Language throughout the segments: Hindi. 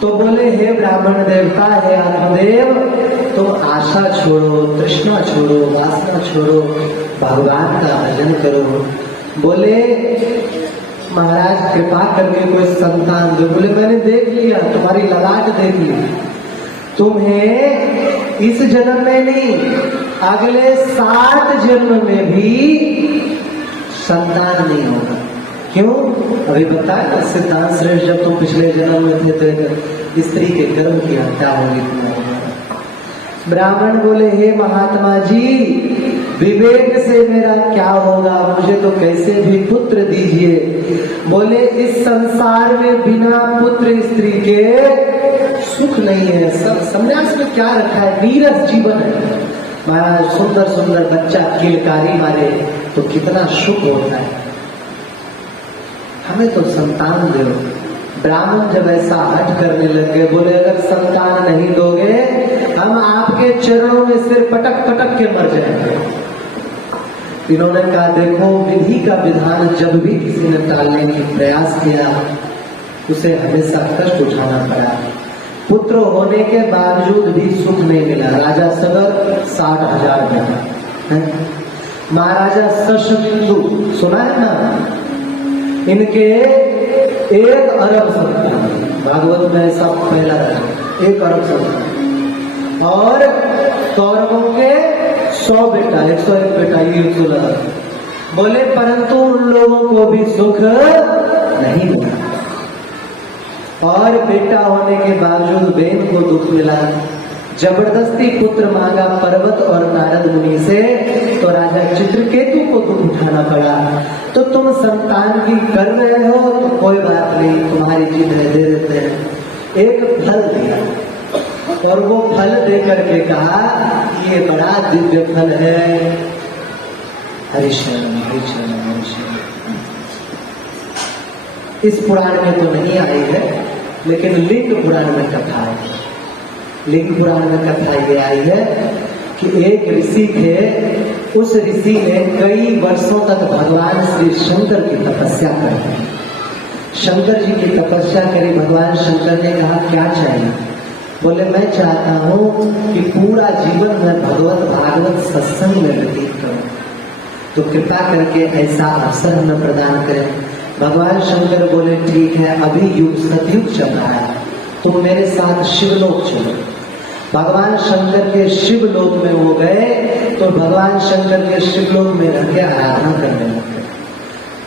तो बोले हे ब्राह्मण देवता, हे आत्मदेव, तुम आशा छोड़ो, तृष्णा छोड़ो, वासना छोड़ो, भगवान का भजन करो। बोले महाराज कृपा करके कोई संतान दो। बोले मैंने देख लिया, तुम्हारी ललाट देख ली, तुम्हें इस जन्म में नहीं, अगले 7 जन्म में भी संतान नहीं होगा। क्यों? अभी बताया ना सिद्धांत श्रेष्ठ, जब तुम पिछले जन्म में थे तो स्त्री के गर्भ की हत्या होगी तुम्हारी। ब्राह्मण बोले हे महात्मा जी, विवेक से मेरा क्या होगा, मुझे तो कैसे भी पुत्र दीजिए। बोले इस संसार में बिना पुत्र स्त्री के सुख नहीं है। सब संन्यास में क्या रखा है, नीरस जीवन है महाराज। सुंदर सुंदर बच्चा किलकारी मारे तो कितना सुख होता है। हमें तो संतान दो। ब्राह्मण जब ऐसा हट करने लगे, बोले अगर संतान नहीं दोगे हम आपके चरणों में सिर पटक पटक के मर जाएंगे। इन्होंने कहा देखो, विधि का विधान जब भी किसी ने टालने की प्रयास किया उसे हमेशा कष्ट उठाना पड़ा। पुत्र होने के बावजूद भी सुख नहीं मिला। राजा सगर 60,000 जन, महाराजा शशबिंदु सुना है ना, इनके 1 अरब संतान, भागवत में ऐसा पहला था 1 अरब संतान। और कौरवों के 100 बेटा, 101 बेटा, ये 116। बोले परंतु उन लोगों को भी सुख नहीं मिला। और बेटा होने के बावजूद बेन को दुख मिला। जबरदस्ती पुत्र मांगा पर्वत और नारद मुनि से, तो राजा चित्रकेतु को दुख उठाना पड़ा। तो तुम संतान की कर रहे हो तो कोई बात नहीं, तुम्हारी जिद है, दे देते हैं। एक फल दिया और वो फल दे करके कहा ये बड़ा दिव्य फल है, हरिशरण हरिशरण हरिशरण। इस पुराण में तो नहीं आई है, लेकिन लिंग पुराण में कथा है। लिंग पुराण में कथा ये आई है कि एक ऋषि थे, उस ऋषि ने कई वर्षों तक भगवान श्री शंकर की तपस्या करी। शंकर जी की तपस्या करी। भगवान शंकर ने कहा क्या चाहिए? बोले मैं चाहता हूँ कि पूरा जीवन मैं भगवत भागवत सत्संग में व्यतीत करूं, तो कृपा करके ऐसा अवसर हमें प्रदान करें। भगवान शंकर बोले ठीक है, अभी युग सतयुग चल रहा है, तुम मेरे साथ शिवलोक चलो। भगवान शंकर के शिवलोक में वो गए, तो भगवान शंकर के शिवलोक में रह के आराधना करने लगे।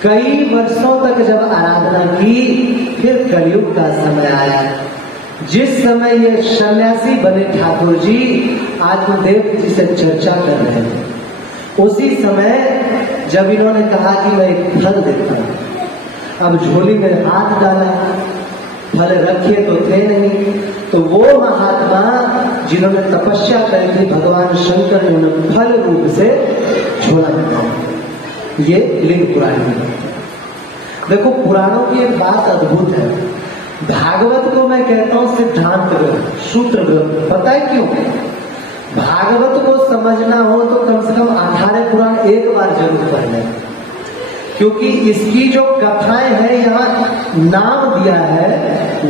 कई वर्षों तक जब आराधना की, फिर कलयुग का समय आया। जिस समय ये सन्यासी बने ठाकुर जी आत्मदेव जी से चर्चा कर रहे थे, उसी समय जब इन्होंने कहा कि मैं एक फल देता हूं, अब झोली में हाथ डाला, फल रखे तो थे नहीं, तो वो महात्मा जिन्होंने तपस्या करी थी भगवान शंकर ने उन्हें फल रूप से झोला बनाया। ये लिंग पुराण में। देखो पुराणों की एक बात अद्भुत है। भागवत को मैं कहता हूं सिद्धांत ग्रंथ, सूत्र ग्रंथ। पता है क्यों? भागवत को समझना हो तो कम से कम 18 पुराण एक बार जरूर पढ़ लें, क्योंकि इसकी जो कथाएं हैं यहाँ नाम दिया है,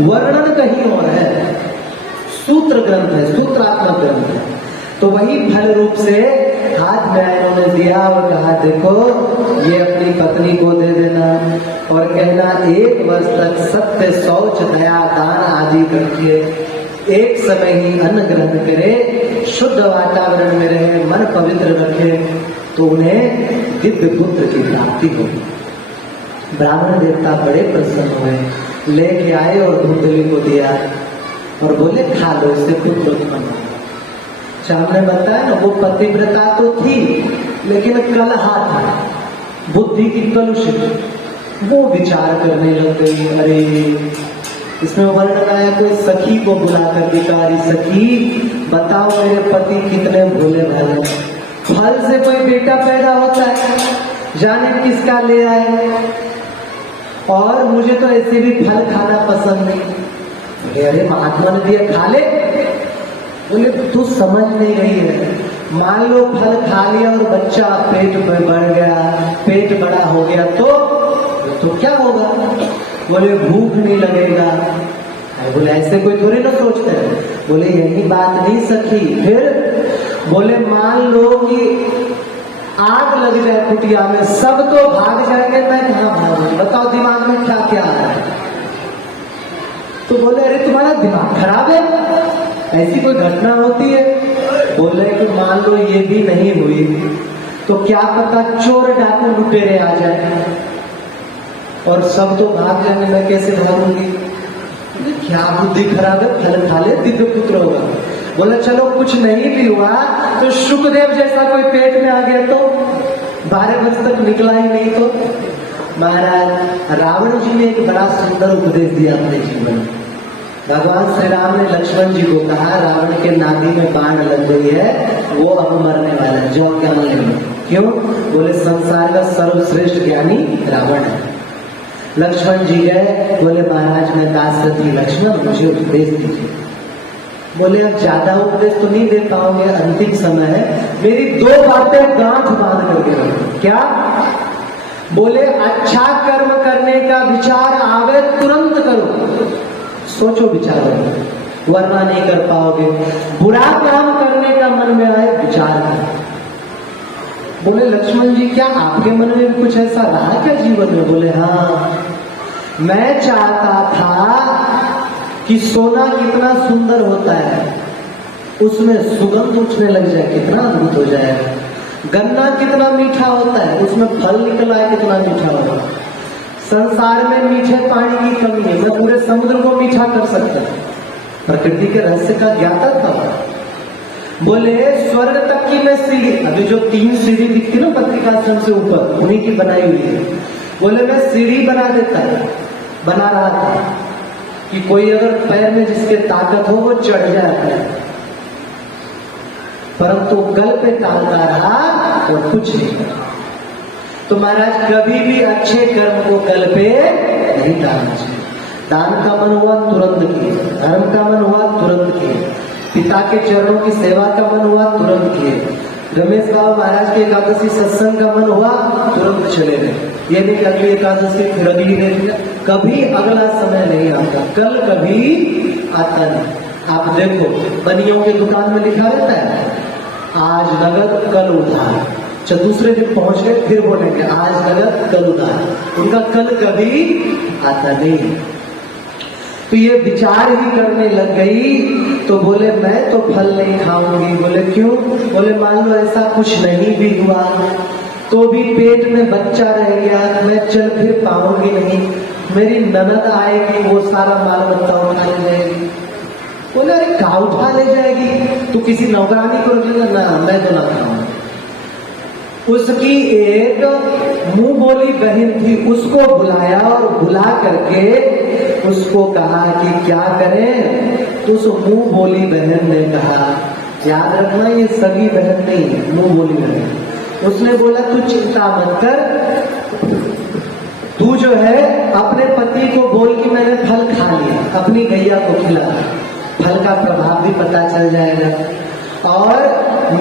वर्णन कहीं और है। सूत्र ग्रंथ है, सूत्रात्मक ग्रंथ है। तो वही फल रूप से हाथ में इन्होंने दिया और कहा देखो ये अपनी पत्नी को दे देना और कहना 1 वर्ष तक सत्य शौच दया दान आदि करके एक समय ही अन्न ग्रहण करे, शुद्ध वातावरण में रहे, मन पवित्र रखे, तो उन्हें दिव्य पुत्र की प्राप्ति होगी। ब्राह्मण देवता बड़े प्रसन्न हुए, लेके आए और धुंधली को दिया और बोले खा लो, इससे पुत्र उत्पन्न। हमने बताया ना, वो पतिव्रता तो थी लेकिन कलहा था, बुद्धि की कलुषित। वो विचार करने लग गई, अरे इसमें वर्णन आया कोई सखी को बुला कर भिखारी सखी बताओ मेरे पति कितने भोले भाले, फल से कोई बेटा पैदा होता है, जाने किसका ले आए, और मुझे तो ऐसे भी फल खाना पसंद नहीं। अरे महात्मा ने दिया खा ले। बोले तू समझ नहीं रही है, मान लो फल खा लिया और बच्चा पेट में बढ़ गया, पेट बड़ा हो गया तो क्या होगा? बोले भूख नहीं लगेगा, बोले ऐसे कोई थोड़ी ना सोचते हैं। बोले यही बात नहीं सखी। फिर बोले मान लो कि आग लग जाए कुटिया में, सब तो भाग जाएंगे, मैं कहाँ भागूं? बताओ दिमाग में क्या क्या आ रहा है? तो बोले अरे तुम्हारा दिमाग खराब है, ऐसी कोई घटना होती है? बोले कि मान लो ये भी नहीं हुई तो क्या पता चोर डाकू लुटेरे आ जाए और सब तो भाग जाएंगे, मैं कैसे भागूंगी? क्या बुद्धि खराब है, फल खा ले दिव्य पुत्र होगा। बोला चलो कुछ नहीं भी हुआ तो शुकदेव जैसा कोई पेट में आ गया तो 12 बजे तक निकला ही नहीं तो? महाराज रावण जी ने एक बड़ा सुंदर उपदेश दिया अपने जीवन में। भगवान श्री राम ने लक्ष्मण जी को कहा रावण के नाभि में बाण लग गई है, वो अब मरने वाला है, जो क्या नहीं। क्यों? बोले संसार का सर्वश्रेष्ठ ज्ञानी रावण है। लक्ष्मण जी गए, बोले महाराज मैं दासरथी लक्ष्मण, मुझे उपदेश दीजिए। बोले अब ज्यादा उपदेश तो नहीं दे पाओगे, अंतिम समय है, मेरी 2 बातें गांठ बांध करके रखो। क्या? बोले अच्छा कर्म करने का विचार आवे तुरंत करो, सोचो विचारो, वरना नहीं कर पाओगे। बुरा काम करने का मन में आए विचार करो। बोले लक्ष्मण जी क्या आपके मन में भी कुछ ऐसा रहा क्या जीवन में? बोले हाँ, मैं चाहता था कि सोना कितना सुंदर होता है, उसमें सुगंध उठने लग जाए, कितना अद्भुत हो जाएगा। गन्ना कितना मीठा होता है, उसमें फल निकला है, कितना मीठा होगा। संसार में मीठे पानी की कमी है, मैं पूरे समुद्र को मीठा कर सकता हूं। प्रकृति के रहस्य का ज्ञाता था। बोले स्वर्ग तक की मैं सीढ़ी, अभी जो 3 सीढ़ी दिखती ना पत्रिकासन से ऊपर, उन्हीं की बनाई हुई है। बोले मैं सीढ़ी बना रहा था कि कोई अगर पैर में जिसके ताकत हो वो चढ़ जाए, परंतु गल पे टालता रहा और कुछ नहीं करा। तो महाराज कभी भी अच्छे कर्म को गल पे नहीं टालना चाहिए। दान का मन हुआ तुरंत किए, धर्म का मन हुआ तुरंत किए, पिता के चरणों की सेवा का मन हुआ तुरंत किए, रमेश बाबा महाराज के एकादशी सत्संग का मन हुआ तुरंत चले गए। ये नहीं अगली एकादशी फिर अगली नहीं, कभी अगला समय नहीं आता, कल कभी आता नहीं। आप देखो बनियों के दुकान में लिखा रहता है आज नगद कल उधार, दूसरे दिन पहुंच गए फिर बोलेंगे आज नगद कल उधार, उनका कल कभी आता नहीं। तो ये विचार ही करने लग गई तो बोले मैं तो फल नहीं खाऊंगी। बोले क्यों? बोले मान लो ऐसा कुछ नहीं भी हुआ तो भी पेट में बच्चा रह गया, मैं चल फिर पाऊंगी नहीं, मेरी ननद आएगी वो सारा माल मत्ता उठा ले जाएगी। बोले अरे क्या उठा ले जाएगी? तो किसी नौकरानी को रखेगा ना, मैं तो ना खाऊंगा। उसकी एक मुंह बोली बहन थी, उसको बुलाया और बुला करके उसको कहा कि क्या करें? तो उस मुंह बोली बहन ने कहा, याद रखना ये सगी बहन नहीं, मुंह बोली बहन। उसने बोला तू चिंता मत कर, तू जो है अपने पति को बोल कि मैंने फल खा लिया, अपनी गैया को खिला, फल का प्रभाव भी पता चल जाएगा और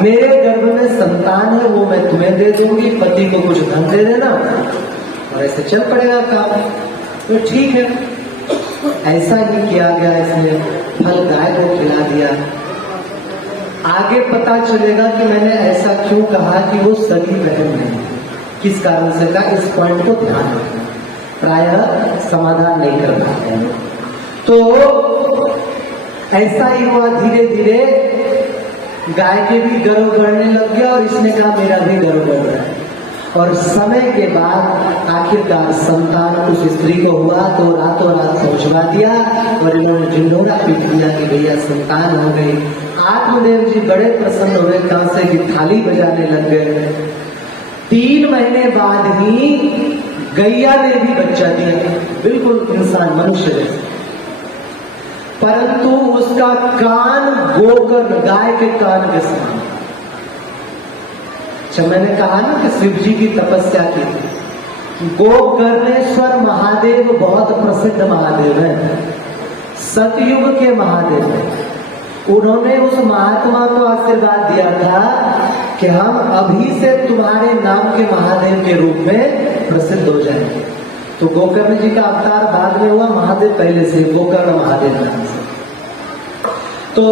मेरे गर्भ में संतान है वो मैं तुम्हें दे दूंगी, पति को कुछ धन दे देना और ऐसे चल पड़ेगा काम। तो ठीक है, ऐसा ही किया गया। इसने फल गाय को खिला दिया। आगे पता चलेगा कि मैंने ऐसा क्यों कहा कि वो सगी बहन नहीं, किस कारण से कहा, इस पॉइंट को ध्यान रखना, प्रायः समाधान नहीं कर पाते हैं। तो ऐसा ही हुआ, धीरे धीरे गाय के भी गर्व बढ़ने लग गया और इसने कहा मेरा भी गर्व बढ़ रहा है। और समय के बाद आखिरकार संतान उस स्त्री को हुआ तो रातों रात पहुंचवा दिया और इन्होंने जिंदोगा पीट दिया कि भैया संतान हो गई। आत्मदेव जी बड़े प्रसन्न हुए, कांसे की थाली बजाने लग गए। 3 महीने बाद ही गैया ने भी बच्चा दिया, बिल्कुल इंसान मनुष्य जैसे, परंतु उसका कान गोकर्ण, गाय के कान के समान। जब मैंने कहा ना कि शिव जी की तपस्या की, गोकर्णेश्वर महादेव बहुत प्रसिद्ध महादेव हैं, सतयुग के महादेव हैं। उन्होंने उस महात्मा को आशीर्वाद दिया था कि हम अभी से तुम्हारे नाम के महादेव के रूप में प्रसिद्ध हो जाएंगे। तो गोकर्ण जी का अवतार बाद में हुआ, महादेव पहले से, गोकर्ण महादेव नाम से। तो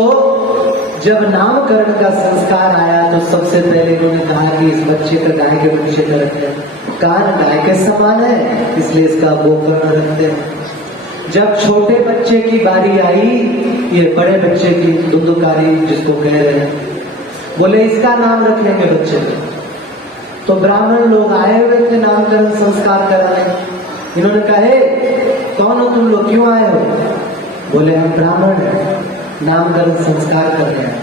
जब नामकरण का संस्कार आया तो सबसे पहले इन्होंने कहा कि इस बच्चे का गाय के बच्चे का रखते हैं, कान गाय के समान है इसलिए इसका गोकर्ण रखते हैं। जब छोटे बच्चे की बारी आई, ये बड़े बच्चे की धुंधुकारी जिसको कह रहे हैं, बोले इसका नाम रखेंगे बच्चे का। तो ब्राह्मण लोग आए हुए थे नामकरण संस्कार कराने। इन्होंने कहा कौन हो तुम लोग, क्यों आए हो? बोले हम ब्राह्मण हैं, नामकरण संस्कार कर रहे हैं।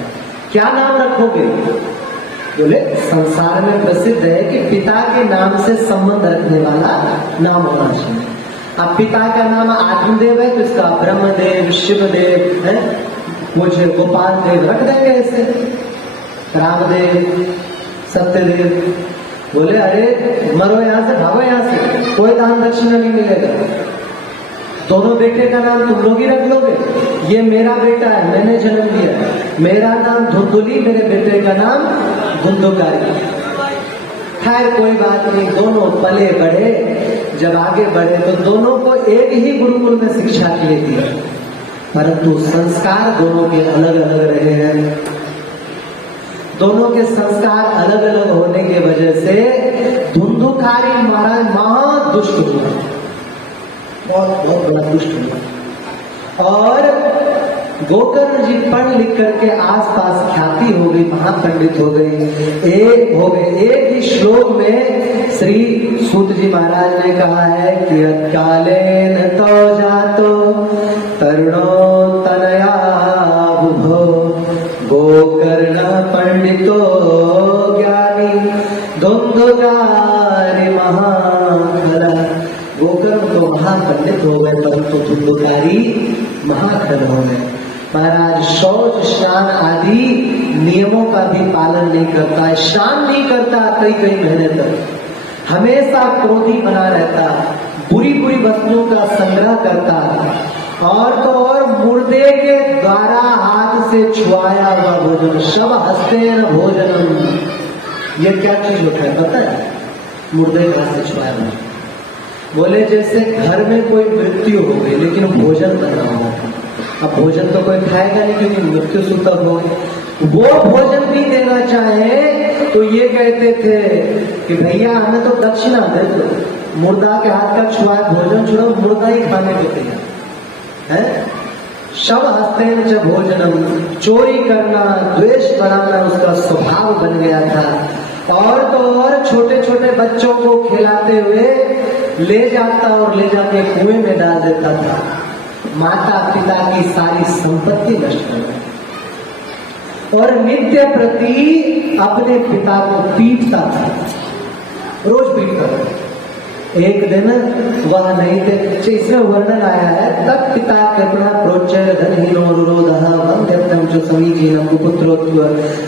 क्या नाम रखोगे? बोले संसार में प्रसिद्ध है कि पिता के नाम से संबंध रखने वाला नाम होना चाहिए। अब पिता का नाम आत्मदेव है तो इसका ब्रह्मदेव, शिवदेव है, मुझे गोपाल देव रख देंगे ऐसे, रामदेव, सत्यदेव। बोले अरे मरो यहां से, भागो यहां से, कोई दान दक्षिणा नहीं मिलेगा। दोनों बेटे का नाम तुम लोग ही रख लोगे, ये मेरा बेटा है, मैंने जन्म दिया, मेरा नाम धुंधुली, मेरे बेटे का नाम धुंधुकारी। खैर कोई बात नहीं, दोनों पले बढ़े। जब आगे बढ़े तो दोनों को एक ही गुरुकुल में शिक्षा के लिए दी, परंतु संस्कार दोनों के अलग अलग रहे हैं। दोनों के संस्कार अलग अलग होने की वजह से धुंधुकारी महाराज महादुष्ट हुआ, बहुत बहुत बड़ा दुष्ट हुआ। और गोकर्ण जी पढ़ लिख करके आसपास ख्याति हो गई, महापंडित हो गए, एक ही श्लोक में श्री सूत जी महाराज ने कहा है कि अत्कालेन तो जातो तरुणो तनया बुधो गोकर्ण पंडितो ज्ञानी धुंधुकारी महाखला। गोकर्ण तो महापंडित हो गए परंतु धुंधुकारी महाखल हो गए। महाराज शौच स्नान आदि नियमों का भी पालन नहीं करता है, स्नान नहीं करता कई कई महीने तक, हमेशा क्रोधी बना रहता, बुरी बुरी वस्तुओं का संग्रह करता, और तो और मुर्दे के द्वारा हाथ से छुआया हुआ भोजन, शव हस्तेन भोजनम। ये क्या चीज होता है पता है? मुर्दे के हाथ से छुआया हुआ। बोले जैसे घर में कोई मृत्यु हो गई लेकिन भोजन करना होगा, अब भोजन तो कोई खाएगा नहीं क्योंकि मृत्यु सूतक हो गई, वो भोजन भी देना चाहे तो ये कहते थे कि भैया हमें तो दक्षिणा दे दो, मुर्दा के हाथ का छुआया भोजन छोड़ो, मुर्दा ही खाने को तैयार है। शव हस्तेन च भोजनम, चोरी करना, द्वेष बनाना उसका स्वभाव बन गया था। और तो और छोटे छोटे बच्चों को खिलाते हुए ले जाता और ले जाके कुएं में डाल देता था, माता पिता की सारी संपत्ति नष्ट कर दी। और नित्य प्रति अपने पिता को पीटता था, रोज पीटता था। एक दिन वह नहीं थे, इसमें वर्णन आया है, तब पिता कृपणा प्रोच्चर धनहीनो रुरोधः वंद्यत्वं च समीचीनं कुपुत्रोत्व।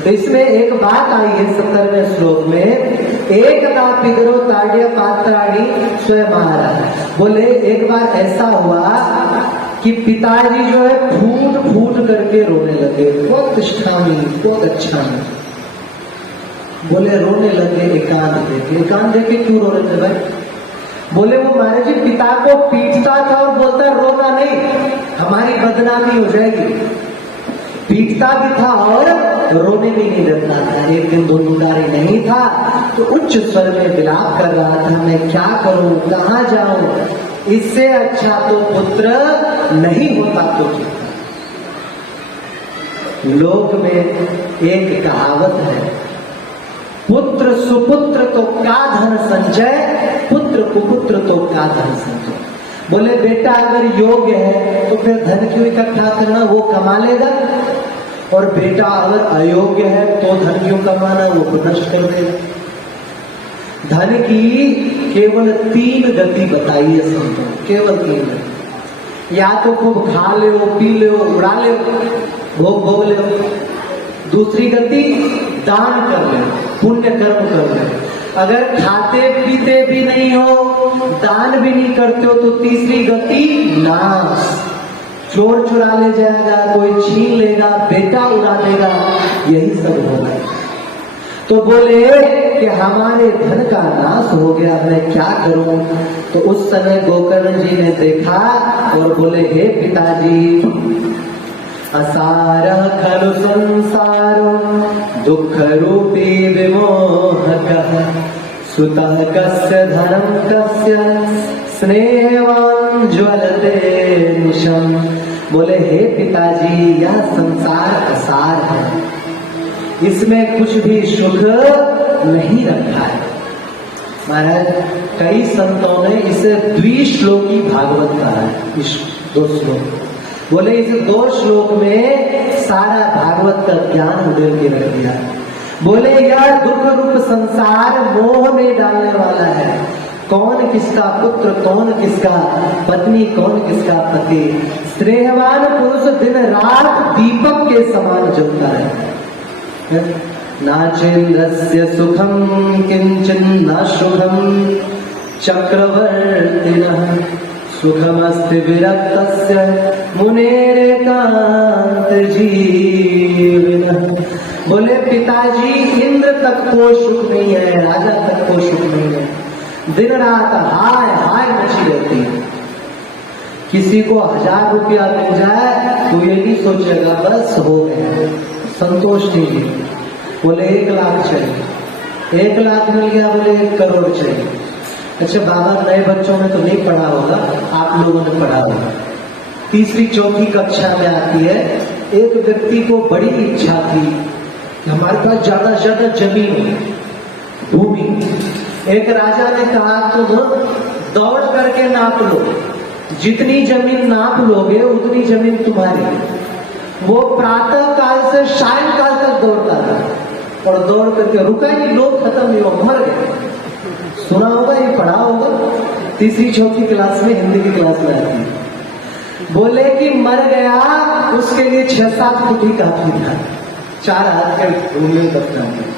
तो इसमें एक बात आई है 70वें श्लोक में, एकदा पितरो ताड्य पात्राणि स्वयं महाराज। बोले एक बार ऐसा हुआ कि पिताजी जो है फूट फूट करके रोने लगे, बहुत इष्टामी, बहुत अच्छा है। बोले रोने लगे एकांत देखे। एकांत देखे क्यों रो रहे थे भाई? बोले वो महाराज जी पिता को पीटता था और बोलता रोना नहीं, हमारी बदनामी हो जाएगी। पीटता भी था और रोने भी नहीं देता था। एक दिन धुंधुकारी नहीं था तो उच्च स्वर में विलाप कर रहा था, मैं क्या करूं, कहां जाऊं, इससे अच्छा तो पुत्र नहीं होता तो ठीक। लोक में एक कहावत है, पुत्र सुपुत्र तो का धन संचय, पुत्र कुपुत्र तो का धन संचय। बोले बेटा अगर योग्य है तो फिर धन क्यों इकट्ठा करना, वो कमा लेगा, और बेटा अगर अयोग्य है तो धन क्यों कमाना, वो नष्ट कर देगा। धन की केवल 3 गति बताई है संतों, केवल 3 गति। या तो खूब खा ले, पी ले, उड़ा ले, भोग भोग ले। दूसरी गति दान कर ले, पुण्य कर्म कर ले। अगर खाते पीते भी नहीं हो, दान भी नहीं करते हो, तो तीसरी गति नाश, चोर चुरा ले जाएगा, कोई छीन लेगा, बेटा उड़ा देगा, यही सब होगा। तो बोले कि हमारे धन का नाश हो गया, मैं क्या करूं। तो उस समय गोकर्ण जी ने देखा और बोले, हे पिताजी, असार खलु संसारो दुख रूपी विमोहकः, सुतः कस्य धनम कस्य स्नेहवान ज्वलते निशम। बोले, हे पिताजी, यह संसार असार है, इसमें कुछ भी सुख नहीं रखा है। महाराज, कई संतों ने इसे द्विश्लोकी भागवत कहा है, इस 2 श्लोक। बोले इस 2 श्लोक में सारा भागवत का ज्ञान उधर के रख दिया। बोले यह दुख रूप संसार मोह में डालने वाला है। कौन किसका पुत्र, कौन किसका पत्नी, कौन किसका पति। स्नेहवान पुरुष दिन रात दीपक के समान जलता है। नाचेन्द्रस्य सुखम किंचन शुभम चक्रवर्तिनः, सुखमस्ति विरक्तस्य मुनेरेकांत जीविनः। बोले पिताजी, इंद्र तक को सुख नहीं है, राजा तक को सुख नहीं है, दिन रात हाय हाय मची रहती है। किसी को 1000 रुपया मिल जाए तो ये नहीं सोचेगा बस हो गया, संतोष नहीं। बोले 1 लाख चाहिए, 1 लाख मिल गया, बोले 1 करोड़ चाहिए। अच्छा बाबा, नए बच्चों में तो नहीं पढ़ा होगा, आप लोगों ने पढ़ा होगा। 3री 4थी कक्षा में आती है, एक व्यक्ति को बड़ी इच्छा थी हमारे पास ज्यादा से ज्यादा जमीन, भूमि। एक राजा ने कहा तुम दौड़ करके नाप लो, जितनी जमीन नाप लोगे उतनी जमीन तुम्हारी। वो प्रातः काल से सायंकाल तक दौड़ता था और दौड़ करके रुका ही, लोग खत्म नहीं हुआ, मर गए। सुना होगा, ये पढ़ा होगा, 3री 4थी क्लास में, हिंदी की क्लास में आती है। बोले कि मर गया, उसके लिए 6-7 फुट ही काफी था, 4 हाथ के घूमने करता है।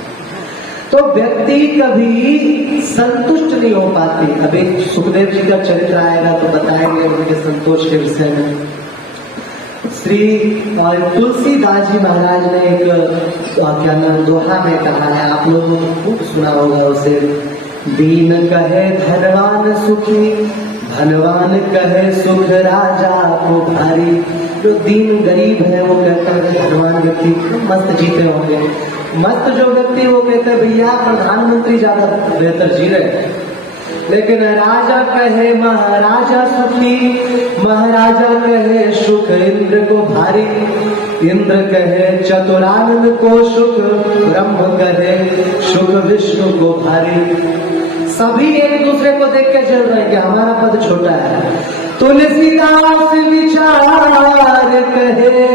तो व्यक्ति कभी संतुष्ट नहीं हो पाती। अभी सुखदेव जी का चरित्र आएगा तो बताएंगे उनके संतोष के विषय में। श्री तुलसीदास जी महाराज ने एक क्या नाम दोहा में कहा है, आप लोगों को खूब सुना होगा उसे। दीन कहे धनवान सुखी, धनवान कहे सुख राजा को भारी। जो दीन गरीब है वो कहता है धनवान व्यक्ति मस्त जीते होंगे, मस्त जो व्यक्ति वो कहते हैं भैया प्रधानमंत्री ज्यादा बेहतर जी रहे। लेकिन राजा कहे महाराजा सुखी, महाराजा कहे सुख इंद्र को भारी। इंद्र कहे चतुरानंद को सुख, ब्रह्म कहे सुख विष्णु को भारी। सभी एक दूसरे को देख के चल रहे हैं कि हमारा पद छोटा है। तुलसीदास विचार कहे,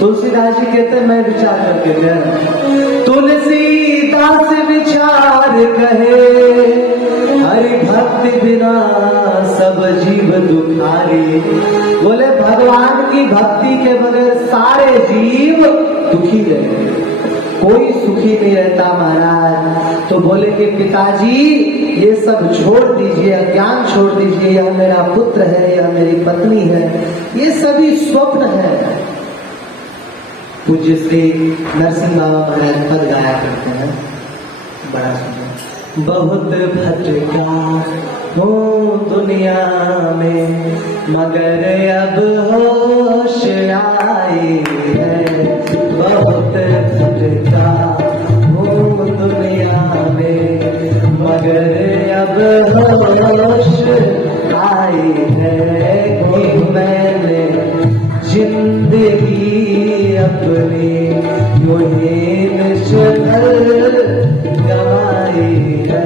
तुलसीदास जी कहते हैं मैं विचार करके गया। तुलसीदास विचार कहे, हरि भक्ति बिना सब जीव दुखारी। बोले भगवान की भक्ति के बगैर सारे जीव दुखी रहे, कोई सुखी नहीं रहता महाराज। तो बोले कि पिताजी ये सब छोड़ दीजिए, अज्ञान छोड़ दीजिए, यह मेरा पुत्र है, यह मेरी पत्नी है, ये सभी स्वप्न है। पूज्य श्री नरसिंह बाबा महाराज पद गाया करते हैं, बड़ा सुंदर। बहुत भटका हूँ दुनिया में मगर अब होश आई है। बहुत भटका हूँ दुनिया में मगर अब होश आई है कि मैंने जिंदगी अपनी मुहीन शक्ल गवाई है।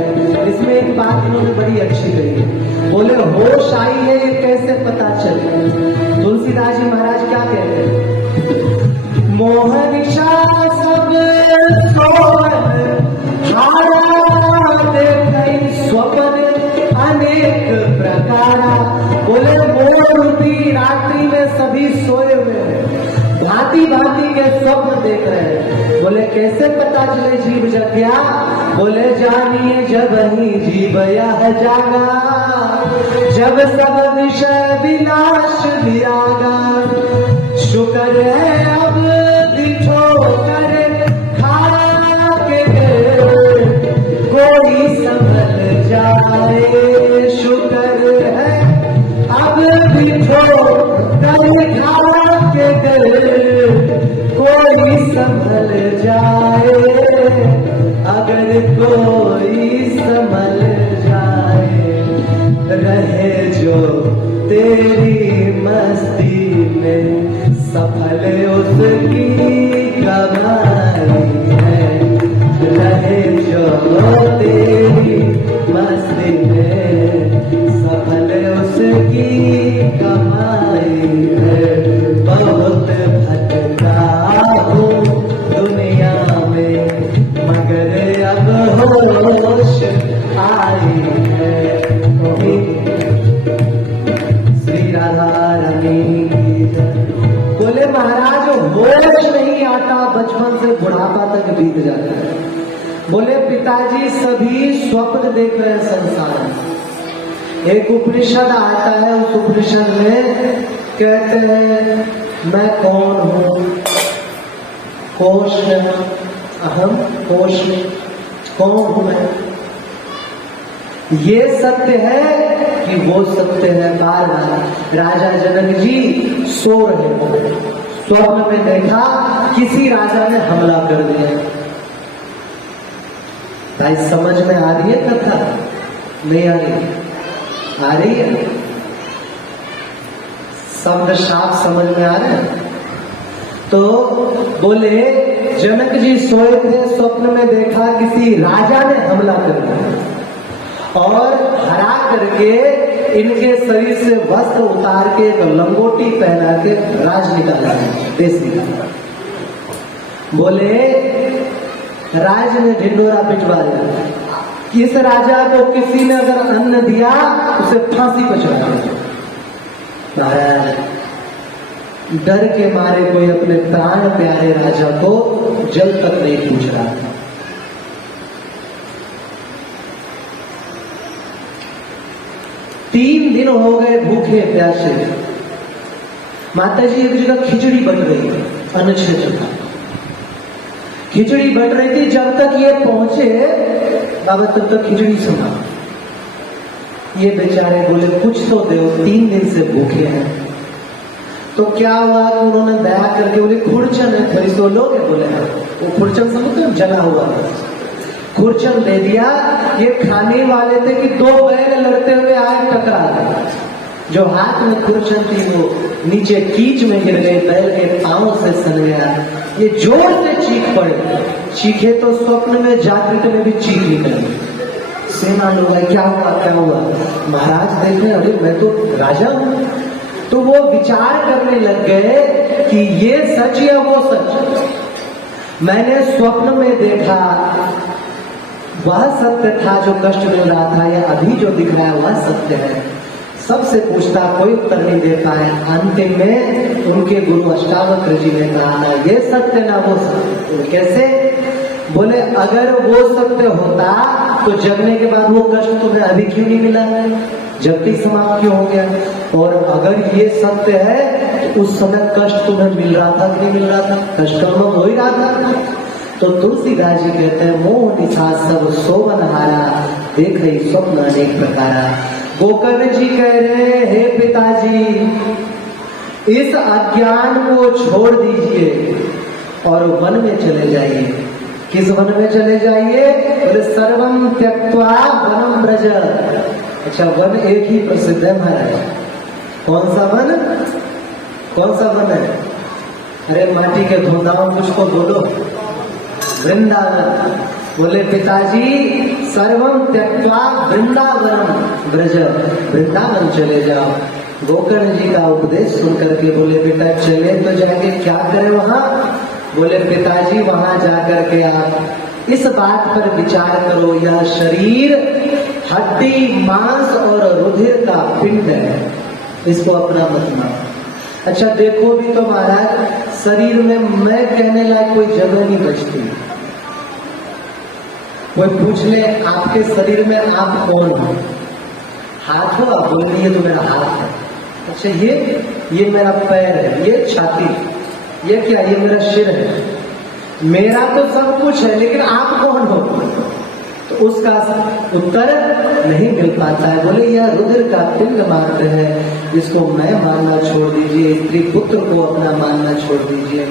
इसमें एक बात इन्होंने बड़ी अच्छी कही, बोले होश आई है ये कैसे पता चले। तुलसीदास जी महाराज क्या कहते हैं, मोहनिशा सब सोवन स्वप्न अनेक प्रकारा। बोले मोहरूपी रात्रि में सभी सोए हुए हैं, भांति भांति के स्वप्न देख रहे हैं। बोले कैसे पता चले जीव जग गया। बोले जानिए जब ही जीव यह जागा, जब सब विषय विनाश दियागा। शुक्र है अब दिठो करे खा के तेरी मस्ती में सफल उसकी कमाई है, रहे जो तेरी मस्ती में सफल उसकी कमाई है। बहुत भटका हूँ दुनिया में मगर अब होश आई है। श्री राधा रानी की जय। बोले महाराज होश नहीं आता, बचपन से बुढ़ापा तक बीत जाता है। बोले पिताजी सभी स्वप्न देख रहे हैं संसार में। एक उपनिषद आता है, उस उपनिषद में कहते हैं मैं कौन हूं, कोश अहम कोश, कौन हूं मैं। ये सत्य है कि वो सत्य है। बार बार राजा जनक जी सो रहे थे, स्वप्न में देखा किसी राजा ने हमला कर दिया। भाई समझ में आ रही है कथा? नहीं आ रही? आ रही है? शब्द साफ समझ में आ रहे हैं? तो बोले जनक जी सोए थे, स्वप्न में देखा किसी राजा ने हमला कर दिया और हरा करके इनके शरीर से वस्त्र उतार के एक लंगोटी पहना के राज निकाला, देश निकाला। बोले राज ने ढिंडोरा पिटवा दिया। इस राजा को किसी ने अगर अन्न दिया उसे फांसी पर चढ़ा दिया। डर के मारे कोई अपने प्राण प्यारे राजा को जल तक नहीं पूछ रहा था। तीन दिन हो गए भूखे प्यासे। माता जी एक जगह खिचड़ी बन रही थी, अनुच्छेद था, खिचड़ी बन रही थी। जब तक ये पहुंचे बाबा तब तक खिचड़ी सुना। ये बेचारे बोले कुछ तो दो, 3 दिन से भूखे हैं। तो क्या हुआ कि उन्होंने दया करके बोले खुरचन है, थोड़ी सो लोगे? बोले वो खुरचन समझते जला हुआ खुरचन दे दिया। ये खाने वाले थे कि 2 बैल लड़ते हुए आए, टकरा गए। जो हाथ में खुरचन थी वो नीचे कीच में गिर गई, बैल के पांव से सन गया। ये जोर से चीख पड़े, चीखे तो स्वप्न में जागृत में भी चीख निकली। सेना लोग है क्या हुआ क्या हुआ? महाराज देखे अरे मैं तो राजा हूं। तो वो विचार करने लग गए कि ये सच या वो सच। मैंने स्वप्न में देखा वह सत्य था जो कष्ट मिल रहा था, या अभी जो दिख रहा है वह सत्य है। सबसे पूछता कोई उत्तर नहीं दे पाए। अंतिम में उनके गुरु अष्टावक्र जी ने कहा ना ये सत्य ना वो सत्य। कैसे? बोले अगर वो सत्य होता तो जगने के बाद वो कष्ट तुम्हें अभी क्यों नहीं मिला, जगती समाप्त क्यों हो गया? और अगर ये सत्य है तो उस समय कष्ट तुम्हें मिल रहा था कि नहीं मिल रहा था? कष्ट अनुभव हो ही रहा था। तो तुलसीदास जी कहते हैं मोह निशा सब सोवन हारा, देख ही स्वप्न अनेक प्रकारा। गोकर्ण जी कह रहे हैं हे पिताजी इस अज्ञान को छोड़ दीजिए और वन में चले जाइए। किस वन में चले जाइए? बोले सर्वम त्यक्त्वा वनम ब्रज। अच्छा वन एक ही प्रसिद्ध है महाराज। कौन सा वन? कौन सा वन है? अरे माटी के धुंधाओं मुझको बोलो। वृंदावन। बोले पिताजी सर्वम त्यक्त्वा वृंदावनम ब्रज, वृंदावन चले जाओ। गोकर्ण जी का उपदेश सुन करके बोले बेटा चले तो जाके क्या करें वहां? बोले पिताजी वहां जाकर के आप इस बात पर विचार करो यह शरीर हड्डी मांस और रुधिर का पिंड है, इसको अपना मत मानो। अच्छा देखो भी तो महाराज शरीर में मैं कहने लायक कोई जगह नहीं बचती। कोई पूछ ले आपके शरीर में आप कौन हो? हाथ हो? आप बोल रही है तो मेरा हाथ है। अच्छा ये मेरा पैर है, ये छाती, ये क्या? ये मेरा सिर है। मेरा तो सब कुछ है लेकिन आप कौन हो? तो उसका उत्तर नहीं मिल पाता है। बोले यह रुधिर का पिंड मात्र है, इसको मैं मानना छोड़ दीजिए, स्त्री पुत्र को अपना मानना छोड़ दीजिए,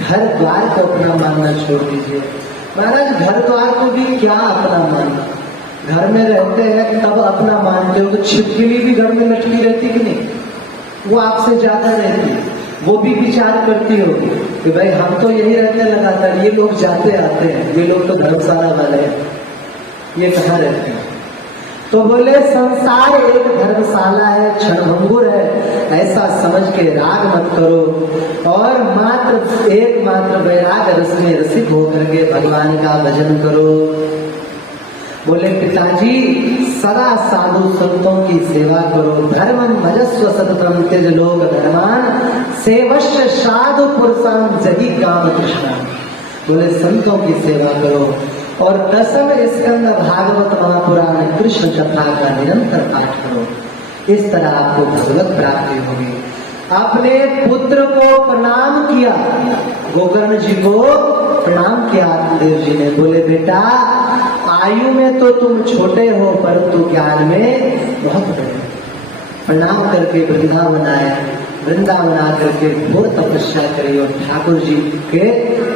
घर द्वार को अपना मानना छोड़ दीजिए। महाराज घर द्वार को भी क्या अपना मानना? घर में रहते हैं तब अपना मानते हो तो छिपकली भी घर में लटकी रहती कि नहीं? वो आपसे ज्यादा रहती, वो भी विचार करती होगी कि भाई हम तो यही रहते लगातार, ये लोग जाते आते हैं, ये लोग तो धर्मशाला वाले हैं, ये कहाँ रहते हैं। तो बोले संसार एक धर्मशाला है, क्षणभंगुर है, ऐसा समझ के राग मत करो और मात्र एकमात्र वैराग रस में रसिक होकर के भगवान का भजन करो। बोले पिताजी सदा साधु संतों की सेवा करो, धर्मं भजस्व सततम त्यज लोक धर्मान सेवश्य साधु पुरुषां जहि काम कृष्णा। बोले संतों की सेवा करो और 10वें स्कंद भागवत महापुराण कृष्ण कथा का निरंतर पाठ करो, इस तरह आपको भगवत प्राप्ति होगी। अपने पुत्र को प्रणाम किया, गोकर्ण जी को प्रणाम किया आत्मदेव जी ने। बोले बेटा आयु में तो तुम छोटे हो परंतु ज्ञान में बहुत बड़े। प्रणाम करके वृंदावन आए, वृंदावन आकर के घोर तपस्या करी और ठाकुर जी के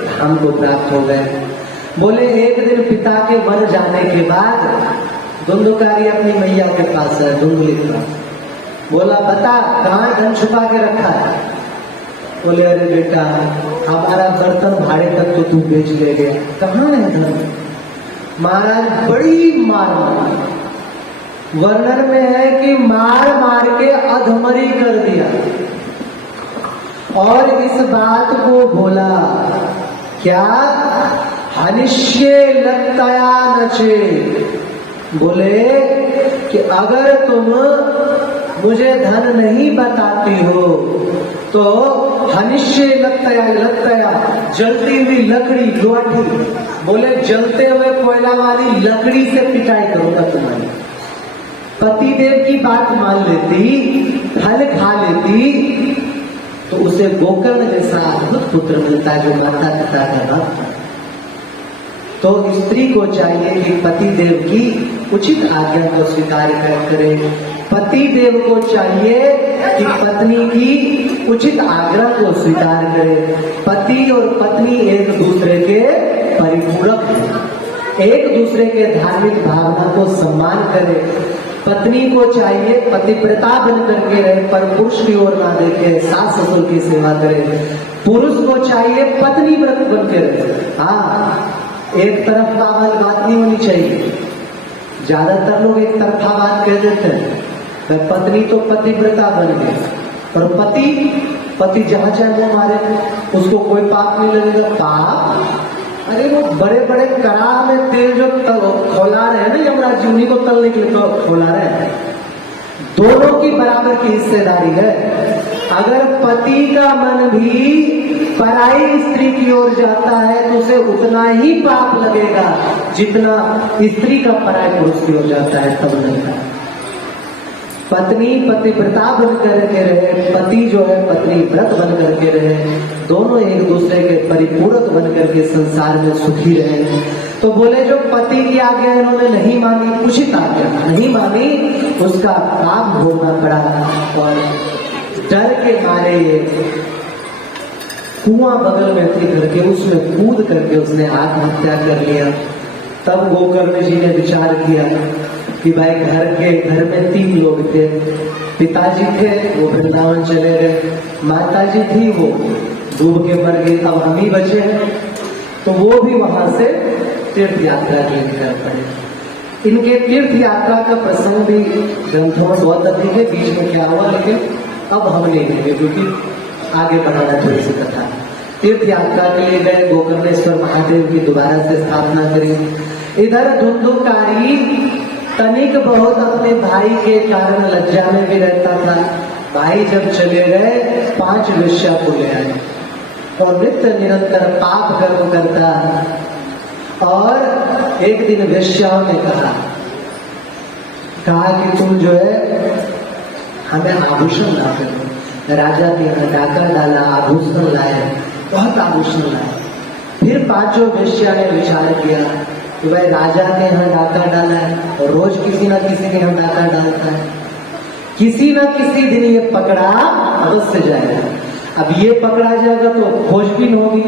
धाम को प्राप्त हो गए। बोले एक दिन पिता के मर जाने के बाद धुंधुकारी अपनी मैया के पास है, धुंधुली के पास। बोला बता कहाँ धन छुपा के रखा है। बोले अरे बेटा हमारा बर्तन भाड़े तक तो तू बेच ले गया, कहाँ है धन। महाराज बड़ी मार मारी, वर्णन में है कि मार मार के अधमरी कर दिया और इस बात को बोला क्या, हनिष्ये लत्तया नचे। बोले कि अगर तुम मुझे धन नहीं बताती हो तो हनिष्ये लत्तया, लत्तया जलती हुई लकड़ी, लोठी। बोले जलते हुए कोयला वाली लकड़ी से पिटाई करूंगा तुम्हारी। पतिदेव की बात मान लेती, फल खा लेती तो उसे गोकर्ण जैसा अद्भुत पुत्र मिलता है जो माता पिता का भक्त। तो स्त्री को चाहिए कि पति देव की उचित आज्ञा को स्वीकार करे, पति देव को चाहिए कि पत्नी की उचित आग्रह को स्वीकार करे। पति और पत्नी एक दूसरे के परिपूरक हैं, एक दूसरे के धार्मिक भावना को सम्मान करे। पत्नी को चाहिए पतिव्रता बन करके रहे, पर पुरुष की ओर ना देखे, सास ससुर की सेवा करे। पुरुष को चाहिए पत्नी व्रत बन के रहे। हाँ, एक तरफ का बात नहीं होनी चाहिए। ज्यादातर लोग एक तरफा बात कह देते हैं, पत्नी तो पतिव्रता बन गई और पति जहां चाहे वो मारे, उसको कोई पाप नहीं लगेगा। पाप अरे वो बड़े बड़े कड़ाह में तेल जो खौला रहे हैं ना यमराज जी, उन्हीं को तलने के लिए तो खौला रहे हैं। दोनों की बराबर की हिस्सेदारी है। अगर पति का मन भी पराई स्त्री की ओर जाता है तो उसे उतना ही पाप लगेगा जितना स्त्री का पराई पुरुष की ओर जाता है तब लगेगा। पत्नी पतिव्रता बन करके रहे, पति जो है पत्नी व्रत बन करके रहे, दोनों एक दूसरे के परिपूरक बन करके संसार में सुखी रहे। तो बोले जो पति की आज्ञा इन्होंने नहीं मानी, उचित आज्ञा नहीं मानी, उसका पाप भोगना पड़ा और डर के मारे ये कुआं बगल में थी करके उसमें कूद करके उसने आत्महत्या कर लिया। तब गोकर्ण जी ने विचार किया कि भाई घर में 3 लोग थे, पिताजी थे वो वृंदावन चले गए, माताजी थी वो डूब के मर गई, अब हम ही बचे हैं। तो वो भी वहां से तीर्थ यात्रा के लिए निकल पड़े। इनके तीर्थ यात्रा का प्रसंग भी ग्रंथों में बहुत अधिक है, बीच में क्या हुआ लेकिन अब हम नहीं लेंगे क्योंकि आगे बढ़ाना थोड़ी सी कथा। तीर्थ यात्रा के लिए गए, गोकर्णेश्वर महादेव की दोबारा से स्थापना करी। इधर धुंधुकारी तनिक बहुत अपने भाई के कारण लज्जा में भी रहता था। भाई जब चले गए 5 वेश्या को ले आए और नित्य निरंतर पाप कर्म करता। और एक दिन वेश्याओं ने कहा कि तुम जो है हमें आभूषण ला करो। राजा के यहाँ डाका डाला, आभूषण लाए, बहुत आभूषण लाए। फिर 5 वेश्या ने विचार किया कि भाई राजा के यहाँ डाका डाला है और रोज किसी न किसी के यहाँ डाका डालता है, किसी न किसी दिन ये पकड़ा अवश्य जाएगा। अब ये पकड़ा जाएगा तो खोजबीन होगी,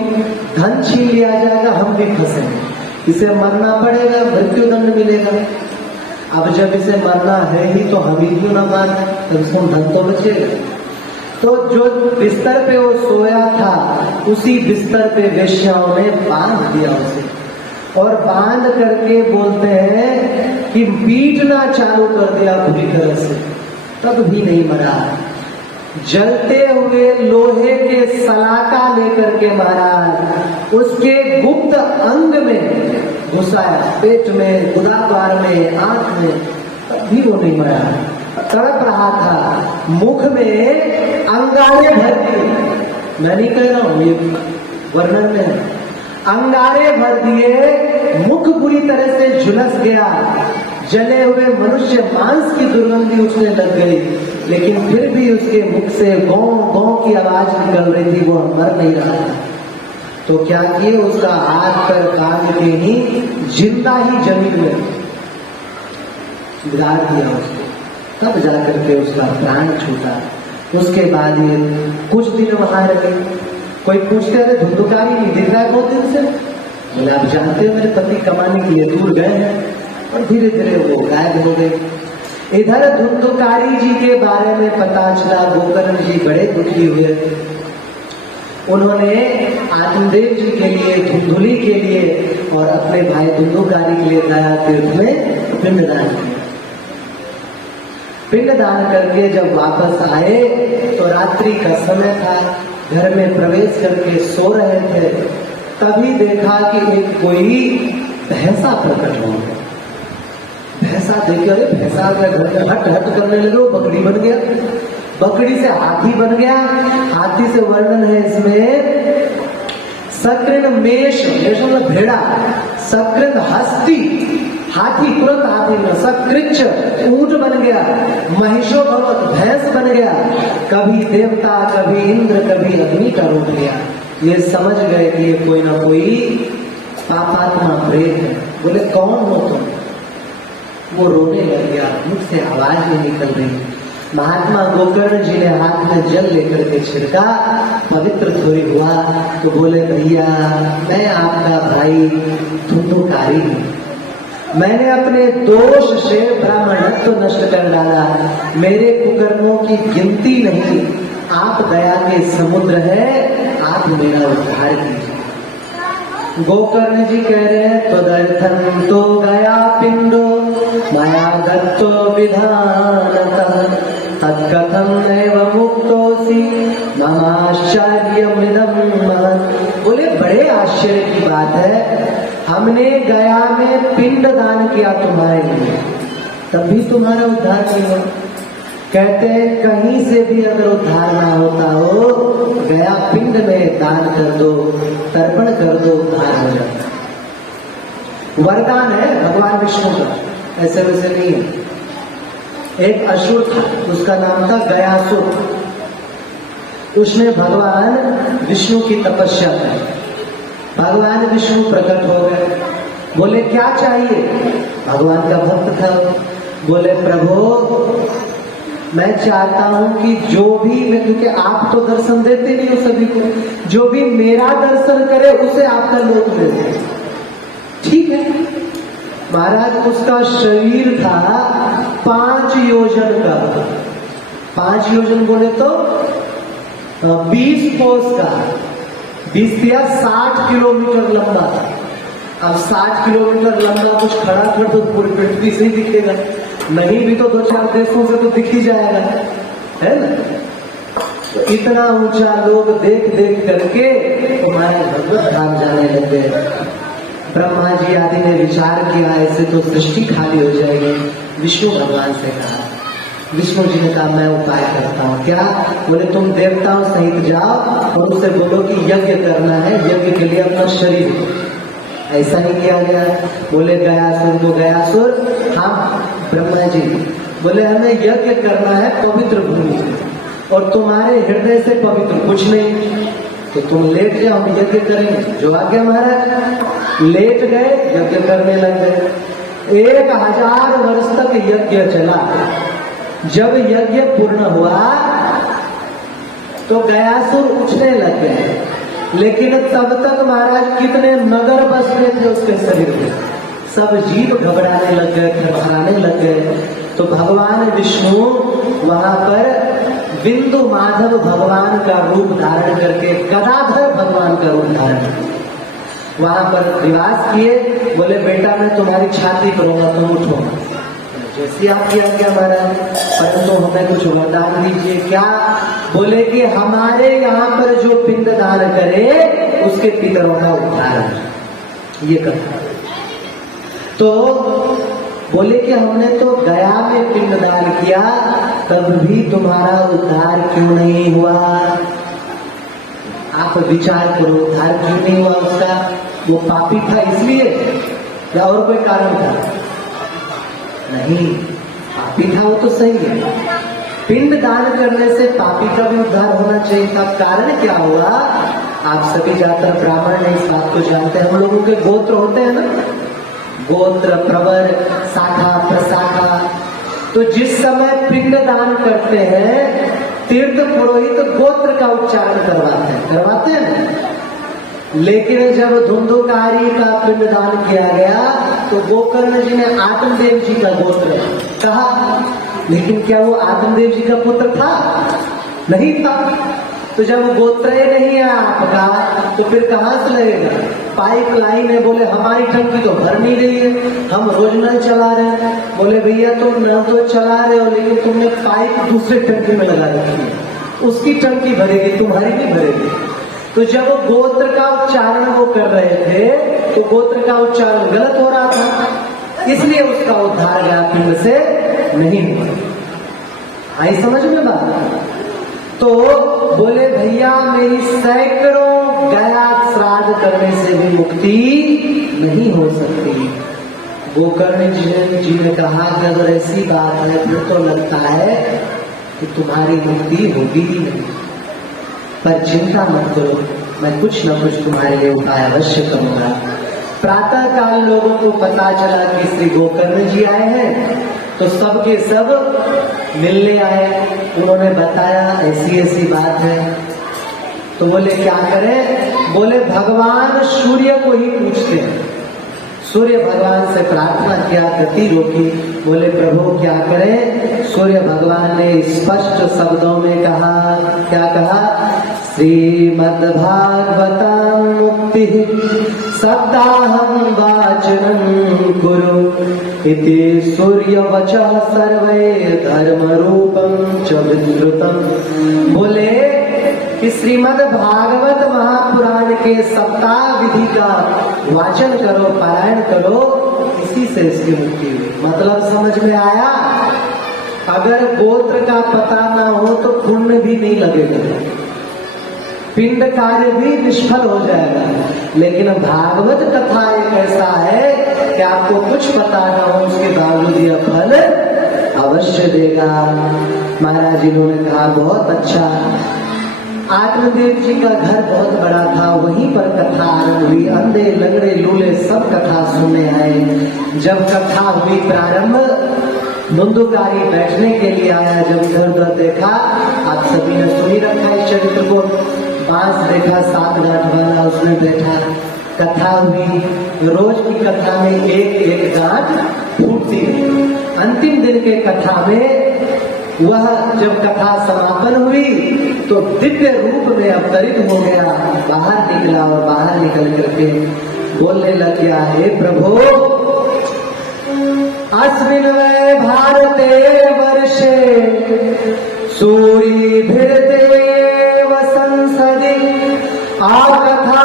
धन छीन लिया जाएगा, हम भी फंसेंगे, इसे मरना पड़ेगा, मृत्यु दंड मिलेगा। अब जब इसे मरना है ही तो हम ही क्यों ना मारे, कम से कम धन तो बचेगा। तो जो बिस्तर पे वो सोया था उसी बिस्तर पे वेश्याओं ने बांध दिया उसे, और बांध करके बोलते हैं कि पीटना चालू कर दिया बुरी तरह से, तब भी नहीं मरा। जलते हुए लोहे के सलाका लेकर के महाराज उसके गुप्त अंग में घुसाया, पेट में, गुदाद्वार में, आंख में, तब भी वो नहीं मरा। तड़प रहा था, मुख में अंगारे भर दिए, मैं नहीं कह रहा हूं, ये वर्णन में अंगारे भर दिए, मुख बुरी तरह से झुलस गया, जले हुए मनुष्य मांस की दुर्गंधी उठने लग गई, लेकिन फिर भी उसके मुख से गौ गौ की आवाज निकल रही थी, वो मर नहीं रहा था। तो क्या किए, उसका हाथ पर काट के ही जिंदा ही जमीन में गिरा दिया उसको, तब जाकर के उसका प्राण छूटा। उसके बाद ये कुछ दिन वहां रहे। कोई पूछते अरे धुंधुकारी नहीं दिख रहा है बहुत दिन से, बोले आप जानते हो मेरे पति कमाने के लिए दूर गए हैं, और धीरे धीरे वो गायब हो गए। इधर धुंधुकारी जी के बारे में पता चला, गोकर्ण जी बड़े दुखी हुए। उन्होंने आत्मदेव जी के लिए, धुंधुली के लिए और अपने भाई धुंधुकारी के लिए गया तीर्थ में पिंडदान किया। पिंडदान करके जब वापस आए तो रात्रि का समय था, घर में प्रवेश करके सो रहे थे, तभी देखा कि एक कोई भैंसा प्रकट हो गया। भैंसा देखे, अरे भैंसा अपने घर में हट हट करने लगे, वो बकरी बन गया, बकरी से हाथी बन गया। हाथी से वर्णन है इसमें, सकृन मेष, मेष मतलब भेड़ा, सकृत हस्ती, हाथी तुरंत हाथी में, सकृच ऊंट बन गया, महिषो भवत भैंस बन गया, कभी देवता, कभी इंद्र, कभी अग्नि का रूप लिया। ये समझ गए कि ये कोई ना कोई पापात्मा प्रेत है। बोले कौन हो तुम? वो रोने लग गया, मुख से आवाज नहीं निकल रही। महात्मा गोकर्ण जी ने हाथ में जल लेकर के छिड़का, पवित्र थोड़ी हुआ, तो बोले भैया मैं आपका भाई धुंधुकारी हूं, मैंने अपने दोष से ब्राह्मणत्व नष्ट कर डाला, मेरे कुकर्मों की गिनती नहीं, आप दया के समुद्र है, आप मेरा उद्धार कीजिए। गोकर्ण जी कह रहे हैं तदर्थम तो गया पिंडो माया दत्तो विधानतः तत्कथम नैव मुक्तोसी ममाश्चर्यमिदं महत्। बोले बड़े आश्चर्य की बात है, हमने गया में पिंड दान किया तुम्हारे लिए, तब भी तुम्हारा उद्धार नहीं हुआ। कहते हैं कहीं से भी अगर उद्धार ना होता हो, गया पिंड में दान कर दो, तर्पण कर दो, उद्धार हो जाता। वरदान है भगवान विष्णु का, ऐसे वैसे नहीं है। एक असुर था, उसका नाम था गयासुर, उसने भगवान विष्णु की तपस्या की। भगवान विष्णु प्रकट हो गए, बोले क्या चाहिए? भगवान का भक्त था, बोले प्रभु मैं चाहता हूं कि जो भी, क्योंकि आप तो दर्शन देते नहीं हो सभी को, जो भी मेरा दर्शन करे उसे आपका लोक दे दे। ठीक है महाराज, उसका शरीर था 5 योजन का, 5 योजन बोले तो 20 कोस का, 20 या 60 किलोमीटर लंबा था। अब 60 किलोमीटर लंबा कुछ खड़ा कर तो पूरी पृथ्वी से ही दिखेगा, नहीं भी तो 2-4 देशों से तो दिख ही जाएगा, है ना। तो इतना ऊंचा लोग देख देख करके तुम्हारे भगवत धाम जाने लगे। ब्रह्मा जी आदि ने विचार किया ऐसे तो सृष्टि खाली हो जाएगी। विष्णु भगवान से कहा, विष्णु जी ने कहा मैं उपाय करता हूँ। क्या? बोले तुम देवताओं सहित जाओ और उसे बोलो कि यज्ञ करना है, यज्ञ के लिए अपना शरीर। ऐसा नहीं किया गया। बोले गयासुर को, गयासुर हाँ ब्रह्मा जी, बोले हमें यज्ञ करना है पवित्र भूमि से, और तुम्हारे हृदय से पवित्र कुछ नहीं, तो तुम लेट जाओ, हम यज्ञ करेंगे। जो आज्ञा महाराज। लेट गए, यज्ञ करने लग गए। 1000 वर्ष तक यज्ञ चला। जब यज्ञ पूर्ण हुआ तो गयासुर उठने लग गए, लेकिन तब तक महाराज कितने नगर बस गए थे उसके शरीर में, सब जीव घबराने लग गए, थरथराने लग गए। तो भगवान विष्णु वहां पर बिंदु माधव भगवान का रूप धारण करके गदाधर भगवान का रूप धारण किया। वहां पर निवास किए, बोले बेटा मैं तुम्हारी छाती करूंगा, तुम उठो। जैसी आपकी आज्ञा महाराज, परंतु हमें कुछ वरदान दीजिए। क्या? बोले कि हमारे यहाँ पर जो पिंड दान करे उसके पितरों का उद्धार हो। ये कथा तो बोले कि हमने तो गया में पिंड दान किया, तब भी तुम्हारा उद्धार क्यों नहीं हुआ? आप विचार करो, उद्धार क्यों नहीं हुआ उसका? वो पापी था इसलिए या और कोई कारण था? नहीं, पापी था वो तो सही है। पिंड दान करने से पापी का भी उद्धार होना चाहिए था। कारण क्या हुआ? आप सभी जाकर ब्राह्मण ने इस बात को जानते हैं। हम लोगों के गोत्र होते हैं ना, गोत्र, प्रवर, शाखा, प्रशाखा। तो जिस समय पिंड दान करते हैं, तीर्थ पुरोहित गोत्र का उच्चारण करवाते हैं। लेकिन जब धुंधुकारी का पिंड दान किया गया तो गोकर्ण जी ने आत्मदेव जी का गोत्र कहा, लेकिन क्या वो आत्मदेव जी का पुत्र था? नहीं था। तो जब गोत्र नहीं है आपका तो फिर कहां से लगेगा? पाइप लाइन है, बोले हमारी टंकी तो भर नहीं रही है, हम रोज नल चला रहे हैं। बोले भैया तुम नल तो चला रहे हो, लेकिन तुमने पाइप दूसरे टंकी में लगा रखी है, उसकी टंकी भरेगी, तुम्हारी नहीं भरेगी। तो जब गोत्र का उच्चारण वो कर रहे थे तो गोत्र का उच्चारण गलत हो रहा था, इसलिए उसका उद्धार गया पिंड से नहीं हुआ। आई समझ में बात? तो बोले भैया मेरी सैकड़ों गया श्राद्ध करने से भी मुक्ति नहीं हो सकती। गोकर्ण जी ने कहा कि अगर ऐसी बात है फिर तो लगता है कि तुम्हारी मुक्ति होगी ही नहीं, पर चिंता मत करो, मैं कुछ न कुछ तुम्हारे लिए उपाय अवश्य करूंगा। प्रातः काल लोगों को पता चला कि श्री गोकर्ण जी आए हैं, तो सबके सब मिलने आए। उन्होंने बताया ऐसी ऐसी बात है। तो बोले क्या करें? बोले भगवान सूर्य को ही पूछते हैं। सूर्य भगवान से प्रार्थना किया, गति रोकी। बोले प्रभु क्या करें? सूर्य भगवान ने स्पष्ट शब्दों में कहा, क्या कहा? श्रीमद्भागवतं मुक्ति सप्ताहं वाचनं कुरु इति सूर्यवचः सर्वे धर्म रूपं च विद्रुतम्। बोले कि श्रीमद् भागवत महापुराण के सप्ताह विधि का वाचन करो, पारायण करो, इसी से इसकी मुक्ति हुई। मतलब समझ में आया? अगर गोत्र का पता ना हो तो पुण्य भी नहीं लगेगा, पिंड कार्य भी निष्फल हो जाएगा। लेकिन भागवत कथा एक ऐसा है कि आपको कुछ पता ना हो उसके बावजूद यह फल अवश्य देगा। महाराज जी ने कहा बहुत अच्छा। आत्मदेव जी का घर बहुत बड़ा था, वहीं पर कथा आरंभ हुई। अंधे लंगड़े लूले सब कथा सुनने आए। जब कथा हुई प्रारंभ, धुंधुकारी बैठने के लिए आया। जब इधर उधर देखा, आप सभी ने सुनी रखा है चरित्र को, बांस देखा 7 गांठ वाला, उसमें बैठा। कथा हुई, रोज की कथा में एक एक गांठ फूटती रही। अंतिम दिन के कथा में वह जब कथा समापन हुई तो दिव्य रूप में अवतरित हो गया, बाहर निकला और बाहर निकल करके बोलने लग गया, हे प्रभु अस्मिन् वै भारते वर्षे सूरिभिर्देव संसदि आकथा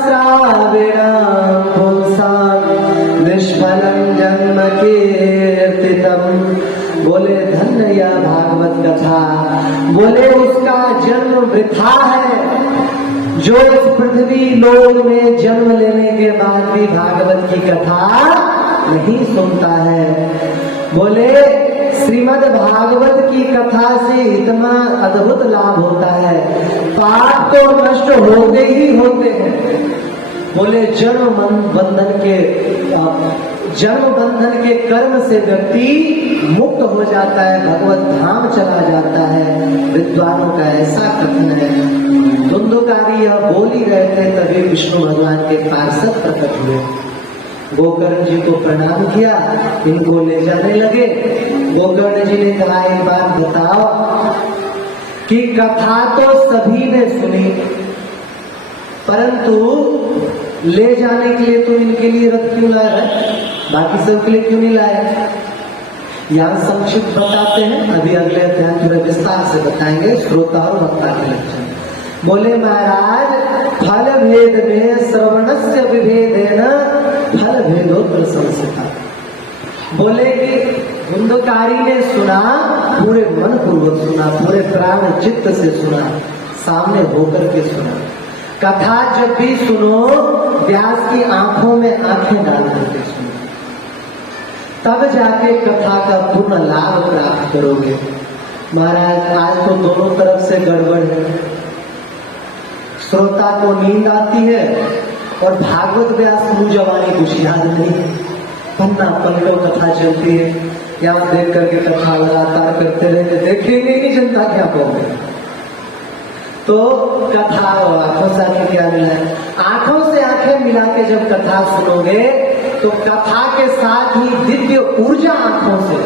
श्रावेणां पुंसां निष्फलं जन्म कीर्तितम्। बोले धन्य यह भागवत कथा, बोले उसका जन्म वृथा है जो इस पृथ्वी लोक में जन्म लेने के बाद भी भागवत की कथा नहीं सुनता है। बोले श्रीमद् भागवत की कथा से इतना अद्भुत लाभ होता है, पाप तो नष्ट होते ही होते हैं। बोले जन्म बंधन के कर्म से व्यक्ति मुक्त हो जाता है, भगवत धाम चला जाता है। विद्वानों का ऐसा कथन है। धुंधुकारी यह बोल ही रहे थे, तभी विष्णु भगवान के पार्षद प्रकट हुए। गोकर्ण जी को प्रणाम किया, इनको ले जाने लगे। गोकर्ण जी ने कहा एक बात बताओ, कि कथा तो सभी ने सुनी, परंतु ले जाने के लिए तो इनके लिए रथ क्यों लाया है, बाकी सब के लिए क्यों नहीं लाया? यहाँ संक्षिप्त बताते हैं, अभी अगले अध्याय थोड़े विस्तार से बताएंगे श्रोता और वक्ता के लक्षण। बोले महाराज फल भेद में श्रवणस्य विभेदेन फल भेदो प्रशंसिता। बोले कि धुंधकारी ने सुना, पूरे मन पूर्वक सुना, पूरे प्राण चित्त से सुना, सामने होकर के सुना। कथा जब भी सुनो व्यास की आंखों में आंखें डाल करके सुनो, तब जाके कथा का पूर्ण लाभ प्राप्त करोगे। महाराज आज तो दोनों तरफ से गड़बड़ है, श्रोता को नींद आती है और भागवत व्यास मुंह जवानी कुछ याद नहीं, पन्ना पलटो कथा चलती है, यहाँ देख करके कथा लगातार करते रहते, देखेंगे नहीं जनता क्या कहोगे। तो कथा आंखों से आंखें क्या मिला है, आंखों से आंखें मिला के जब कथा सुनोगे तो कथा के साथ ही दिव्य ऊर्जा आंखों से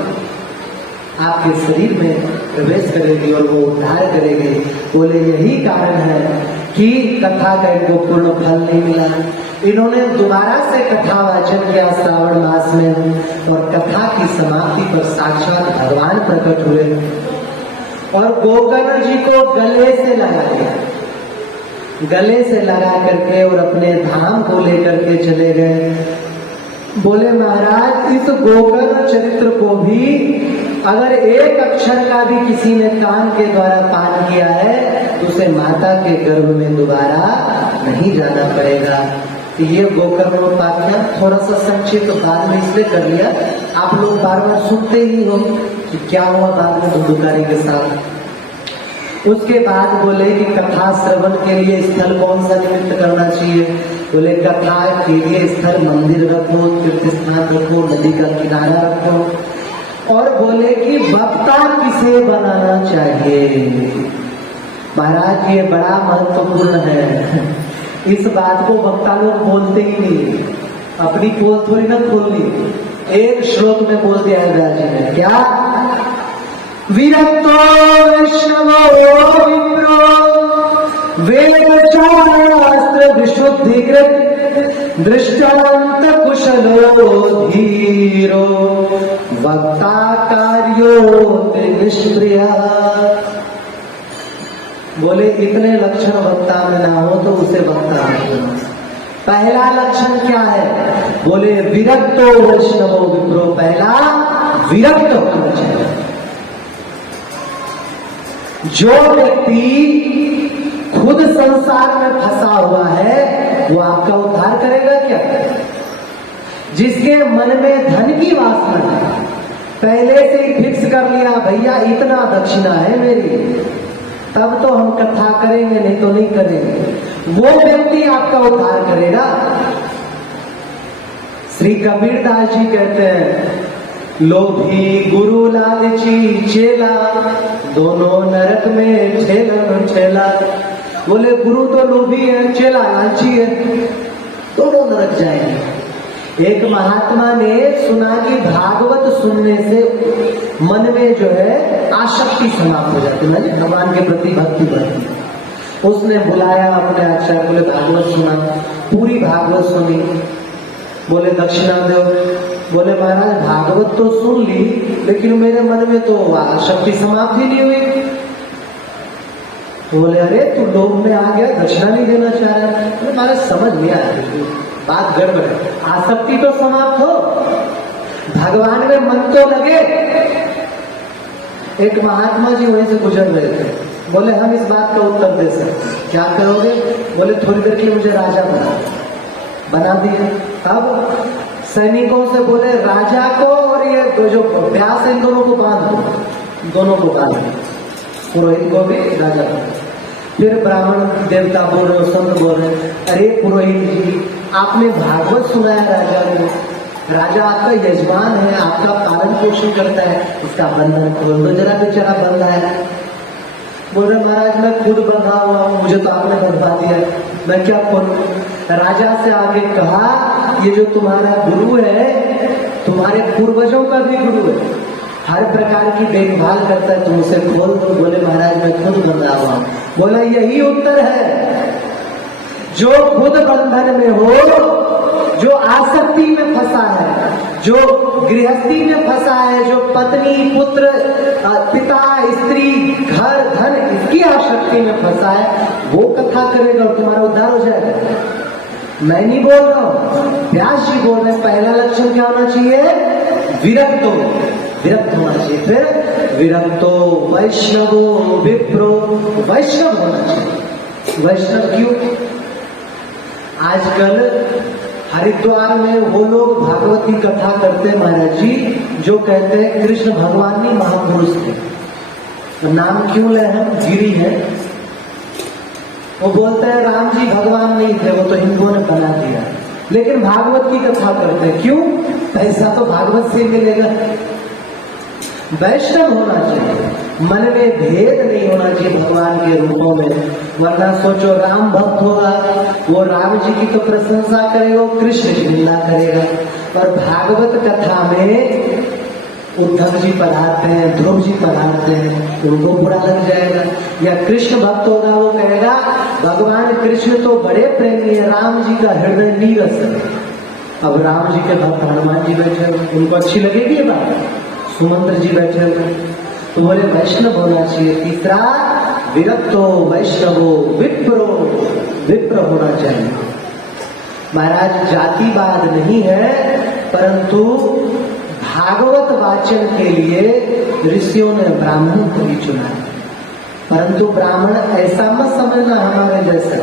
आपके शरीर में प्रवेश करेगी और वो उद्धार करेगी। बोले यही कारण है कि कथा का इनको पूर्ण फल नहीं मिला। इन्होंने दोबारा से कथा वाचन किया श्रावण मास में और कथा की समाप्ति पर साक्षात भगवान प्रकट हुए और गोकर्ण जी को गले से लगा दिया, गले से लगा करके और अपने धाम को लेकर के चले गए। बोले महाराज इस गोकर्ण चरित्र को भी अगर एक अक्षर का भी किसी ने कान के द्वारा पान किया है तो उसे माता के गर्भ में दोबारा नहीं जाना पड़ेगा। तो ये गोकर्णोपाख्यान थोड़ा सा संक्षिप्त बाद में इसलिए कर लिया, आप लोग बार बार सुनते ही हो कि क्या हुआ बाद में धुंधकारी के साथ। उसके बाद बोले कि कथा श्रवण के लिए स्थल कौन सा निमित्त करना चाहिए। बोले कथा के लिए स्थल मंदिर रखो, तीर्थ स्थान रखो, नदी का किनारा रखो। और बोले कि वक्ता किसे बनाना चाहिए। महाराज ये बड़ा महत्वपूर्ण है, इस बात को वक्ता लोग बोलते ही नहीं, अपनी पोल थोड़ी ना खोलनी, एक श्लोक में बोल दिया है व्यास जी ने, क्या विरक्तो वैष्णवो विप्रो वेदशास्त्र विशुद्धिकृत दृष्टांत कुशलो धीरो वक्ता कार्योते निष्प्रिय। बोले इतने लक्षण वक्ता में ना हो तो उसे वक्ता नहीं। पहला लक्षण क्या है? बोले विरक्तो वैष्णवो विप्रो, पहला विरक्त होना चाहिए। जो व्यक्ति खुद संसार में फंसा हुआ है वो आपका उद्धार करेगा क्या? जिसके मन में धन की वासना है, पहले से ही फिक्स कर लिया भैया इतना दक्षिणा है मेरी, तब तो हम कथा करेंगे, नहीं तो नहीं करेंगे, वो व्यक्ति आपका उद्धार करेगा। श्री कबीरदास जी कहते हैं लोभी गुरु लालची चेला, दोनों नरक में ठेला ठेला। बोले गुरु तो लोभी है, चेला लालची है, दोनों नरक जाएंगे। एक महात्मा ने सुना कि भागवत सुनने से मन में जो है आसक्ति समाप्त हो जाती है, भगवान के प्रति भक्ति बढ़ती। उसने बुलाया अपने आचार्य, बोले भागवत सुना, पूरी भागवत सुनी। बोले दक्षिणा दो। बोले महाराज भागवत तो सुन ली लेकिन मेरे मन में तो आसक्ति समाप्त ही नहीं हुई। बोले अरे तू लोभ में आ गया, दक्षिणा नहीं देना चाह रहा है। तो महाराज समझ नहीं आया, बात गड़बड़ है, आसक्ति तो समाप्त हो, भगवान में मन तो लगे। एक महात्मा जी वहीं से गुजर रहे थे, बोले हम इस बात का उत्तर दे सकते, क्या करोगे? बोले थोड़ी देर के लिए मुझे राजा बना दिए। अब सैनिकों से बोले राजा को और ये जो व्यास है इन दोनों को बांध दो, दोनों को बांध दो, पुरोहित को भी राजा बना। फिर ब्राह्मण देवता बोल रहे, संत बोल रहे, अरे पुरोहित जी आपने भागवत सुनाया राजा को, राजा आपका यजमान है, आपका पालन पोषण करता है, उसका बंधन खोल दो जरा, बेचारा बंधा है। बोल रहे महाराज मैं खुद बंधा हुआ हूँ, मुझे तो आपने बंधा दिया, मैं क्या खोलूं? राजा से आगे कहा ये जो तुम्हारा गुरु है तुम्हारे पूर्वजों का भी गुरु है, हर प्रकार की देखभाल करता है, तुम उसे खोल दो। बोले महाराज मैं खुद बंधा हुआ हूं। बोला यही उत्तर है, जो खुद बंधन में हो, जो आसक्ति में फंसा है, जो गृहस्थी में फंसा है, जो पत्नी पुत्र पिता स्त्री घर धन इसकी आसक्ति में फंसा है, वो कथा करेगा और तुम्हारा उद्धार हो जाएगा। मैं नहीं बोल रहा हूं, व्यास जी बोल रहे हैं। पहला लक्षण क्या होना चाहिए? विरक्तो, विरक्त होना चाहिए। फिर विरक्तो वैष्णवो विप्रो, वैष्णव होना चाहिए। वैष्णव क्यों? आजकल हरिद्वार में वो लोग भागवत की कथा करते हैं महाराज जी, जो कहते हैं कृष्ण भगवान ही महापुरुष थे। तो नाम क्यों ले हम? गिरी है। वो बोलते हैं राम जी भगवान नहीं थे, वो तो हिंदुओं ने बना दिया। लेकिन भागवत की कथा करते हैं, क्यों? पैसा तो भागवत से मिलेगा। वैष्णव होना चाहिए, मन में भेद नहीं होना चाहिए भगवान के रूपों में। वरना सोचो राम भक्त होगा, वो राम जी की तो प्रशंसा करेगा, वो कृष्ण की निंदा करेगा। और भागवत कथा में उद्धव जी पढ़ाते हैं, ध्रुव जी पढ़ाते हैं, उनको बुरा लग जाएगा। या कृष्ण भक्त होगा, वो कहेगा भगवान कृष्ण तो बड़े प्रेमी है, राम जी का हृदय नीरस है। अब राम जी के भक्त हनुमान जी बैठे, उनको अच्छी लगेगी ये बात? सुमंत्र जी बैठे हुए, तो बोले वैष्णव होना चाहिए। तीसरा विरक्तो वैष्णवो विप्रो, विप्र होना चाहिए। महाराज जातिवाद नहीं है, परंतु भागवत वाचन के लिए ऋषियों ने ब्राह्मण को भी चुना। परंतु ब्राह्मण ऐसा मत समझना हमारे जैसा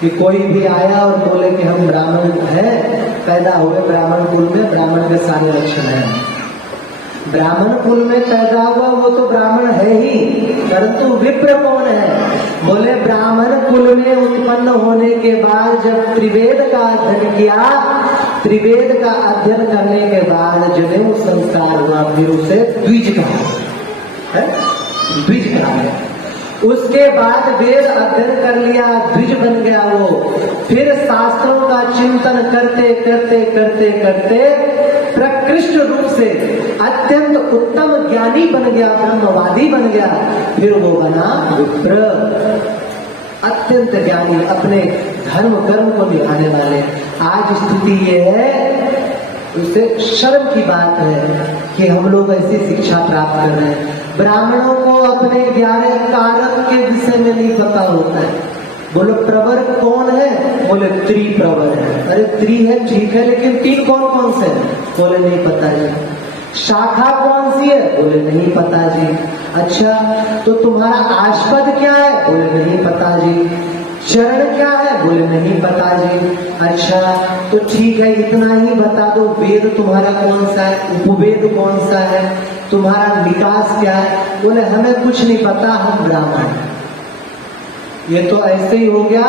कि कोई भी आया और बोले कि हम ब्राह्मण हैं, पैदा हुए ब्राह्मण कुल में, ब्राह्मण के सारे लक्षण हैं। ब्राह्मण कुल में पैदा हुआ वो तो ब्राह्मण है ही, परंतु विप्र कौन है? बोले ब्राह्मण कुल में उत्पन्न होने के बाद जब त्रिवेद का अध्ययन किया, त्रिवेद का अध्ययन करने के बाद जनेऊ संस्कार हुआ, फिर उसे द्विज कहा, द्विज कहा गया। उसके बाद वेद अध्ययन कर लिया, द्विज बन गया वो। फिर शास्त्रों का चिंतन करते करते करते करते प्रकृष्ट रूप से अत्यंत उत्तम ज्ञानी बन गया, ब्रह्मवादी बन गया। फिर वो बना विप्र, अत्यंत ज्ञानी, अपने धर्म कर्म को निभाने वाले। आज स्थिति ये है, उससे शर्म की बात है कि हम लोग ऐसी शिक्षा प्राप्त कर रहे हैं। ब्राह्मणों को अपने 11 कारक के विषय में नहीं पता होता है। बोलो प्रवर कौन है? बोले त्रिप्रवर है। अरे त्रि है ठीक है, लेकिन 3 कौन कौन से है? बोले नहीं पता जी। शाखा कौन सी है? बोले नहीं पता जी। अच्छा तो तुम्हारा आस्पद क्या है? बोले नहीं पता जी। चरण क्या है? बोले नहीं पता जी। अच्छा तो ठीक है, इतना ही बता दो, वेद तुम्हारा कौन सा है, उपवेद कौन सा है, तुम्हारा विकास क्या है? बोले हमें कुछ नहीं पता, हम ब्राह्मण। ये तो ऐसे ही हो गया,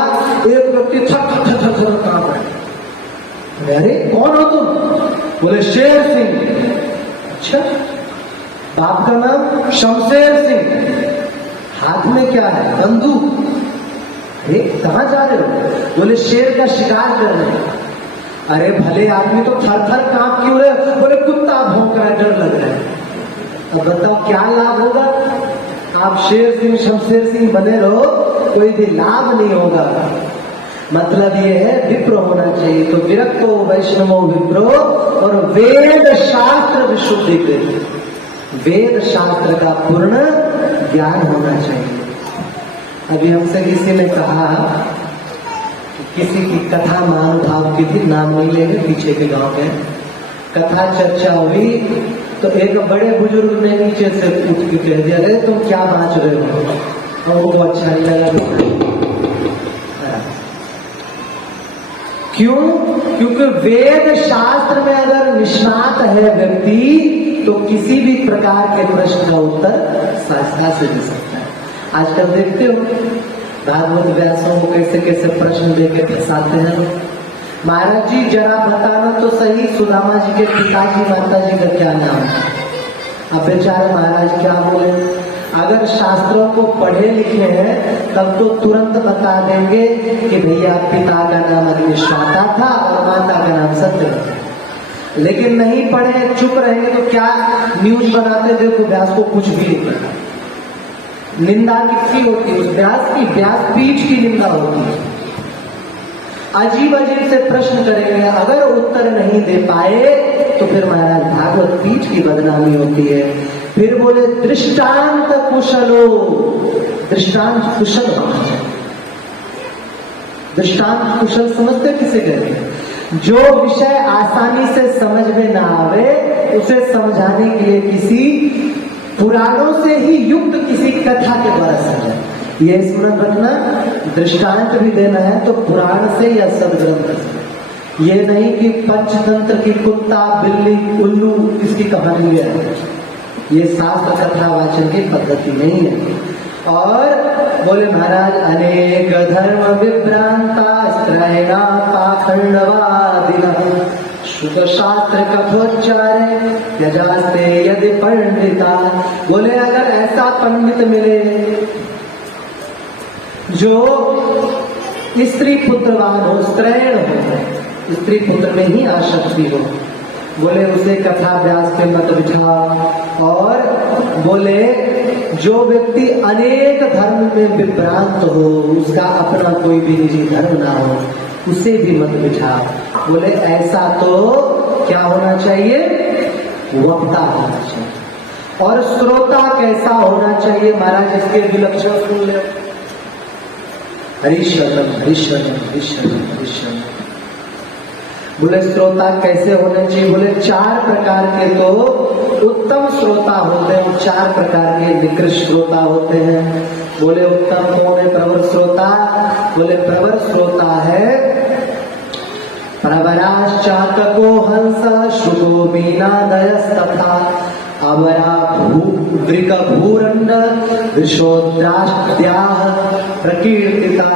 एक व्यक्ति थक थक थक थक थक कांप रहे। अरे कौन हो तुम? बोले शेर सिंह। अच्छा बाप का नाम? शमशेर सिंह। हाथ में क्या है? बंदूक। अरे कहाँ जा रहे हो? बोले शेर का शिकार कर रहे हैं। अरे भले आदमी तो थर थर कांप क्यों रहे? बोले कुत्ता भौंक रहा है, डर लग रहा है। अब बताओ क्या लाभ होगा? आप शेर सिंह शमशेर सिंह बने रहो, कोई भी लाभ नहीं होगा। मतलब ये है विप्र होना चाहिए। तो विरक्तो वैष्णवो विप्रो, और वेद शास्त्र विशुद्धि के, वेद शास्त्र का पूर्ण ज्ञान होना चाहिए। अभी हमसे किसी ने कहा, किसी की कथा महानुभाव की थी, नाम नहीं लेंगे, पीछे के गांव के, कथा चर्चा हुई तो एक बड़े बुजुर्ग ने नीचे से उठ के कह दिया, अरे तुम क्या बाँच रहे हो? और वो अच्छा नहीं लगा। क्यों? क्योंकि वेद शास्त्र में अगर निष्णात है व्यक्ति तो किसी भी प्रकार के प्रश्न का उत्तर सहजता से दे सकता है। आजकल देखते हो भागवत व्यासों को कैसे कैसे प्रश्न देके फंसाते हैं। महाराज जी जरा बताना तो सही, सुदामा जी के पिताजी माता जी का क्या नाम है? अब बेचारे महाराज क्या बोले? अगर शास्त्रों को पढ़े लिखे हैं तब तो तुरंत बता देंगे कि भैया पिता का नाम अग्निश्वाता था और माता का नाम सत्यवती। लेकिन नहीं पढ़े, चुप रहेंगे तो क्या न्यूज बनाते थे तो व्यास को कुछ भी नहीं पता। निंदा किसकी होती है? उस व्यास की, व्यासपीठ की निंदा होती है। अजीब अजीब से प्रश्न करेंगे, अगर उत्तर नहीं दे पाए तो फिर महाराज भागवत पीठ की बदनामी होती है। फिर बोले दृष्टांत कुशलो, दृष्टांत कुशल होना चाहिए। दृष्टांत कुशल समझते किसे कहते हैं? जो विषय आसानी से समझ में ना आवे उसे समझाने के लिए किसी पुराणों से ही युक्त किसी कथा के द्वारा समझा। ये स्मरण रखना, दृष्टांत भी देना है तो पुराण से या सदग्रंथ से। ये नहीं कि पंचतंत्र की कुत्ता बिल्ली उल्लू इसकी कहानी है, ये शास्त्र कथा वाचन की पद्धति नहीं है। और बोले महाराज अनेक धर्म विभ्रांता स्त्रैणा पाखंडवादिना शुद्ध शास्त्र कथोच्चारे यजास्ते यदि पंडिता। बोले अगर ऐसा पंडित मिले जो स्त्री पुत्रवान हो, स्त्रैण हो, स्त्री पुत्र में ही आसक्ति हो, बोले उसे कथा व्यास पे मत बिठा। और बोले जो व्यक्ति अनेक धर्म में विभ्रांत हो, उसका अपना कोई भी निजी धर्म ना हो, उसे भी मत बिठा। बोले ऐसा तो क्या होना चाहिए? वक्ता होना चाहिए। और श्रोता कैसा होना चाहिए? महाराज इसके विलक्षण सुन ले। हरिशरणम हरिशरणम हरिशरणम हरिशरणम। बोले श्रोता कैसे होने चाहिए? बोले 4 प्रकार के तो उत्तम श्रोता होते हैं, 4 प्रकार के निकृष्ट श्रोता होते हैं। बोले उत्तम कौन है? प्रवर श्रोता। बोले प्रवर श्रोता है प्रवराश्चातको हंस शुको मीनादयस्तथा अवरा वृक भूरंड विशोद्राष्ट्याः प्रकीर्तिता।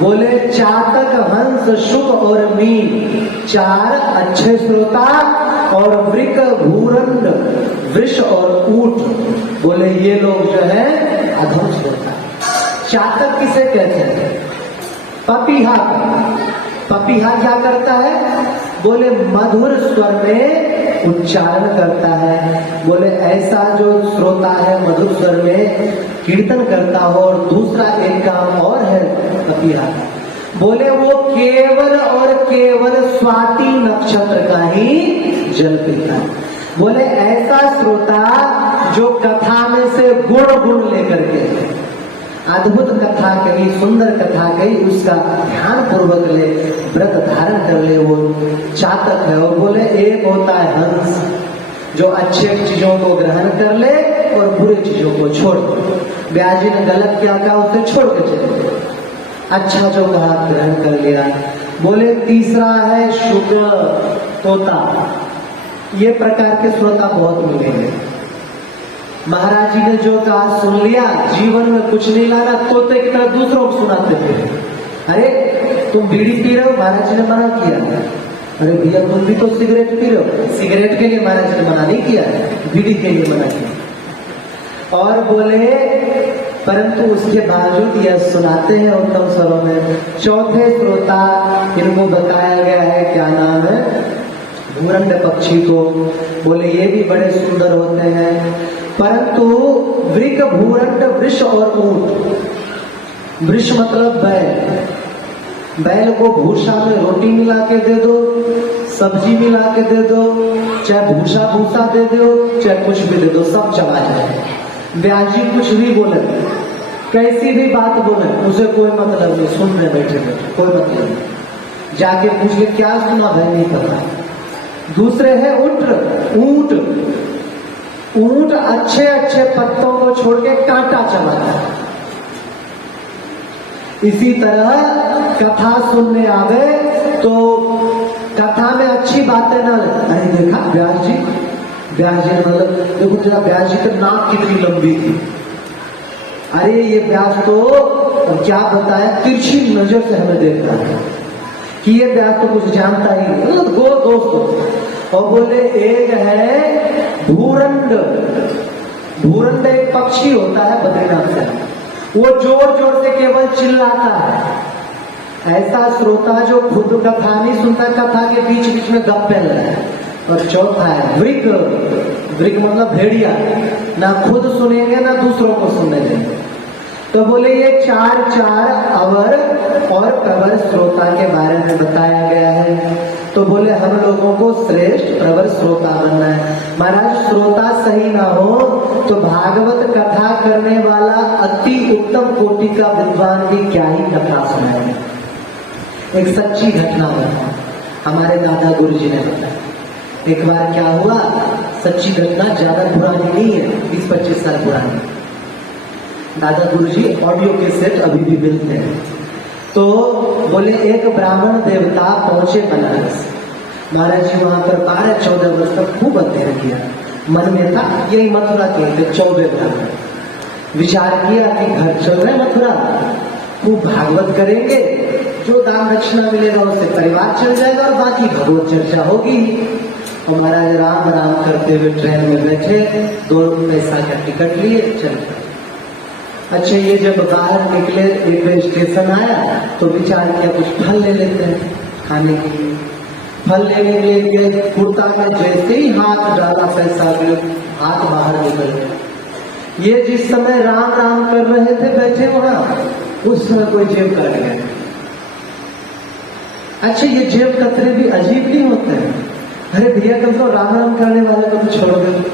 बोले चातक, हंस, शुक और मीन 4 अच्छे श्रोता, और वृक, भूरंड, वृष और ऊंट, बोले ये लोग जो है अधम श्रोता। चातक किसे कहते हैं? पपीहा। पपीहा क्या करता है? बोले मधुर स्वर में उच्चारण करता है। बोले ऐसा जो श्रोता है मधुर स्वर में कीर्तन करता हो। और दूसरा एक काम और है पपीहा, बोले वो केवल और केवल स्वाति नक्षत्र का ही जल पीता है। बोले ऐसा श्रोता जो कथा में से गुण लेकर के अद्भुत कथा कही, सुंदर कथा कही, उसका ध्यान पूर्वक ले, व्रत धारण कर ले, वो चातक है। और बोले एक होता है हंस, जो अच्छे चीजों को ग्रहण कर ले और बुरे चीजों को छोड़ दे। ब्याजी ने गलत क्या कहा उसे छोड़ के चले, अच्छा जो कहा ग्रहण कर लिया। बोले तीसरा है शुक्ल, तोता। ये प्रकार के श्रोता बहुत मिलेंगे। महाराज जी ने जो कहा सुन लिया, जीवन में कुछ नहीं लाना, तोते की तरह दूसरों को सुनाते थे। अरे तुम बीड़ी पी रहे हो, महाराज जी ने मना किया। अरे भैया तुम भी तो सिगरेट पी रहे हो, सिगरेट के लिए महाराज जी ने मना नहीं किया, बीड़ी के लिए मना किया। और बोले परंतु उसके बावजूद यह सुनाते हैं उत्तम स्वरों में। चौथे श्रोता इनको बताया गया है, क्या नाम है? भूरंड पक्षी को। बोले ये भी बड़े सुंदर होते हैं, परंतु वृक, भूरंड, वृष और ऊंट। वृष मतलब बैल। बैल को भूसा में रोटी मिला के दे दो, सब्जी मिला के दे दो, चाहे भूसा भूसा दे दो, चाहे कुछ भी दे दो, सब चबा जाए। ब्याजी कुछ भी बोले, कैसी भी बात बोले, उसे कोई मतलब नहीं, सुन रहे बैठे बैठे कोई मतलब नहीं। जाके पूछ के क्या सुना भाई, नहीं पता। दूसरे है ऊंट। ऊंट अच्छे अच्छे पत्तों को छोड़ के कांटा चलाता है। इसी तरह कथा सुनने आवे तो कथा में अच्छी बातें ना ले। अरे देखा व्यास जी मतलब देखो जरा व्यास जी का नाक कितनी लंबी थी। अरे ये व्यास तो क्या बताया, तिरछी नजर से हमें देखता है कि ये व्यास तो कुछ जानता ही नहीं। मतलब दो दोस्त। और बोले एक है भूरंड। भूरंड एक पक्षी होता है बद्रीनाथ से, वो जोर जोर से केवल चिल्लाता है। ऐसा श्रोता जो खुद कथा नहीं सुनता, कथा के बीच बीच में गप्पे लगाए, और चौथा है वृक। वृक मतलब भेड़िया, ना खुद सुनेंगे ना दूसरों को सुनने देंगे। तो बोले ये 4 अवर और प्रवर श्रोता के बारे में बताया गया है। तो बोले हम लोगों को श्रेष्ठ प्रवर श्रोता बनना है। महाराज श्रोता सही ना हो तो भागवत कथा करने वाला अति उत्तम कोटि का विद्वान भी क्या ही कथा सुनाएगा। एक सच्ची घटना है, हमारे दादा गुरु जी ने बताया। एक बार क्या हुआ, सच्ची घटना, ज्यादा पुरानी नहीं है, 20-25 साल पुरानी। दादा गुरु जी ऑडियो के सेट अभी भी मिलते हैं। तो बोले एक ब्राह्मण देवता पहुंचे बनारस। महाराज जी वहां पर 12-14 वर्ष तक खूब अध्ययन किया। मन में था यही मथुरा के 14 ब्राह्मण। विचार किया कि घर चल रहे मथुरा, खूब भागवत करेंगे, जो दान दक्षिणा मिलेगा उससे परिवार चल जाएगा और बाकी भगवत चर्चा होगी। और महाराज राम राम करते हुए ट्रेन में बैठे, 2 पैसा का टिकट लिए, चल पड़े। अच्छा, ये जब बाहर निकले, एक स्टेशन आया तो विचार किया कुछ फल ले लेते हैं खाने के लिए। फल लेने के लिए कुर्ता में जैसे ही हाथ डाला, पैसा हाथ बाहर निकल गया। ये जिस समय राम राम कर रहे थे बैठे वहां, उस समय कोई जेब काट गया। अच्छा, ये जेब कतरे भी अजीब नहीं होते हैं। अरे भैया कम से राम राम करने वाले को तो छोड़ दो।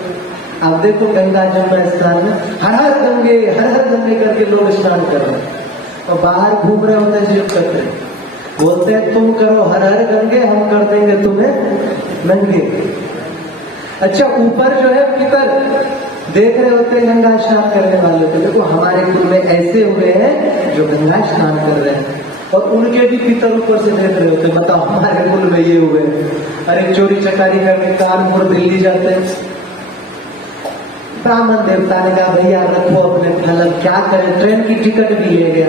अब देखो गंगा जमुना स्नान में हर हर गंगे करके लोग स्नान कर रहे हैं और बाहर घूम रहे होते हैं, जेब करते हैं, बोलते हैं तुम करो हर हर गंगे, हम कर देंगे तुम्हें नंगे। अच्छा, ऊपर जो है पितर देख रहे होते हैं गंगा स्नान करने वाले होते। देखो हमारे कुल में ऐसे हुए हैं जो गंगा स्नान कर रहे हैं और उनके भी पितर ऊपर से देख रहे होते। बताओ हमारे कुल में ये हुए। अरे चोरी चकारी करके कानपुर दिल्ली जाते हैं। ब्राह्मण देवता ने कहा भैया रखो अपने फल, क्या करें, ट्रेन की टिकट भी ले गया,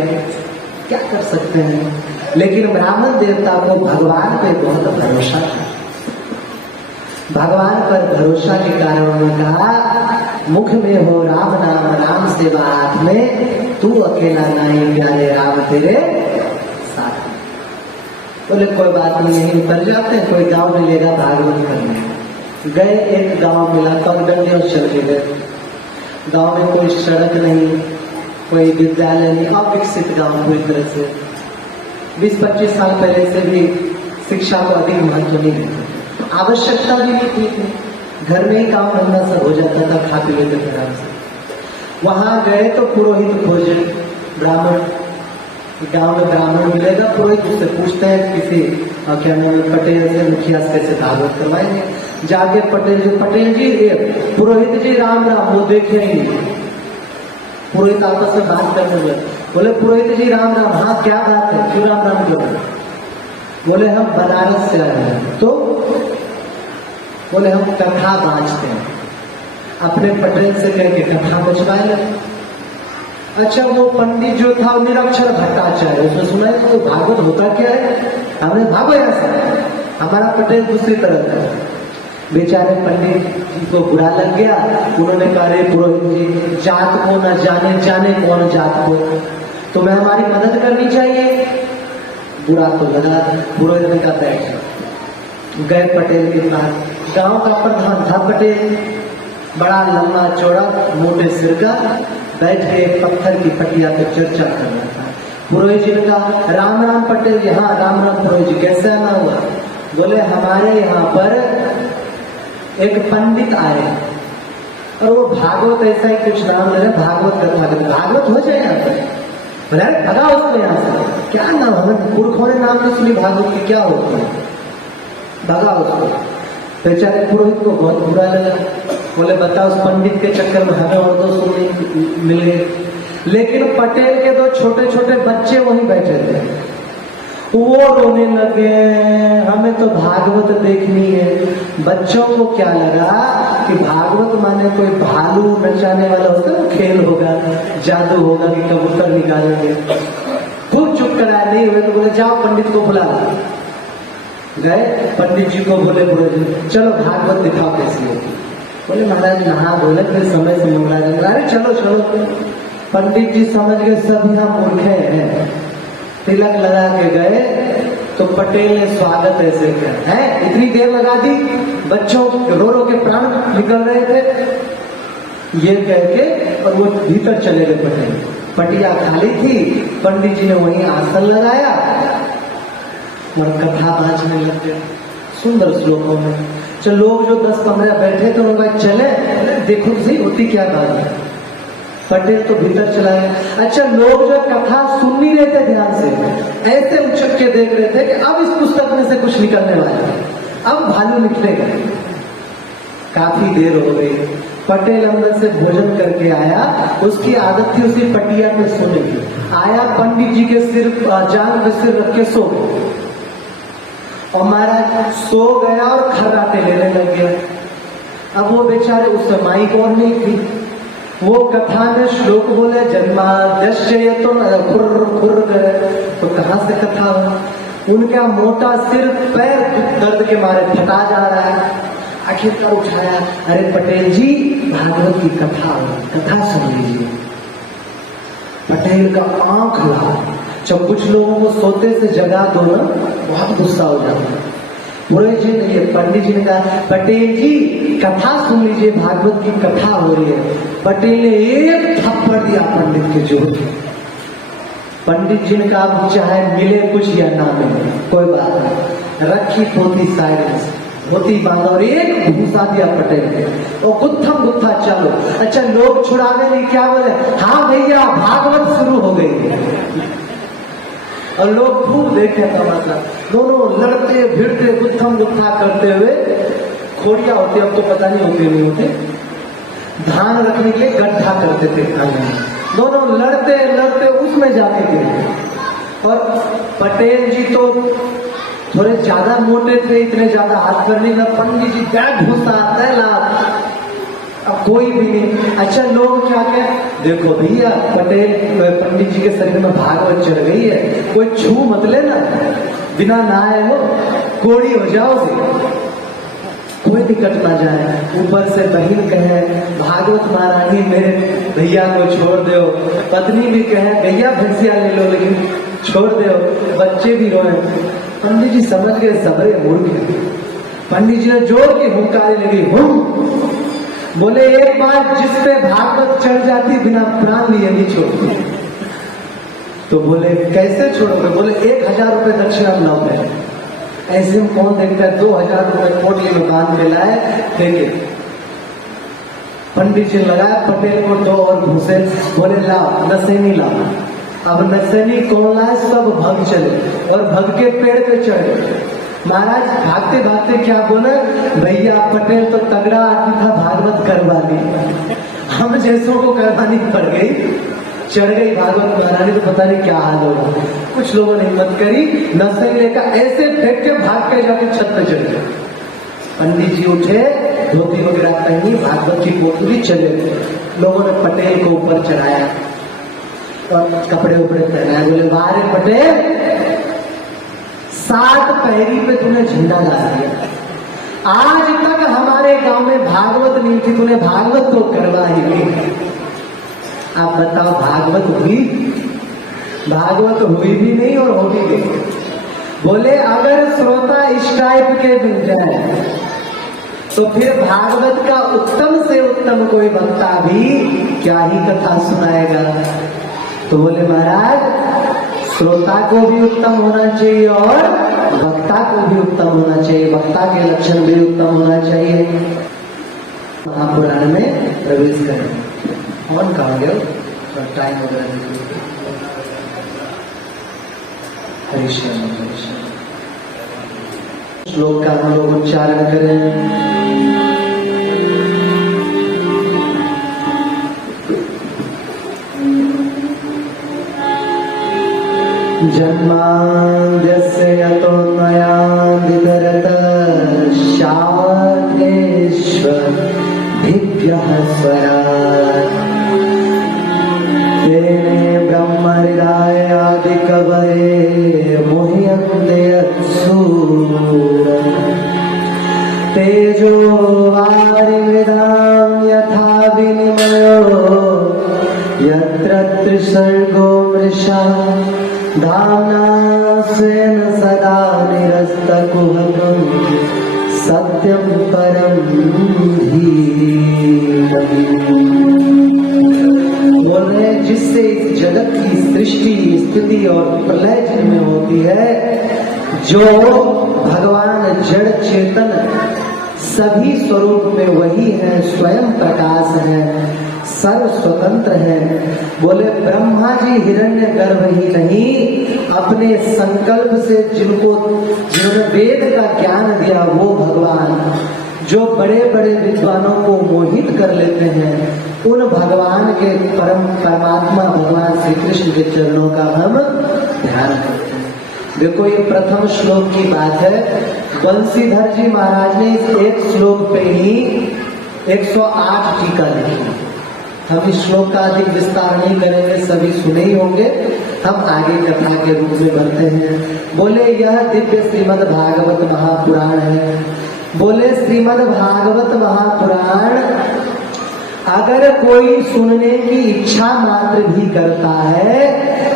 क्या कर सकते हैं। लेकिन ब्राह्मण देवता को भगवान पे बहुत भरोसा था। भगवान पर भरोसा के कारण उन्होंने कहा मुख में हो राम नाम, राम सेवा हाथ में, तू अकेला नहीं प्यारे राम तेरे साथ। बोले कोई बात नहीं, उतर जाते हैं, कोई गांव मिलेगा भागवत करने। गए, एक गांव मिला, पगडंडे और चल के गए। गांव में कोई सड़क नहीं, कोई विद्यालय नहीं, अविकसित गांव पूरी तरह से। 20-25 साल पहले से भी शिक्षा को अधिक महत्व नहीं देते, आवश्यकता भी नहीं थी। घर में ही काम धंधा सब हो जाता था, खा पी लेते थे आराम से। वहां गए तो पुरोहित खोजे, ब्राह्मण, गांव में ब्राह्मण मिलेगा, पुरोहित उससे पूछते हैं किसी क्या नाम है, पटेल से, मुखिया से कैसे भागवत करवाएंगे। जाके पटेल जी पुरोहित जी राम राम, वो देखे ही नहीं। पुरोहित आपस में बात करने लगे। बोले पुरोहित जी राम राम। हाँ क्या बात है, क्यों राम राम क्यों? बोले हम बनारस से आए हैं। तो बोले हम कथा बांचते हैं, अपने पटेल से कह के कथा बचवाए। अच्छा, वो पंडित जो था निरक्षर भट्टाचार्य, उसने सुना है तो भागवत होता क्या है, हमने भागो ऐसा। हमारा पटेल दूसरी तरह था। बेचारे पंडित जी को बुरा लग गया। उन्होंने कहा रे पुरोहित जी, जात को न जाने, जाने कौन जात को, तुम्हें हमारी मदद करनी चाहिए। बुरा तो लगा। पुरोहित ने कहा बैठ। गए पटेल के पास। गांव का प्रधान था पटेल, बड़ा लंबा चौड़ा मोटे सिर का, बैठ के पत्थर की पटिया पर चर्चा कर रहा था। पुरोहित जी ने कहा राम राम पटेल। यहाँ राम राम पुरोहित जी, कैसे आना हुआ? बोले हमारे यहाँ पर एक पंडित आए और वो भागवत ऐसा ही कुछ नाम ले रहे, भागवत कथा करते। भागवत हो जाए यहाँ पर? बोले भगा उसको यहाँ से। क्या नाम, हमें पुरखों ने नाम नहीं सुनी भागवत की, क्या होती है, भगा उसको। बेचारे पुरोहित को बहुत बुरा लगा। बोले बता, उस पंडित के चक्कर में हमें और 2 सुनने मिल गए। लेकिन पटेल के 2 छोटे छोटे बच्चे वहीं बैठे थे, वो रोने लगे, हमें तो भागवत देखनी है। बच्चों को क्या लगा कि भागवत माने कोई भालू नचाने वाला होता है, खेल होगा, जादू होगा कि कबूतर निकालेंगे। खूब चुप कराया, नहीं हुए तो बोले जाओ पंडित को बुला। गए पंडित जी को, बोले चलो भागवत दिखाओ कैसी होगी। बोले महाराज नहा बोले फिर समय से मंगला जाएगा। अरे चलो चलो। पंडित जी समझ गए सब यहाँ मूर्खे हैं। तिलक लगा के गए तो पटेल ने स्वागत ऐसे किया है, इतनी देर लगा दी, बच्चों रो रो के प्राण निकल रहे थे। ये कह के और वो भीतर चले गए पटेल। पटिया खाली थी, पंडित जी ने वहीं आसन लगाया और कथा बांचने लग गए सुंदर श्लोकों में। चलो लोग जो 10-15 बैठे थे उन्होंने कहा चले देखो तो सही होती क्या बात है। पटेल तो भीतर चला गया। अच्छा, लोग जो कथा सुन नहीं रहे थे ध्यान से, ऐसे उछक के देख रहे थे कि अब इस पुस्तक में से कुछ निकलने वाला है, अब भालू निकलेगा। काफी देर हो गई। पटेल अंदर से भोजन करके आया, उसकी आदत थी उसी पटिया पे सोने की। आया, पंडित जी के सिर जांग पे सिर रख के सो गया और महाराज सो गया और खर्राटे लेने लग गया। अब वो बेचारे उस समय माइक और नहीं थी, वो कथा में श्लोक बोले जन्माद्यस्य तो खुर्र खुर्र करे, तो कहां से कथा हो। उनका मोटा सिर पैर दर्द के मारे फटा जा रहा है। आखिर का उठाया, अरे पटेल जी भागवत की कथा हो, कथा सुन लीजिए। पटेल का आंख लाल। जब कुछ लोगों को सोते से जगा दो ना, बहुत गुस्सा हो जाता है। बोले जी नहीं, पंडित जी ने कहा पटेल जी कथा सुन लीजिए, भागवत की कथा हो रही है। पटेल ने एक थप्पड़ दिया पंडित के जोर। पंडित जी ने कहा चाहे मिले कुछ या ना मिले कोई बात नहीं, रखी पोथी साइलेंस, धोती बांधा और एक घूसा दिया पटेल के और गुत्थम गुत्था चलो। अच्छा, लोग छुड़ाने नहीं क्या बोले, हाँ भैया भागवत शुरू हो गई। और लोग खूब देखे तमाशा, दोनों लड़ते भिड़ते गुत्थम गुत्था करते हुए। खोड़िया होती, अब तो पता नहीं होती नहीं होते, धान रखने के लिए गड्ढा करते थे खाने में। दोनों लड़ते लड़ते उसमें जाके गिरे। और पटेल जी तो थोड़े ज्यादा मोटे थे, इतने ज्यादा हाथ करने का। पंडित जी बैग घुसा तैला, अब कोई भी नहीं। अच्छा, लोग क्या कहे, देखो भैया पटेल पंडित जी के शरीर में भागवत चढ़ गई है, कोई छू मत लेना, बिना नहाए हो कोड़ी हो जाओगे, कोई दिक्कत ना जाए। ऊपर से बहन कहे भागवत महारानी मेरे भैया को छोड़ दो, पत्नी भी कहे भैया भैंसिया ले लो लेकिन छोड़ दो, बच्चे भी रोए। पंडित जी समझ गए सबरे मूर्ख। पंडित जी ने जोर की हुंकारी लगी, हुम। बोले एक बार जिस पे भागवत चढ़ जाती बिना प्राण लिए नहीं छोड़ती। तो बोले कैसे छोड़ोगे? बोले 1000 रुपए दक्षिणा लाओ। ऐसे में कौन देखता है, 2000 रुपए कोटी में बांध के लाए, देखे पंडित जी लगाया पटेल को 2 और घुसे। बोले लाओ नसेनी लाओ। अब नसेनी कौन लाए, सब भग चले और भग के पेड़ पे चढ़े। महाराज भागते भागते क्या बोले, भैया पटेल तो तगड़ा आदमी था, भागवत करवा दी। हम जैसों को करवानी पड़ गई, चढ़ गई भागवत महारानी, तो पता नहीं क्या हाल होगा। कुछ लोगों ने हिम्मत करी, नशे लेकर ऐसे फेंक के भाग के जाके छत पे चढ़ गए। पंडित जी उठे, धोती वगैरह पहनी, भागवत की पोटली चले गए। लोगों ने पटेल को ऊपर चढ़ाया और कपड़े उपड़े पहनाए। बोले वाह रे पटेल, 7 पहरी पे तूने झंडा ला दिया। आज तक हमारे गांव में भागवत नहीं थी, तूने भागवत तो करवा ही नहीं। आप बताओ भागवत हुई? भागवत हुई भी नहीं और होगी भी। बोले अगर श्रोता इस टाइप के मिल जाए तो फिर भागवत का उत्तम से उत्तम कोई वक्ता भी क्या ही कथा सुनाएगा। तो बोले महाराज श्रोता को भी उत्तम होना चाहिए और वक्ता को भी उत्तम होना चाहिए, वक्ता के लक्षण भी उत्तम होना चाहिए। महापुराण में प्रवेश करें। कौन कहा गया टाइम वगैरह श्लोक का हम लोग उच्चारण करें। जन्माद्यस्य यतोऽन्वयादितरतः शावकेष्वभिभ्यः स्वरात् तेने ब्रह्महृदाय आदिकवये मुह्यन्ते यत्सूरः तेजो वारिमृदां यथा विनिमयो यत्र त्रिसर्गो मृषा धाम्ना स्वेन सदा निरस्तकुहकं सत्यम परम धीमहि। बोल रहे जिससे इस जगत की सृष्टि स्थिति और प्रलय जिनमें होती है, जो भगवान जड़ चेतन सभी स्वरूप में वही है, स्वयं प्रकाश है, सर्व स्वतंत्र है। बोले ब्रह्मा जी हिरण्य गर्भ ही नहीं, अपने संकल्प से जिन्होंने वेद का ज्ञान दिया वो भगवान, जो बड़े बड़े विद्वानों को मोहित कर लेते हैं, उन भगवान के परमात्मा भगवान श्री कृष्ण के चरणों का हम ध्यान करते हैं। देखो ये प्रथम श्लोक की बात है। बंसीधर जी महाराज ने इस एक श्लोक पे ही 108 टीका लिखी। हम इस श्लोक का अधिक विस्तार नहीं करेंगे, सभी सुने ही होंगे, हम आगे कथा के रूप में बढ़ते हैं। बोले यह दिव्य श्रीमद् भागवत महापुराण है। बोले श्रीमद् भागवत महापुराण अगर कोई सुनने की इच्छा मात्र भी करता है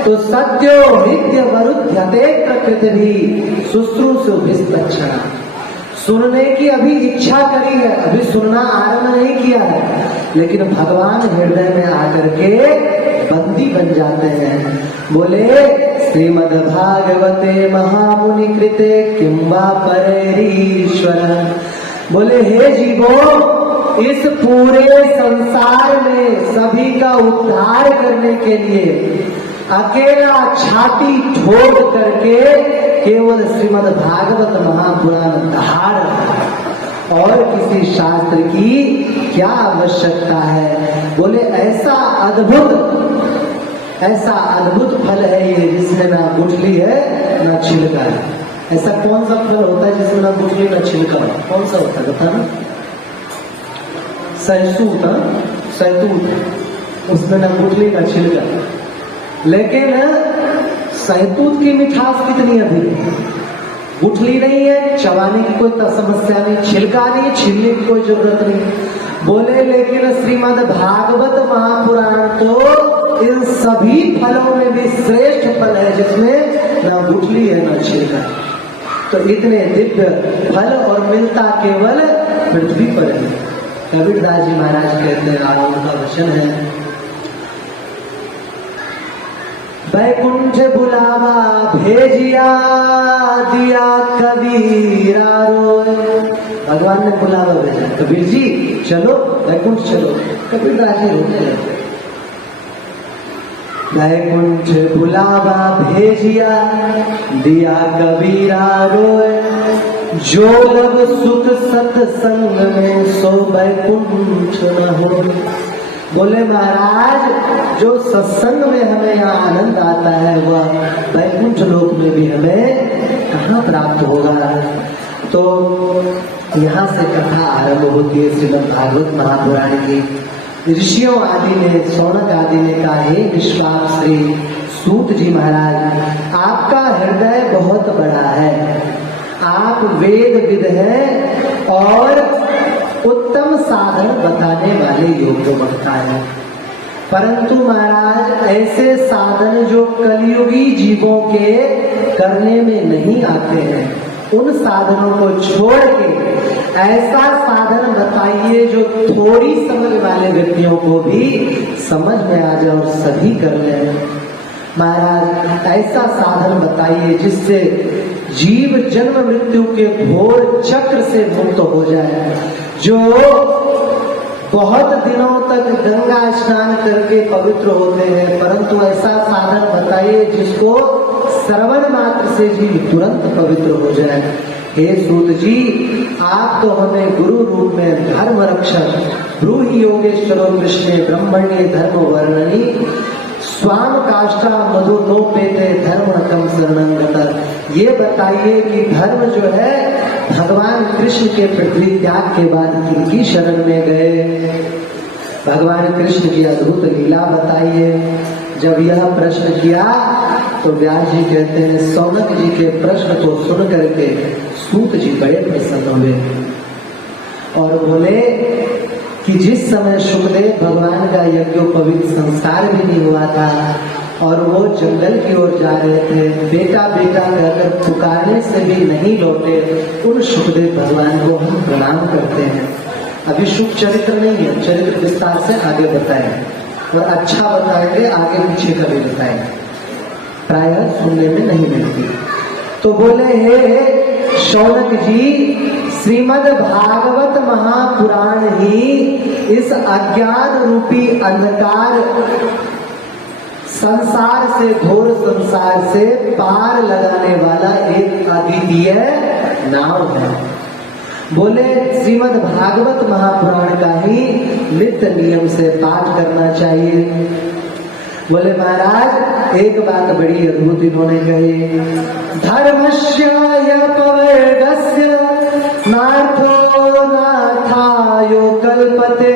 तो सत्यो हृदय वरुध्यते प्रकृत भी शुश्रूषुभिस्तच्छा। सुनने की अभी इच्छा करी है, अभी सुनना आरंभ नहीं किया है, लेकिन भगवान हृदय में आकर के बंदी बन जाते हैं। बोले श्रीमद् भागवते महामुनि कृते किं वा परेरीश्वर। बोले हे जीवो, इस पूरे संसार में सभी का उद्धार करने के लिए अकेला छाती ठोक करके केवल श्रीमद् भागवत महापुराण धार और किसी शास्त्र की क्या आवश्यकता है। बोले ऐसा अद्भुत फल है ये, जिसमें ना गुठली है ना छिलका है। ऐसा कौन सा फल होता है जिसमें ना गुठली ना छिलका है? कौन सा होता है बताना? सहतूत, उसमें ना गुठली ना छिलका। लेकिन सहतूत की मिठास कितनी अधिक है, गुठली नहीं है, चबाने की कोई समस्या नहीं, छिलका नहीं, छीलने की कोई जरूरत नहीं। बोले लेकिन श्रीमद् भागवत महापुराण तो इन सभी फलों में भी श्रेष्ठ फल है, जिसमें ना गुठली है ना छिलका। तो इतने दिव्य फल और मिलता केवल पृथ्वी पर है। कबीरदास जी महाराज कहते हैं, उनका वचन है, वैकुंठ बुलावा भेजिया दिया कबीरा रोए। भगवान ने बुलावा भेजा, कबीर जी चलो वैकुंठ चलो। कबीरदास जी रोते हैं, वैकुंठ बुलावा भेजिया दिया कबीरा रोए, जो लब सुख सत्संग में सो वैकुंठ न हो। बोले महाराज, जो सत्संग में हमें यहाँ आनंद आता है वह वैकुंठ लोक में भी हमें कहाँ प्राप्त होगा। तो यहाँ से कथा आरंभ होती है श्रीमद् भागवत महापुराण की। ऋषियों आदि ने, सौनक आदि ने कहा, हे विश्वास श्री सूत जी महाराज, आपका हृदय बहुत बड़ा है, आप वेद विद हैं और उत्तम साधन बताने वाले योग्य वक्ता है। परंतु महाराज ऐसे साधन जो कलयुगी जीवों के करने में नहीं आते हैं, उन साधनों को छोड़ के ऐसा साधन बताइए जो थोड़ी समझ वाले व्यक्तियों को भी समझ में आ जाए और सभी कर लें। महाराज ऐसा साधन बताइए जिससे जीव जन्म मृत्यु के घोर चक्र से मुक्त हो जाए, जो बहुत दिनों तक गंगा स्नान करके पवित्र होते हैं, परंतु ऐसा साधन बताइए जिसको श्रवण मात्र से भी तुरंत पवित्र हो जाए। हे सूत जी, आप तो हमें गुरु रूप में धर्म रक्षक ब्रूहि योगेश्वरो कृष्ण ब्रह्मण्य धर्म वर्णनी स्वाम काष्ठा मधु नो पेते धर्म कम शरणंगत। ये बताइए कि धर्म जो है भगवान कृष्ण के पृथ्वी त्याग के बाद किनकी शरण में गए। भगवान कृष्ण की अद्भुत लीला बताइए। जब यह प्रश्न किया तो व्यास जी कहते हैं, सौनक जी के प्रश्न को सुन करके सूत जी बड़े प्रसन्न हुए और बोले कि जिस समय सुखदेव भगवान का यज्ञोपवीत संस्कार भी नहीं हुआ था और वो जंगल की ओर जा रहे थे। बेटा बेटा कहकर पुकारने से भी नहीं लौटे। उन सुखदेव भगवान को हम प्रणाम करते हैं। अभी शुभ चरित्र नहीं है, चरित्र विस्तार से आगे बताएं और अच्छा बताएंगे, आगे पीछे कभी बताएंगे, प्रायः सुनने में नहीं मिलती। तो बोले हे शौनक जी, श्रीमद् भागवत महापुराण ही इस अज्ञान रूपी अंधकार संसार से, घोर संसार से पार लगाने वाला एक अद्वितीय नाव है। बोले श्रीमद् भागवत महापुराण का ही नित्य नियम से पाठ करना चाहिए। बोले महाराज एक बात बड़ी अद्भुत इन्होंने कही, धर्मस्य यपवेदस्य नार्थो नाथायो कल्पते,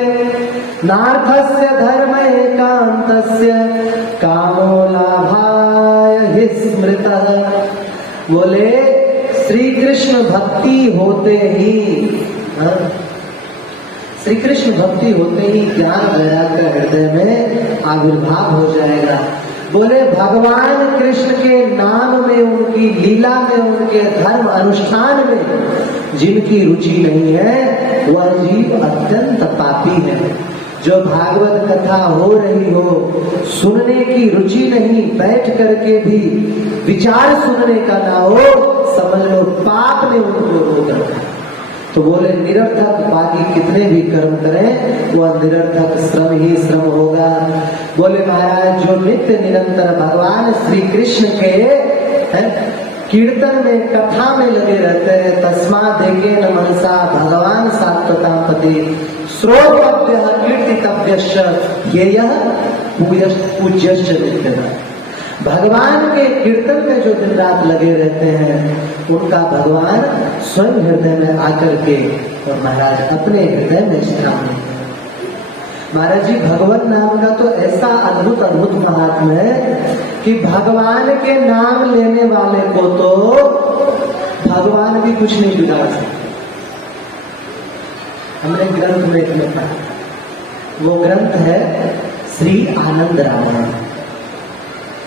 नार्थस्य धर्म एकांतस्य कामो लाभाय हि स्मृतः। बोले श्री कृष्ण भक्ति होते ही, श्री कृष्ण भक्ति होते ही ज्ञान वैराग्य हृदय में आविर्भाव हो जाएगा। बोले भगवान कृष्ण के नाम में, उनकी लीला में, उनके धर्म अनुष्ठान में जिनकी रुचि नहीं है वह जीव अत्यंत पापी है। जो भागवत कथा हो रही हो, सुनने की रुचि नहीं, बैठ करके भी विचार सुनने का ना हो, समझ लो पाप ने उनको रोक रखा। तो बोले निरर्थक बाकी कितने भी कर्म करें वह निरर्थक श्रम ही श्रम होगा। बोले महाराज जो नित्य निरंतर भगवान श्री कृष्ण के कीर्तन में, कथा में लगे रहते हैं, तस्मा देखे न मनसा भगवान सात्वतापति श्रोतव्य कीर्तितव्यश्च येयः पूज्यश्च नित्यः। भगवान के कीर्तन में जो दिन रात लगे रहते हैं उनका भगवान स्वयं हृदय में आकर के और महाराज अपने हृदय में स्थान लेते हैं। महाराज जी भगवान नाम का तो ऐसा अद्भुत अद्भुत महात्मा है कि भगवान के नाम लेने वाले को तो भगवान भी कुछ नहीं बिगाड़ सकते। हमने ग्रंथ में लिखा, वो ग्रंथ है श्री आनंद रामायण,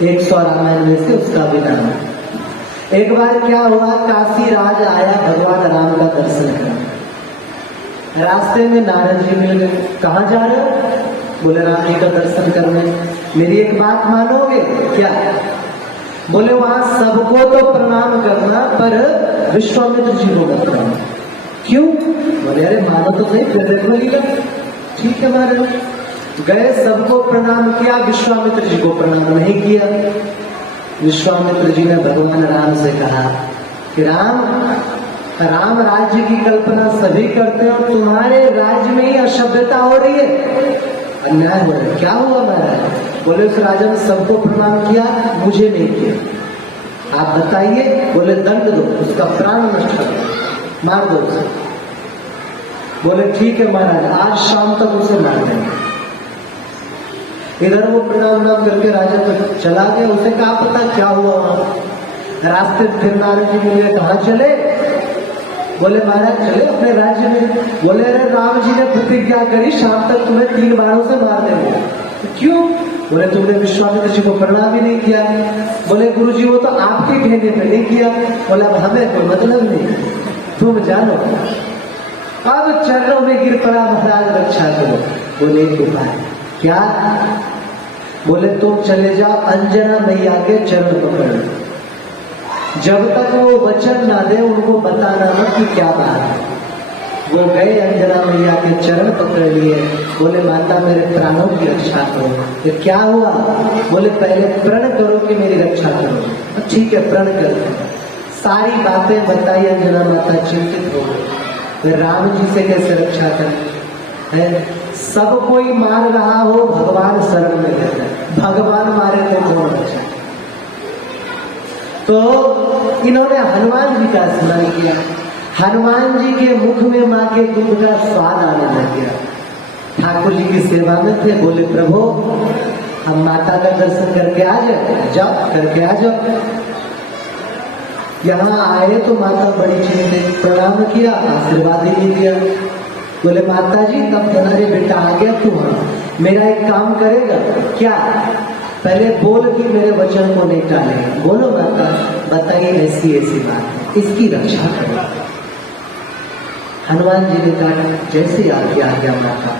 100 रामायण में से उसका भी नाम है। एक बार क्या हुआ, काशी राज आया भगवान राम का दर्शन करने। रास्ते में नारद जी मिल गए। कहाँ जा रहे हो? बोले राम जी का दर्शन करने। मेरी एक बात मानोगे क्या? बोले वहां सबको तो प्रणाम करना पर विश्वामित्र जी को मत करना। क्यों? बोले अरे मानो तो नहीं, फिर ठीक है महाराज। गए, सबको प्रणाम किया, विश्वामित्र जी को प्रणाम नहीं किया। विश्वामित्र जी ने भगवान राम से कहा कि राम राज्य की कल्पना सभी करते हैं और तुम्हारे राज्य में ही असभ्यता हो रही है, अन्याय हो रहा है। क्या हुआ महाराज? बोले उस राजा ने सबको प्रणाम किया, मुझे नहीं किया। आप बताइए। बोले दंड दो, उसका प्राण नष्ट करो, मार दो उसे। बोले ठीक है महाराज, आज शाम तक उसे मार देंगे। इधर वो प्रणाम करके राजा तो चला गया। उसे क्या पता क्या हुआ वहां। रास्ते फिर नारद जी मिले, कहाँ चले? बोले महाराज चले अपने राज्य में। बोले अरे राम जी ने प्रतिज्ञा करी शाम तक तुम्हें 3 बाणों से मार देंगे। क्यों? बोले तुमने विश्वामित्र जी को प्रणाम भी नहीं किया। बोले गुरु जी वो तो आपके कहने पे नहीं किया। बोला हमें कोई मतलब नहीं, तुम जानो। अब चरणों में गिर पड़ा, महाराज रक्षा करो। बोले एक उपाय। क्या? बोले तुम चले जाओ अंजना मैया के चरण पकड़, जब तक वो वचन ना दे उनको बताना मत कि क्या बात है। वो गए, अंजना मैया के चरण पकड़ लिए। बोले माता मेरे प्राणों की रक्षा करो। ये क्या हुआ? बोले पहले प्रण करो कि मेरी रक्षा करो। ठीक है प्रण करते। सारी बातें बताई, अंजना माता चिंतित हो गई, राम जी से कैसे रक्षा करें? सब कोई मार रहा हो, भगवान शरण में रहते, भगवान मारे तो कौन रक्षा? तो इन्होंने हनुमान जी का स्मरण किया। हनुमान जी के मुख में माँ के दूध का स्वाद आने लग गया। ठाकुर जी की सेवा में थे। बोले प्रभु हम माता का दर्शन करके आ जाओ, करके आ जाओ। यहाँ आए तो माता बड़ी चिंतित, प्रणाम किया, आशीर्वाद ही नहीं दिया। बोले माता जी तब तुम्हारे बेटा आ गया, तू मेरा एक काम करेगा क्या? पहले बोल कि मेरे वचन को नहीं टालेंगे। बोलो माता, बताइए ऐसी ऐसी बात, इसकी रक्षा करो। हनुमान जी ने कहा जैसे आज्ञा माता।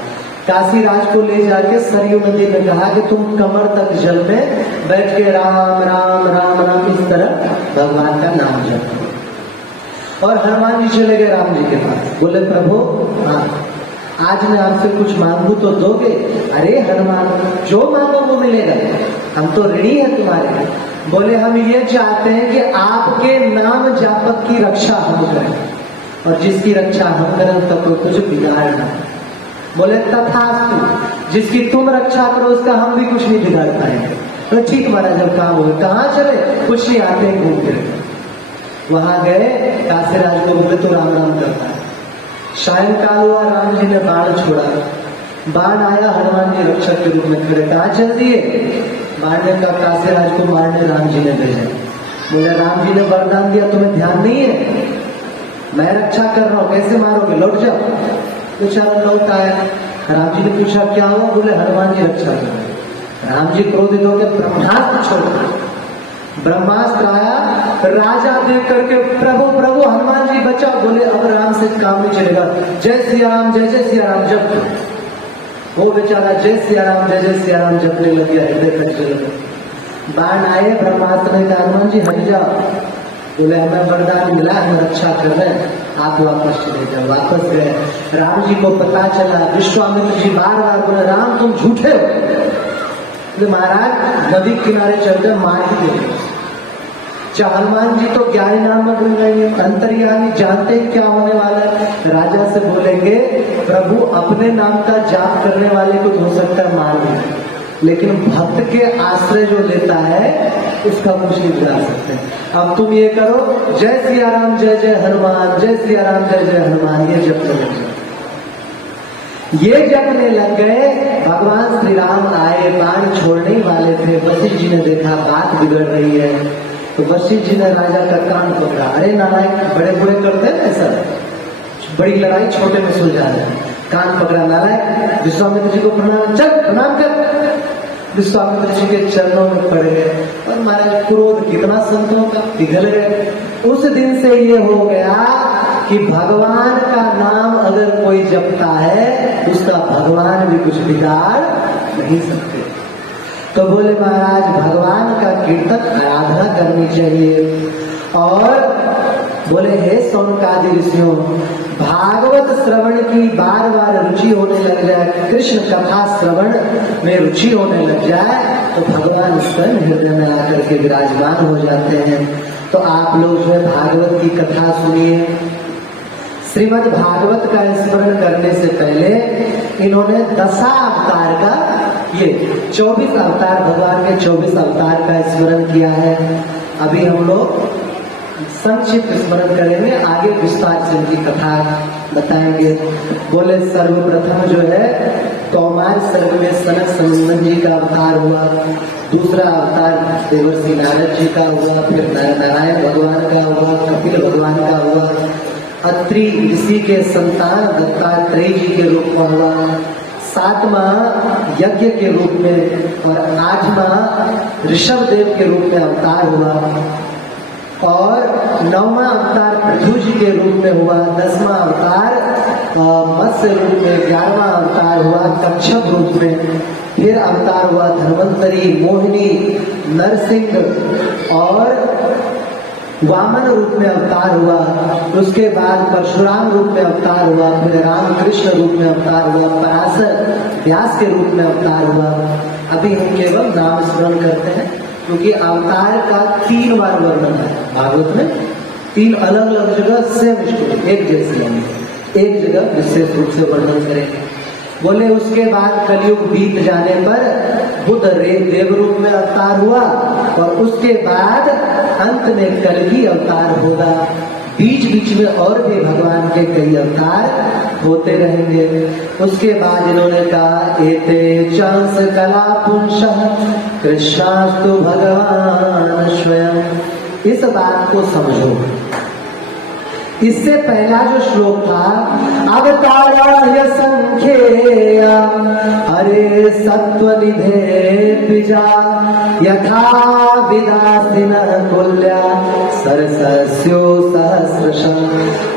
काशी राज को ले जाके सरयू नदी में कहा कि तुम कमर तक जल में बैठ के राम राम राम राम इस तरह भगवान का नाम जपो। और हनुमान जी चले गए राम जी के पास। बोले प्रभु हाँ, आज मैं आपसे कुछ मांगू तो दोगे? अरे हनुमान, जो मांगो वो मिलेगा, हम तो ऋणी हैं तुम्हारे। बोले हम ये चाहते हैं कि आपके नाम जापक की रक्षा हम करें, और जिसकी रक्षा हम करें उसका कोई कुछ बिगाड़ ना। बोले तथास्तु, जिसकी तुम रक्षा करो उसका हम भी कुछ नहीं बिगाड़ पाएंगे। तो ठीक महाराज, जब काम हो कहाँ चले? कुछ नहीं, आते हैं घूम फिर। वहां गए, काशीराज को बोले तो राम राम करता है। सायंकाल हुआ, राम जी ने बाण छोड़ा, बाण आया, हनुमान जी रक्षक के रूप में खड़े। कहा चल दिए? बाण ने कहा काशीराज को मारने राम जी ने भेजा। बोले राम जी ने वरदान दिया, तुम्हें ध्यान नहीं है? मैं रक्षा कर रहा हूं, कैसे मारोगे? लौट जाओ। बेचारा लौट आया। राम जी ने पूछा क्या हुआ? बोले हनुमान जी रक्षा कर रहे। राम जी क्रोधित होकर ब्रह्मास्त्र छोड़ा। ब्रह्मास्त्र आया, राजा देख करके प्रभु प्रभु हनुमान जी बचाओ। बोले अब राम से काम नहीं चलेगा, जय सिया राम जय जय सिया राम जप। वो बेचारा जय सिया राम जय जय सिया राम जपने लग गया, हृदय कटने लगा। बाण आए, ब्रह्मास्त्र ने कहा हनुमान जी हट जाओ। बोले हमें वरदान मिला, हम रक्षा कर रहे हैं, आप वापस चले जाओ। वापस गए। राम जी को पता चला, विश्वामित्र जी बार बार बोले राम तुम झूठे हो। महाराज नदी किनारे चलकर मार ही देंगे। हनुमान जी तो ज्ञानी नाम में बोल रहे हैं, अंतर्यामी, जानते हैं क्या होने वाला है। राजा से बोलेंगे प्रभु अपने नाम का जाप करने वाले को हो सकता है मार दे, लेकिन भक्त के आश्रय जो लेता है उसका कुछ नहीं बिगाड़ सकते। अब तुम ये करो, जय सिया राम जय जय हनुमान, जय सिया राम जय जय हनुमान, ये जप करो। ये जपने लग गए। भगवान श्री राम आए, बाण छोड़ने वाले थे। वशिष्ठ जी ने देखा बात बिगड़ रही है, तो वशिष्ठ जी ने राजा का कान पकड़ा। अरे नारायण, बड़े बुरे करते हैं ऐसा, बड़ी लड़ाई छोटे में सुलझा है। कान पकड़ा नारायण, विश्वामित्र जी को प्रणाम, चल प्रणाम कर। विश्वामित्र जी के चरणों में पड़ गए और महाराज क्रोध कितना संतों का पिघल गए। उस दिन से ये हो गया कि भगवान का नाम अगर कोई जपता है उसका भगवान भी कुछ बिगाड़ नहीं सकते। तो बोले महाराज भगवान का कीर्तन आराधना करनी चाहिए। और बोले हे सौनकादि ऋषियों, भागवत श्रवण की बार बार रुचि होने लग जाए, कृष्ण कथा श्रवण में रुचि होने लग जाए, तो भगवान स्वयं हृदय में आकर के विराजमान हो जाते हैं। तो आप लोग जो है भागवत की कथा सुनिए। श्रीमद् भागवत का स्मरण करने से पहले इन्होंने दशावतार का, ये 24 अवतार, भगवान के 24 अवतार का स्मरण किया है। अभी हम लोग संक्षिप्त स्मरण करेंगे, आगे विस्तार से इनकी कथा बताएंगे। बोले सर्वप्रथम जो है कौमार सर्ग में सनक सनंदन जी का अवतार हुआ, दूसरा अवतार देवर्षि नारद जी का हुआ, फिर नारायण भगवान का हुआ, कपिल भगवान का हुआ, अत्रि ऋषि के संतान दत्तात्रेय जी के रूप में हुआ, 7वां यज्ञ के रूप में, और 8वां ऋषभ देव के रूप में अवतार हुआ, और 9वां अवतार पृथ्वी जी के रूप में हुआ, 10वां अवतार मत्स्य रूप में, 11वां अवतार हुआ कच्छप रूप में, फिर अवतार हुआ धन्वंतरी, मोहिनी, नरसिंह और वामन रूप में अवतार हुआ। उसके बाद परशुराम रूप में अवतार हुआ, फिर रामकृष्ण रूप में अवतार हुआ, पराशर व्यास के रूप में अवतार हुआ। अभी हम केवल नाम स्मरण करते हैं क्योंकि अवतार का 3 बार वर्णन है भागवत में, 3 अलग अलग जगह सेम स्टोरी, एक जैसी नहीं, एक जगह विशेष रूप से वर्णन करेंगे। बोले उसके बाद कलयुग बीत जाने पर बुद्ध देव रूप में अवतार हुआ, और उसके बाद अंत में कलगी अवतार होगा। बीच बीच में और भी भगवान के कई अवतार होते रहेंगे। उसके बाद इन्होंने कहा एते चांस कला पुंसः कृष्णास्तु भगवान स्वयं। इस बात को समझो इससे पहला जो श्लोक था, अवताराय संख्येया हरे सत्वनिधे द्विजा यथा विदासिन कुल्या सरसस्यो सहस्रशं।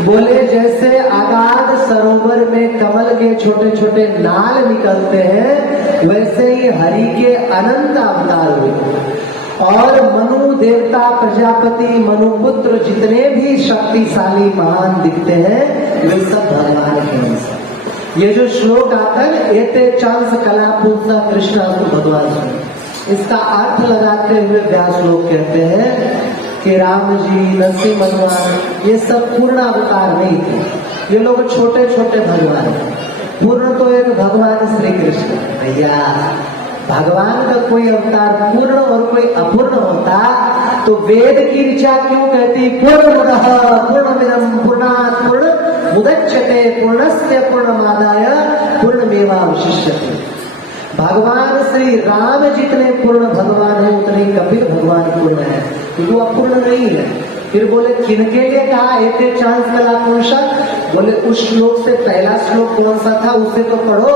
बोले जैसे अगाध सरोवर में कमल के छोटे छोटे नाल निकलते हैं, वैसे ही हरि के अनंत अवतार हुए। और मनु देवता, प्रजापति, मनुपुत्र जितने भी शक्तिशाली महान दिखते हैं, वे सब भगवान के अंश। ये जो श्लोक आता है, एते चांस कला पुंसा कृष्ण भगवान स्वयं, इसका अर्थ लगाते हुए व्यास लोग कहते हैं कि राम जी, नरसिंह भगवान, ये सब पूर्ण अवतार नहीं थे, ये लोग छोटे छोटे भगवान। पूर्ण तो एक भगवान श्री कृष्ण। भैया भगवान का कोई अवतार पूर्ण और कोई अपूर्ण होता तो वेद की ऋचा क्यों कहती पूर्णमदः पूर्णमिदं पूर्णात् पूर्णमुदच्यते पूर्णस्य पूर्णमादाय पूर्णमेवावशिष्यते। भगवान श्री राम जितने पूर्ण भगवान है, उतने कपिल भगवान पूर्ण है, क्योंकि वो अपूर्ण नहीं है। फिर बोले किनके लिए कहा एते चांस कला पुंसा? बोले उस श्लोक से पहला श्लोक कौन सा था, उसे तो पढ़ो।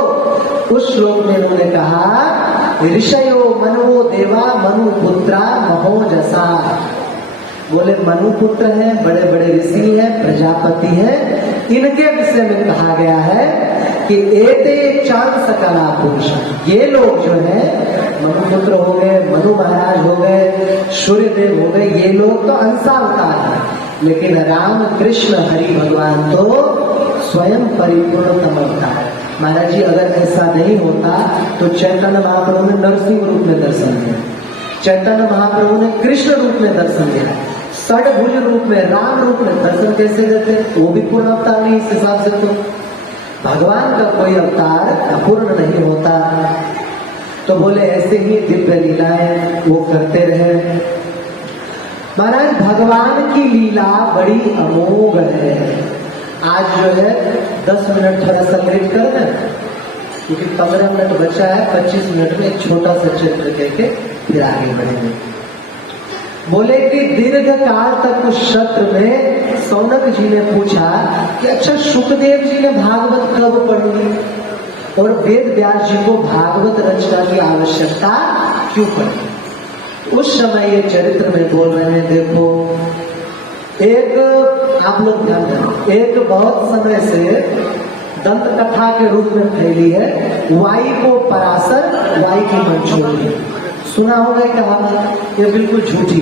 उस श्लोक में उन्होंने कहा ऋषयो मनुवो देवा मनुपुत्रा महोजसा। बोले मनुपुत्र हैं, बड़े बड़े ऋषि हैं, प्रजापति हैं, इनके विषय में कहा गया है कि एते चांस कला पुरुष। ये लोग जो है मनुपुत्र हो गए, मनु महाराज हो गए, सूर्यदेव हो गए, ये लोग तो अंशावतार हैं, लेकिन राम कृष्ण हरि भगवान तो स्वयं परिपूर्णतम अवतार। महाराज जी अगर ऐसा नहीं होता तो चैतन्य महाप्रभु ने नरसिंह रूप में दर्शन दिया, चैतन्य महाप्रभु ने कृष्ण रूप में दर्शन दिया, षडभुज रूप में, राम रूप में दर्शन कैसे देते? वो भी पूर्ण अवतार नहीं इस हिसाब से। तो भगवान का कोई अवतार अपूर्ण नहीं होता। तो बोले ऐसे ही दिव्य लीलाएं वो करते रहे। महाराज भगवान की लीला बड़ी अमोघ है। आज जो है 10 मिनट थोड़ा सा लेट कर दें, क्योंकि 15 मिनट बचा है, 25 मिनट में एक छोटा सा चित्र करके फिर आगे बढ़ेंगे। बोले कि दीर्घ काल तक उस सत्र में सौनक जी ने पूछा कि अच्छा सुखदेव जी ने भागवत कब पढ़ी और वेद व्यास जी को भागवत रचना की आवश्यकता क्यों पड़ी? उस समय ये चरित्र में बोल रहे हैं, देखो एक आप लोग ध्यान दें, एक बहुत समय से दंत कथा के रूप में फैली है, वाई को पराशर, वाई की मंचूरी। सुना होगा कहानी, ये बिल्कुल झूठी।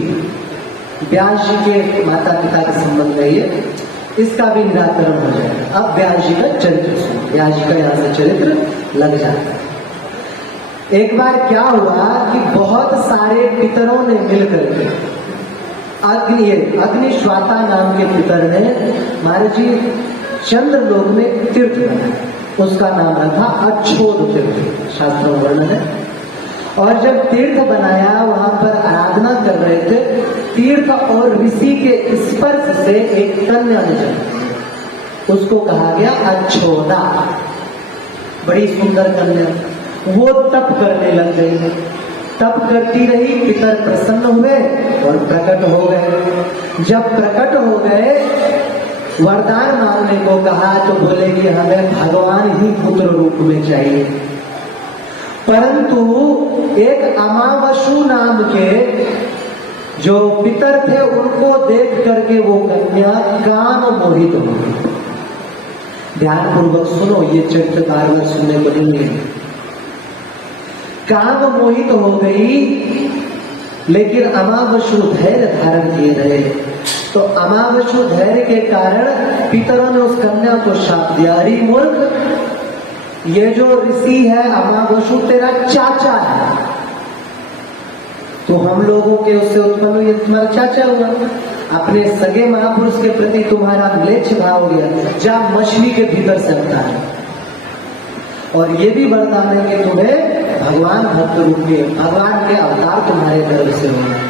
व्यास जी के माता पिता के संबंध में ये, इसका भी निराकरण हो जाए। अब व्यास जी का चरित्र सुनो, व्यास जी का यहाँ से चरित्र लग जाता है। एक बार क्या हुआ कि बहुत सारे पितरों ने मिलकर के अग्निश्वाता नाम के पितर ने महाराज जी चंद्रलोक में तीर्थ बनाया, उसका नाम रखा अच्छोद तीर्थ, शास्त्रों में वर्णन है। और जब तीर्थ बनाया वहां पर आराधना कर रहे थे, तीर्थ और ऋषि के स्पर्श से एक कन्या ने जन्म, उसको कहा गया अच्छोदा, बड़ी सुंदर कन्या। वो तप करने लग गई, तप करती रही, पितर प्रसन्न हुए और प्रकट हो गए। जब प्रकट हो गए, वरदान मांगने को कहा तो बोले कि हमें भगवान ही पुत्र रूप में चाहिए। परंतु एक अमावसु नाम के जो पितर थे, उनको देख करके वो कन्या काम मोहित हो गई। ध्यान पूर्वक सुनो, ये चरित्र बार बार सुनने को नहीं है। काम मोहित हो गई, लेकिन अमावसु धैर्य धारण किए रहे। तो अमावसु धैर्य के कारण पितरों ने उस कन्या को शाप दिया, अरे मूर्ख, ये जो ऋषि है अमावसु तेरा चाचा है, तो हम लोगों के उससे उत्पन्न हुई, तुम्हारा चाचा हुआ, अपने सगे महापुरुष के प्रति तुम्हारा म्लेच्छ भाव हो गया, जा मछली के भीतर से अवतार है। और ये भी वरदान है कि तुम्हें भगवान भक्त रूप में भगवान के अवतार तुम्हारे गर्भ से होंगे।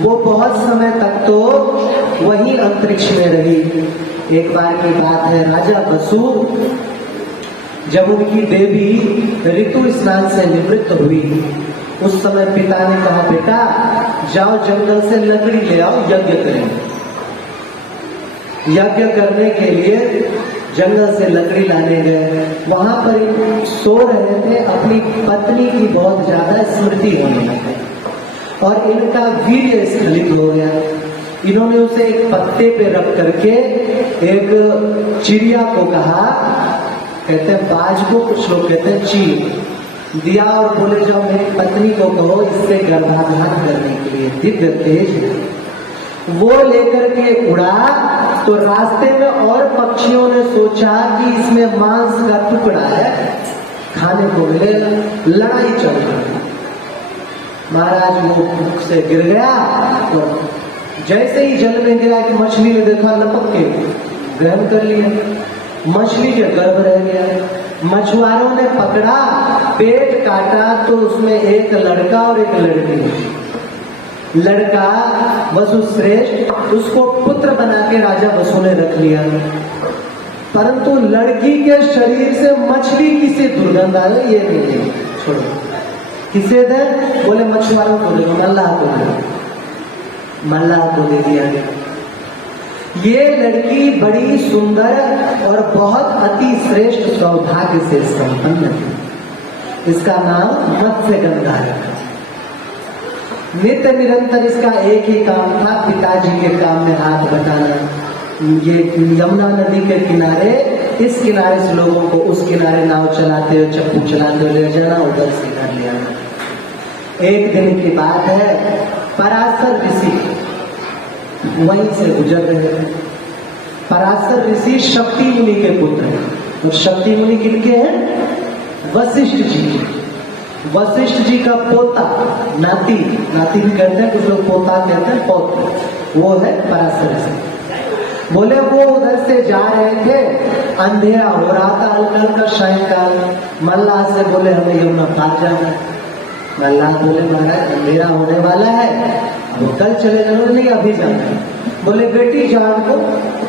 वो बहुत समय तक तो वही अंतरिक्ष में रही। एक बार की बात है, राजा बसु जब उनकी देवी ऋतु स्नान से निवृत्त हुई, उस समय पिता ने कहा बेटा जाओ जंगल से लकड़ी ले आओ, यज्ञ करेंगे। यज्ञ करने के लिए जंगल से लकड़ी लाने गए। वहां पर सो रहे थे, अपनी पत्नी की बहुत ज्यादा स्मृति होने लगी और इनका वीर्य स्खलित हो गया। इन्होंने उसे एक पत्ते पे रख करके एक चिड़िया को कहा, कहते हैं बाज को, कुछ लोग कहते हैं चील दिया और बोले जाओ मेरी पत्नी को कहो इससे गर्भाधान करने के लिए दिव्य तेज। वो लेकर के उड़ा तो रास्ते में और पक्षियों ने सोचा कि इसमें मांस का टुकड़ा है, खाने को मिलेगा। लड़ाई चल रही। महाराज वो भूख से गिर गया तो जैसे ही जल में गिरा कि मछली ने देखा, लपक के ग्रहण कर लिया। मछली के गर्भ रह गया। मछुआरों ने पकड़ा, पेट काटा तो उसमें एक लड़का और एक लड़की। लड़का वसुश्रेष्ठ, उसको पुत्र बना के राजा वसु ने रख लिया। परंतु लड़की के शरीर से मछली किसे दुर्गंध आ रही, ये नहीं छोड़ो। किसे दे? बोले मछुआरों को दे, मल्लाह को दे। मल्लाह को दे दिया गया। ये लड़की बड़ी सुंदर और बहुत अति श्रेष्ठ सौभाग्य से संपन्न थी। इसका नाम मत्स्यगंधा है। नित्य निरंतर इसका एक ही काम था, पिताजी के काम में हाथ बटाना। ये यमुना नदी के किनारे, इस किनारे से लोगों को उस किनारे नाव चलाते हुए, चप्पू चलाते हुए ले जाना, उधर से कर लिया। एक दिन की बात है, पराशर ऋषि वहीं से गुजर रहे थे। पराशर ऋषि शक्ति मुनि के पुत्र हैं। और शक्ति मुनि किनके हैं? वशिष्ठ जी। वशिष्ठ जी का पोता, नाती, नाती भी कहते हैं, कुछ लोग पोता कहते हैं, पौत्र, वो है पराशर ऋषि। बोले वो उधर से जा रहे थे, अंधेरा हो रहा था, हल्का का सायंकाल। मल्लाह से बोले हमें यमुना पार जाना है। मल्लाह बोले महाराज अंधेरा होने वाला है, वो कल चले जाओ। नहीं अभी जाना है। बोले बेटी जान को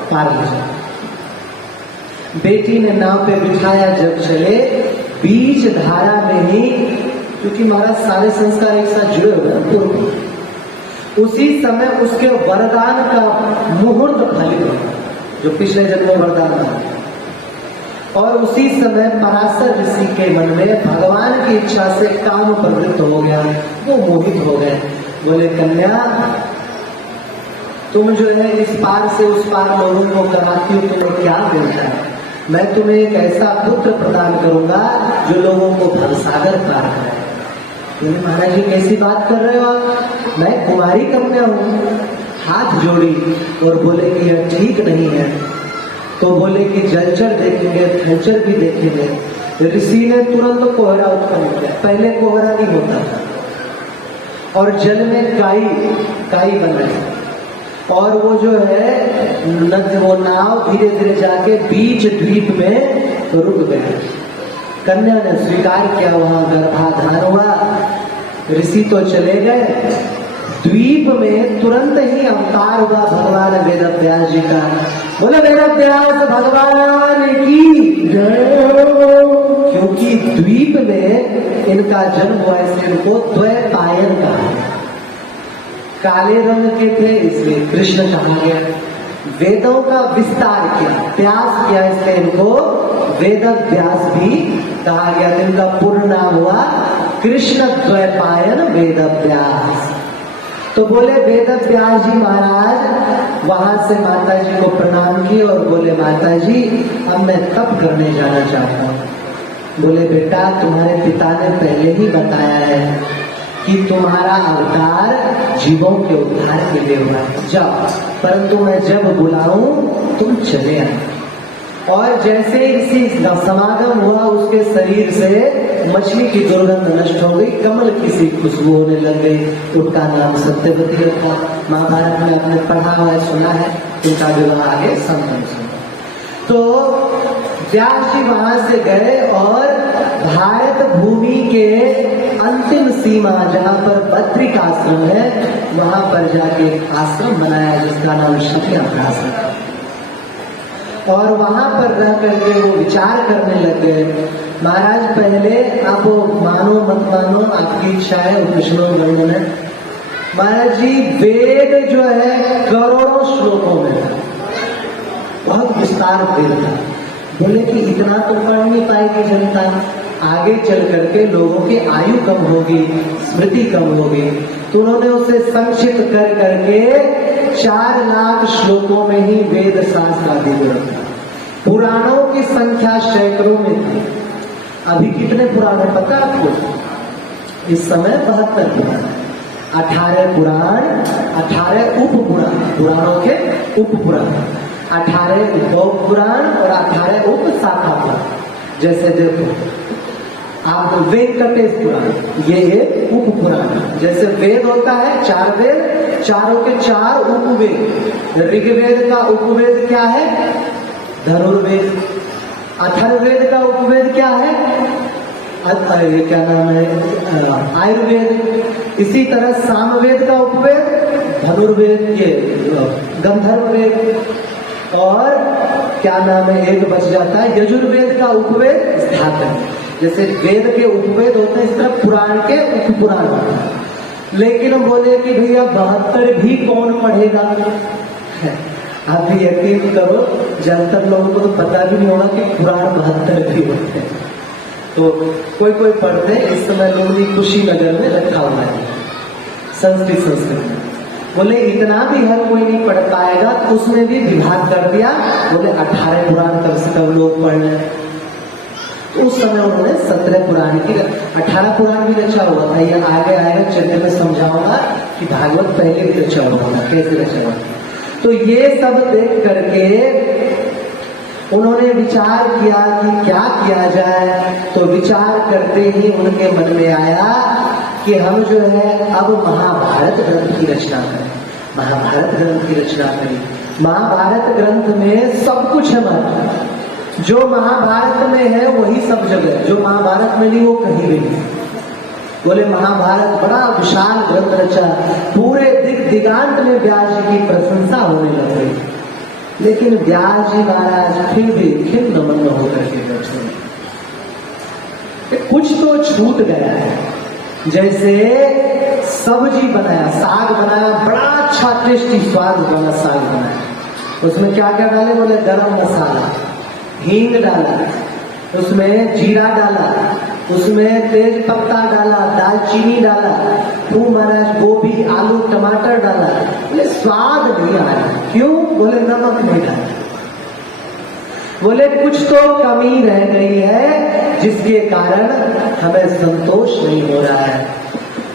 पार ले जाओ। बेटी ने नाव पे बिठाया, जब चले बीच धारा में ही, क्योंकि महाराज सारे संस्कार एक साथ जुड़े हुए हैं, उसी समय उसके वरदान का मुहूर्त फलित हुआ, जो पिछले जन्म में वरदान था। और उसी समय पराशर ऋषि के मन में भगवान की इच्छा से काम प्रवृत्त हो गया, वो मोहित हो गए। बोले कन्या तुम जो है इस पार से उस पार लोगों को कराती हो, तुम्हें क्या मिलता है? मैं तुम्हें एक ऐसा पुत्र प्रदान करूंगा जो लोगों को भवसागर पार कराए। बोले महाराज जी कैसी बात कर रहे हो आप? मैं कुमारी कन्या हूँ। हाथ जोड़ी और बोले कि यह ठीक नहीं है। तो बोले कि जलचर देखेंगे, थलचर भी देखेंगे। ऋषि ने तुरंत कोहरा उत्पन्न किया। पहले कोहरा नहीं होता था। और जल में काई बनाई, और वो जो है वो नाव धीरे धीरे जाके बीच द्वीप में रुक गया। कन्या ने स्वीकार किया, वहां गर्भाधान हुआ। ऋषि तो चले गए। द्वीप में तुरंत ही अवतार हुआ भगवान वेदव्यास जी का। बोले वेदव्यास भगवान की जय। क्योंकि द्वीप में इनका जन्म हुआ, इसलिए इनको द्वैपायन कहा। काले रंग के थे इसलिए कृष्ण कहा गया। वेदों का विस्तार किया, व्यास किया, इसलिए इनको वेद व्यास भी कहा गया। इनका पूर्ण नाम हुआ कृष्ण द्वैपायन वेद व्यास। तो बोले वेद व्यास जी महाराज वहां से माता जी को प्रणाम किए और बोले माता जी अब मैं तप करने जाना चाहता हूँ। बोले बेटा तुम्हारे पिता ने पहले ही बताया है कि तुम्हारा अवतार जीवों के उद्धार के लिए हुआ है, जाओ, परंतु मैं जब बुलाऊं तुम चले आए। और जैसे इसी समागम हुआ उसके शरीर से मछली की दुर्गंध नष्ट हो गई, कमल की सी खुशबू होने लग गई। उनका नाम सत्यवती रखा। महाभारत में आपने पढ़ा हुआ है, सुना है। उनका विवाह आगे संपन्न। तो व्यास जी वहां से गए और भारत भूमि के अंतिम सीमा जहां पर बद्रिक आश्रम है, वहां पर जाके आश्रम बनाया जिसका नाम शक्तिनाथ आश्रम। और वहां पर रह करके वो विचार करने लग गए। महाराज पहले आप मानो मत मानो आपकी इच्छा है, कृष्णों वर्णन है। महाराज जी वेद जो है करोड़ों श्लोकों में है, बहुत विस्तार वेद था। बोले कि इतना तो पढ़ नहीं पाएगी जनता, आगे चल करके लोगों की आयु कम होगी, स्मृति कम होगी। तो उन्होंने उसे संक्षिप्त कर करके 4 लाख श्लोकों में ही वेद शास्त्र आदि को रखा। पुराणों की संख्या सैकड़ों में थी। अभी कितने पुराण है पता आपको? इस समय 72 पुराण, 18 पुराण, 18 उप पुराण, पुराणों के उप पुराण, 18 उप पुराण और 18 उप शाखा पुराण। जैसे देखो आप वेंकटेश पुराण, ये एक उप पुराण। जैसे वेद होता है 4 वेद, चारों के 4 उपवेद। ऋग्वेद का उपवेद क्या है? धनुर्वेद। अथर्ववेद का उपवेद क्या है? क्या नाम है? आयुर्वेद। इसी तरह सामवेद का उपवेद धनुर्वेद, ये गंधर्ववेद। और क्या नाम है, एक बच जाता है यजुर्वेद का उपवेद स्थापन। जैसे वेद के उपवेद होते हैं, इस तरह पुराण के उपपुराण होते हैं। लेकिन हम बोले कि भैया 72 भी कौन पढ़ेगा? आप भी यकीन करो, ज्यादातर लोगों को तो पता भी नहीं होगा कि पुराण 72 भी होते हैं। तो कोई कोई पढ़ते हैं। इस समय लोग भी कुशीनगर में रखा हुआ है संस्कृत में। बोले इतना भी हर कोई नहीं पढ़ पाएगा, तो उसमें भी विभाग कर दिया। बोले 18 पुराण कम से कम लोग पढ़ लें। तो उस समय उन्होंने 17 पुराण की, 18 पुराण भी रचा हुआ था। ये आगे आएगा चर्चा में समझाऊंगा कि भागवत पहले भी रचा हुआ था, कैसे रचा हुआ। तो ये सब देख करके उन्होंने विचार किया कि क्या किया जाए। तो विचार करते ही उनके मन में आया कि हम जो है अब महाभारत ग्रंथ की रचना करें। महाभारत ग्रंथ की रचना करें। महाभारत ग्रंथ में सब कुछ है हमारा। जो महाभारत में है वही सब जगह, जो महाभारत में नहीं वो कहीं भी नहीं। बोले महाभारत बड़ा विशाल ग्रंथ रचा, पूरे दिगांत में व्यास जी की प्रशंसा होने लग गई। लेकिन व्यास जी महाराज फिर भी खिन्न मन होकर के बैठे। कुछ तो छूट गया है। जैसे सब्जी बनाया, साग बनाया, बड़ा अच्छा टेस्टी स्वाद वाला साग बनाया। उसमें क्या क्या डाले? बोले गरम मसाला, हींग डाला, उसमें जीरा डाला, उसमें तेज पत्ता डाला, दालचीनी डाला, खूब महाराज गोभी, आलू, टमाटर डाला। बोले स्वाद नहीं आया। क्यों? बोले नमक नहीं डाला। बोले कुछ तो कमी रह गई है जिसके कारण हमें संतोष नहीं हो रहा है।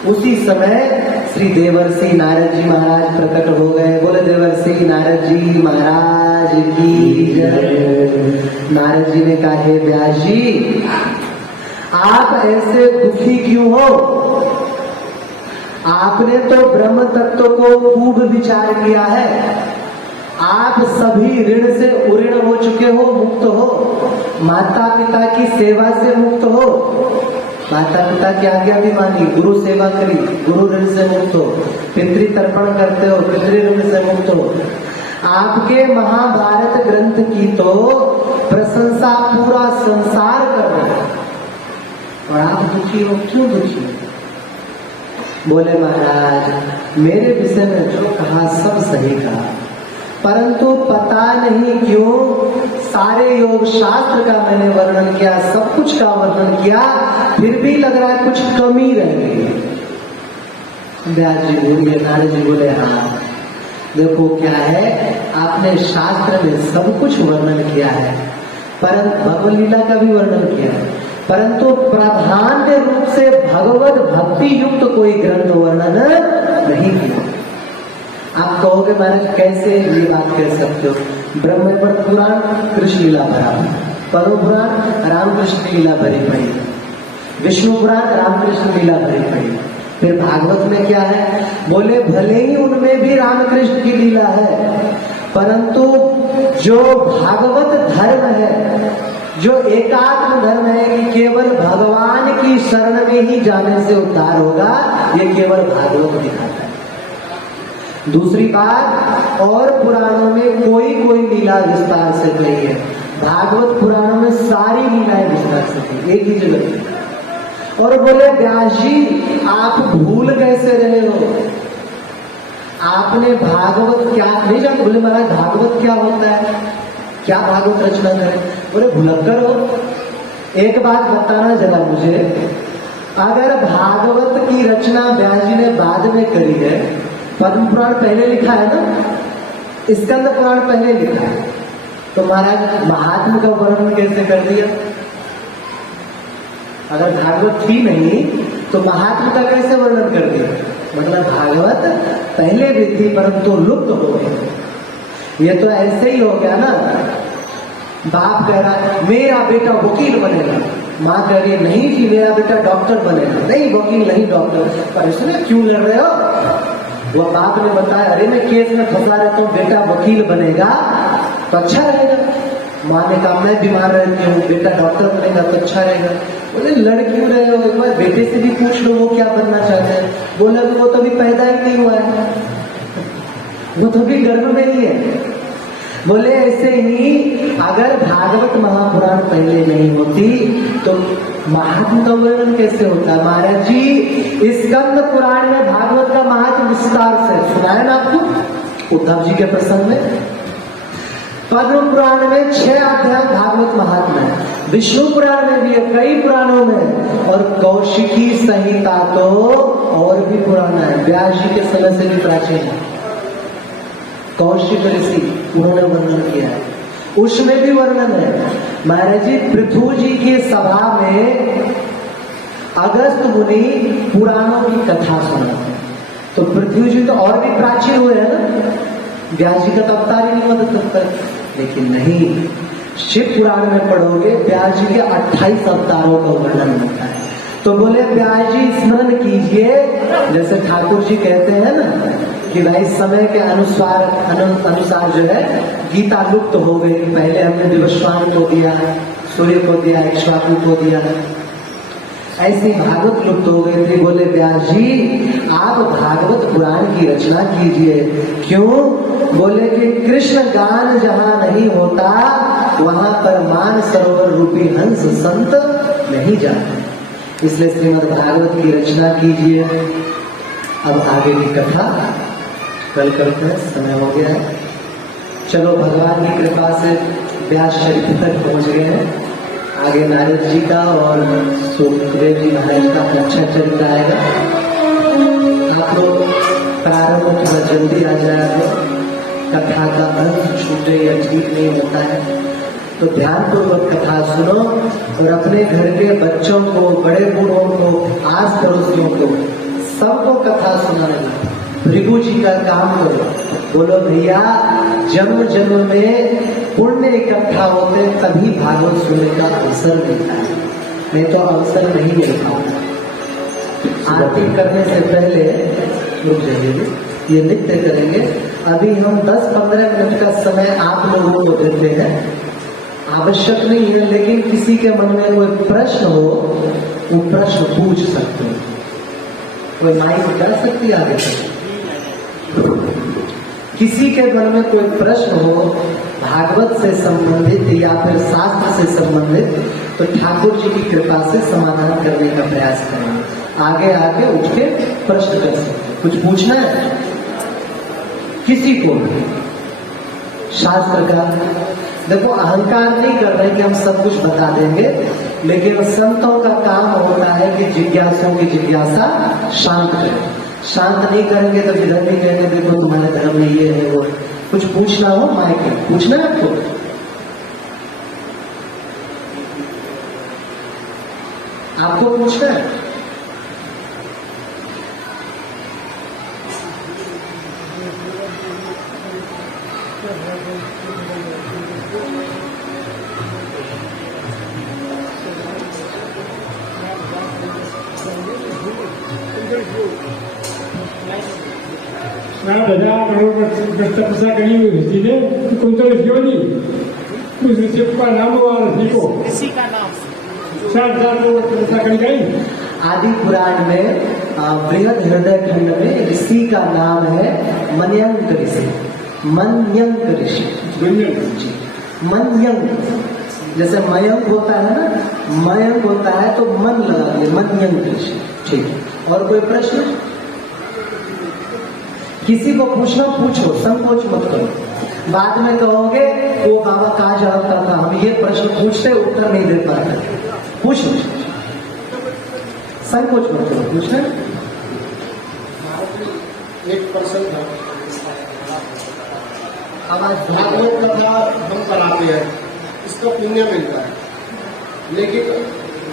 उसी समय श्री देवर्षि नारद जी महाराज प्रकट हो गए। बोले देवर्षि नारद जी महाराज की जय। नारद जी ने कहा, हे व्यास जी, आप ऐसे दुखी क्यों हो? आपने तो ब्रह्म तत्व को खूब विचार किया है। आप सभी ऋण से उऋण हो चुके हो, मुक्त हो। माता पिता की सेवा से मुक्त हो, माता पिता की आज्ञा भी मानी, गुरु सेवा करी, गुरु ऋण से मुक्त हो। पितृ तर्पण करते हो, पितृ ऋण से मुक्त हो। आपके महाभारत ग्रंथ की तो प्रशंसा पूरा संसार कर रहा है और आप दुखी हो। क्यों दुखी हो? बोले महाराज मेरे विषय में जो कहा सब सही कहा, परंतु पता नहीं क्यों सारे योग शास्त्र का मैंने वर्णन किया, सब कुछ का वर्णन किया, फिर भी लग रहा है कुछ कमी रह गई। व्यास जी बोले, नारद जी बोले, हाँ देखो क्या है, आपने शास्त्र में सब कुछ वर्णन किया है, परंतु भगवत लीला का भी वर्णन किया है, परंतु प्रधान रूप से भगवत भक्ति युक्त कोई ग्रंथ वर्णन नहीं किया। आप कहोगे महाराज कैसे ये बात कह सकते हो? ब्रह्म पर पुराण कृष्ण लीला भरा, पद्म पुराण रामकृष्ण लीला भरी पड़ी, विष्णु पुराण रामकृष्ण लीला भरी पड़ी। फिर भागवत में क्या है? बोले भले ही उनमें भी रामकृष्ण की लीला है, परंतु जो भागवत धर्म है, जो एकात्म धर्म है कि केवल भगवान की शरण में ही जाने से उद्धार होगा, ये केवल भागवत दिखाता है। दूसरी बात, और पुराणों में कोई कोई लीला विस्तार से कही है, भागवत पुराणों में सारी लीलाएं विस्तार से कही, एक ही जगह। और बोले व्यास जी आप भूल कैसे रहे हो? आपने भागवत क्या नहीं जानते? बोले महाराज भागवत क्या होता है? क्या भागवत रचना करें? बोले भुलक्कड़ हो, एक बात बताना जरा मुझे, अगर भागवत की रचना व्यास जी ने बाद में करी है, पद्म पुराण पहले लिखा है ना, स्कंद पुराण पहले लिखा है, तो महाराज महात्मा का वर्णन कैसे कर दिया? अगर भागवत थी नहीं तो महात्मा का कैसे वर्णन कर दिया? मतलब भागवत पहले भी थी परंतु लुप्त हो गई। ये तो ऐसे ही हो गया ना, बाप कह रहा है मेरा बेटा वकील बनेगा, माँ कह रही है नहीं जी मेरा बेटा डॉक्टर बनेगा, नहीं वकील नहीं डॉक्टर। पर इसमें क्यों लड़ रहे हो? वो बाप ने बताया अरे मैं केस में फंसा रहता हूँ, बेटा वकील बनेगा तो अच्छा रहेगा। माँ ने कहा मैं बीमार रहती हूँ, बेटा डॉक्टर बनेगा तो अच्छा रहेगा। बोले लड़ क्यों रहे हो, एक बार बेटे से भी पूछ लो वो क्या बनना चाहते हैं। बोला वो तो अभी पैदा ही नहीं हुआ है, वो तो अभी गर्भ में ही है। बोले ऐसे ही अगर भागवत महापुराण पहले नहीं होती तो महात्म का वर्णन कैसे होता? महाराज जी स्कंद पुराण में भागवत का महात्म विस्तार से सुनाया ना आपको उद्धव जी के प्रसंग में। पद्म पुराण में 6 अध्याय भागवत महात्मा है, विष्णु पुराण में भी है, कई पुराणों में, और कौशिकी संहिता तो और भी पुराना है, व्यास जी के समय से भी प्राचीन है। कौशिक ऋषि उन्होंने वर्णन किया है, उसमें भी वर्णन है। महाराज जी पृथु जी की सभा में अगस्त मुनि पुराणों की कथा सुनाते, तो पृथ्वी जी तो और भी प्राचीन हुए हैं ना, व्यास जी का तो अवतार ही नहीं मदद करता है। लेकिन नहीं, शिव पुराण में पढ़ोगे व्यास जी के 28 अवतारों का वर्णन होता है। तो बोले व्यास जी स्मरण कीजिए, जैसे ठाकुर जी कहते हैं ना कि भाई समय के अनुसार जो है गीता लुप्त हो गई, पहले हमने विवस्वान को दिया, सूर्य को दिया, इक्ष्वाकु को दिया, ऐसी भागवत लुप्त हो गई थी। बोले व्यास जी आप भागवत पुराण की रचना कीजिए। क्यों? बोले कि कृष्ण गान जहां नहीं होता वहां पर मान सरोवर रूपी हंस संत नहीं जाते, इसलिए श्रीमद् भागवत की रचना कीजिए। अब आगे की कथा कल करते हैं, समय हो गया है। चलो भगवान की कृपा से व्यास चरित्र तक पहुंच गए हैं। आगे नारद जी का और सुखदेव जी महाराज का अच्छा चरित्र आएगा। आप लोग प्रारंभ थोड़ा जल्दी आ जाए तो कथा का अंत छूटे या ठीक नहीं होता है, तो ध्यानपूर्वक कथा सुनो और अपने घर के बच्चों को, बड़े बूढ़ों को, आस पड़ोसियों को सबको कथा सुनाने लगे। भृगु जी का काम करो, बोलो भैया जन्म जन्म में पुण्य इकट्ठा होते तभी भागवत सुनने का अवसर मिलता है, नहीं तो अवसर नहीं मिलता। आरती करने से पहले रुक जाइए, ये नित्य करेंगे। अभी हम 10-15 मिनट का समय आप लोगों को देते हैं, आवश्यक नहीं है, लेकिन किसी के मन में कोई प्रश्न हो वो प्रश्न पूछ सकते हो। कोई माइक कर सकती है आगे तक? किसी के मन में कोई प्रश्न हो भागवत से संबंधित या फिर शास्त्र से संबंधित, तो ठाकुर जी की कृपा से समाधान करने का प्रयास करेंगे। आगे आगे उठ के प्रश्न कर सकते, कुछ पूछना है किसी को शास्त्र का। देखो अहंकार नहीं कर रहे कि हम सब कुछ बता देंगे, लेकिन संतों का काम होता है कि जिज्ञासुओं की जिज्ञासा शांत करें। शांत नहीं करेंगे तो इधर नहीं कहेंगे देखो तुम्हारे धर्म में ये है वो। कुछ पूछना हो माइक में पूछना है आपको? आपको पूछना है? तपस्या करी हुई ऋषि ने, तुम तो ऋषियों नहीं, उस ऋषि का नाम हुआ ऋषि को, ऋषि का नाम तपस्या करी गई। आदि पुराण में बृहद हृदय खंड में ऋषि का नाम है मन्यंक ऋषि। मन्यंक ऋषि, मन्यंक जैसे मयंक होता है ना, मयंक होता है तो मन लगा दिए, मन्यंक ऋषि। ठीक है, और कोई प्रश्न? किसी को पूछना पूछो, संकोच मत करो। बाद में कहोगे वो बाबा कहाँ जवाब था, हम ये प्रश्न पूछते उत्तर नहीं दे पाते। पूछ संकोच मत करो, पूछना। एक प्रश्न था, अब भागवत कथा हम कराते हैं, इसका पुण्य मिलता है, लेकिन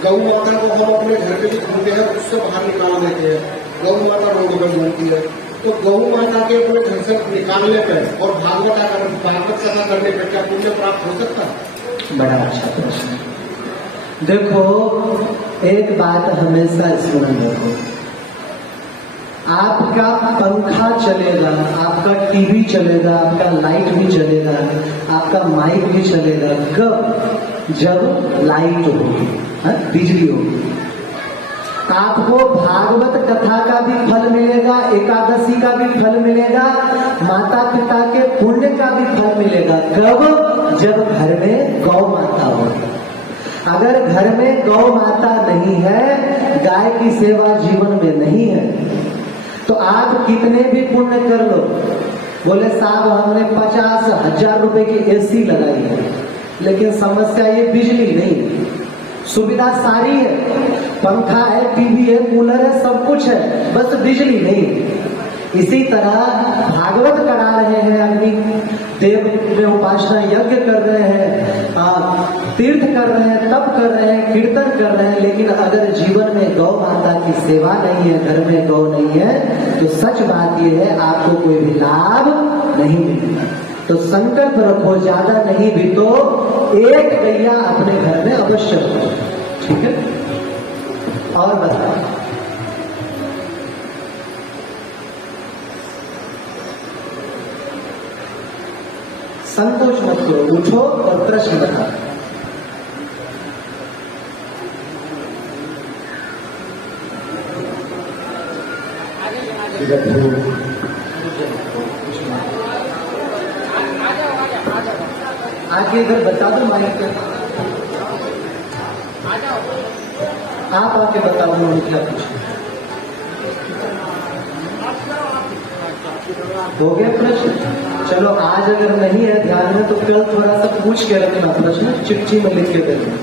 गौ माता को हम अपने घर पे भी घूमते हैं, उससे बाहर निकाल देते हैं, गौ माता रोड पर घूमती है, तो गौ माता के अपने घर से निकालने पर और भागवत कथा करने पर क्या पुण्य प्राप्त हो सकता है? बड़ा अच्छा प्रश्न। देखो, एक बात हमेशा स्मरण रखो, आपका पंखा चलेगा, आपका टीवी चलेगा, आपका लाइट भी चलेगा, आपका माइक भी चलेगा कब? जब लाइट होगी, बिजली होगी। आपको भागवत कथा का भी फल मिलेगा, एकादशी का भी फल मिलेगा, माता पिता के पुण्य का भी फल मिलेगा। कब? जब घर में गौ माता होगी। अगर घर में गौ माता नहीं है, गाय की सेवा जीवन में नहीं है, तो आप कितने भी पुण्य कर लो। बोले साहब हमने 50,000 रुपए की एसी लगाई है, लेकिन समस्या ये बिजली नहीं। सुविधा सारी है, पंखा है, टीवी है, कूलर है, सब कुछ है, बस बिजली नहीं। इसी तरह भागवत करा रहे हैं, अग्नि देव में उपासना यज्ञ कर रहे हैं, तीर्थ कर रहे हैं, तप कर रहे हैं, कीर्तन कर रहे हैं, लेकिन अगर जीवन में गौ माता की सेवा नहीं है, घर में गौ नहीं है, तो सच बात यह है आपको कोई भी लाभ नहीं मिलेगा। तो संकल्प रखो, ज्यादा नहीं भी तो एक गैया अपने घर में अवश्य रखो, ठीक है? और बताओ। संकोच मत करो, पूछो और प्रश्न बताओ। आगे इधर बता दो माइक पे, आप आके बताओ उन्होंने क्या पूछा। हो गया प्रश्न? चलो आज अगर नहीं है ध्यान में तो कल थोड़ा सा पूछ के रखना, प्रश्न चिट्ठी में लिख के देना,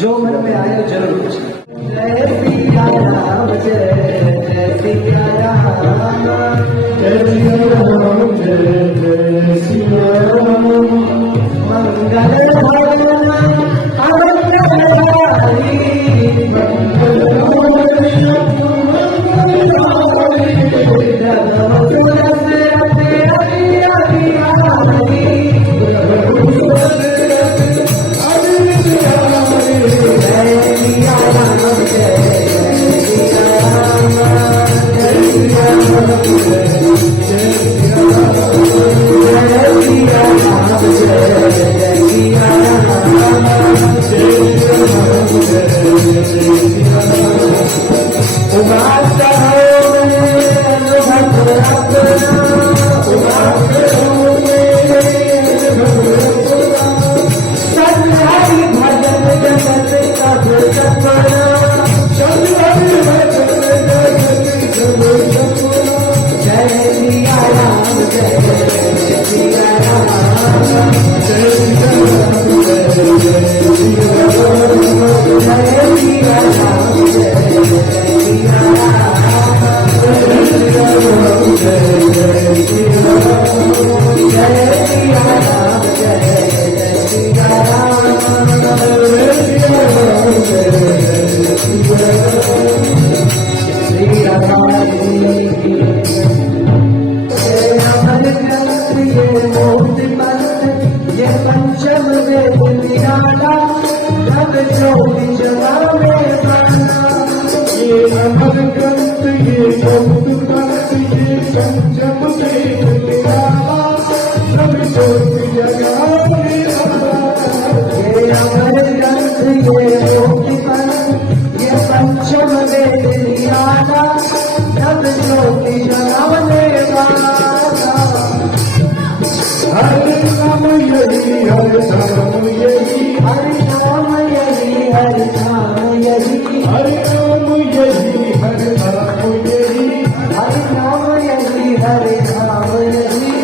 जो मन में आए जरूर पूछना। जय सिया राम, जय सिया राम, जय सिया राम, जय सिया राम, मंगल भवन अवतारी, मंगल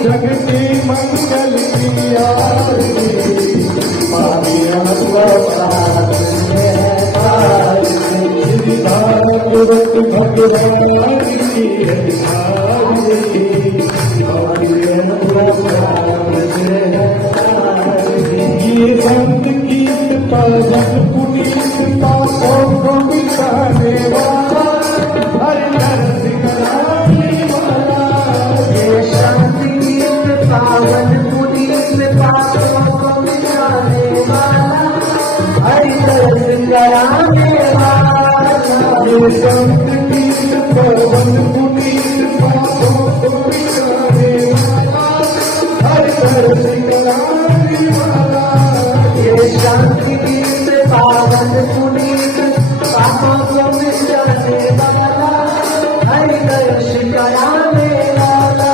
जगति मंगल भगवान की ये संत की पावन पुनीत पापों को मिटाने वाला हर दर्द कराने वाला ये संत की पावन पुनीत पापों को मिटाने वाला हर दर्द कराने वाला ये संत की पावन पुनीत पापों को मिटाने वाला हर दर्द कराने वाला ये शांति गीत पावन पुनीत पापों को मिटाने वाला हरि दर्श कराने वाला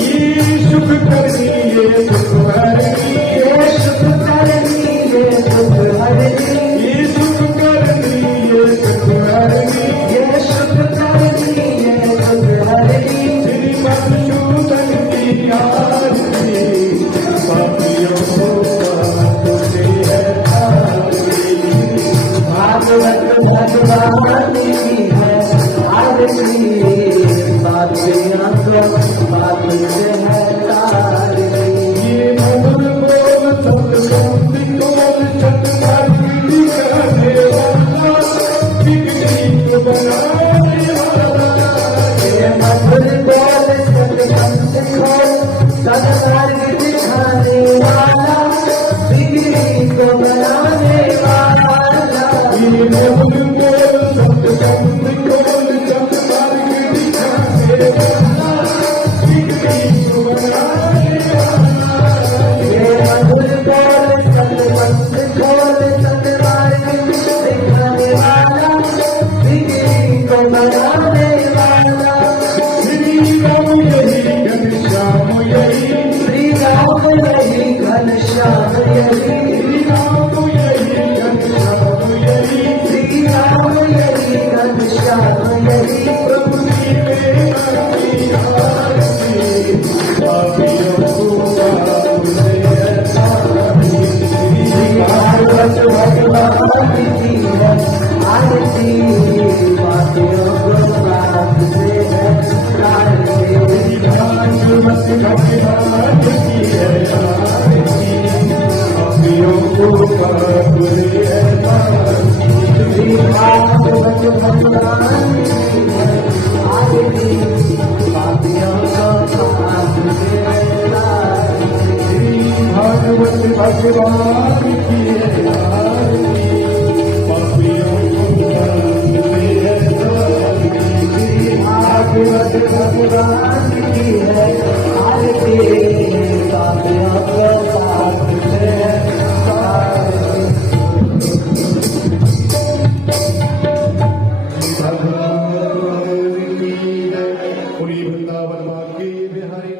ये सुख करनी ये दुख हरनी ये सुख करनी ये दुख हरनी ये सुख करनी ये दुख हरनी ये सुख करनी ये दुख हरनी श्री मधुसूदन की आरती पापियों को पाते है भागवत भगवान की है आरती पापियों को पाप से है तारती ये मोहन बोल सत्संग बोल सत्संग करने वाला बिगड़ी को बनाने वाला ये मधुर बोल सतसंग खोल सदमार्ग दिखाने वाला बिगड़ी को बनाने वाला ये मोहन बोल सत्संग बोल सत्संग दिखाने वाला बिगड़ी को बनाने वाला ये मधुर बोल सतसंग खोल सदमार्ग दिखाने वाला बिगड़ी को बनाने वाला श्री राम यही घनश्याम यही श्री राम यही घनश्याम यही श्री राम यही घनश्याम यही श्री राम यही घनश्याम यही प्रभु की मेरी आरती पापियों को पाते है भागवत भगवान की है आरती पापियों को पाप से है तारती भागवत भगवान की है आरती पापियों को पाते है श्री भागवत भगवान की है आरती पापियों को पाप से है तारती भागवत भगवान की है आरती पापियों को पाते है भागवत भगवान की है आरती पापियों को पाप से है तारती भगवान की जय। पूरी वृंदावन माँ की बिहारी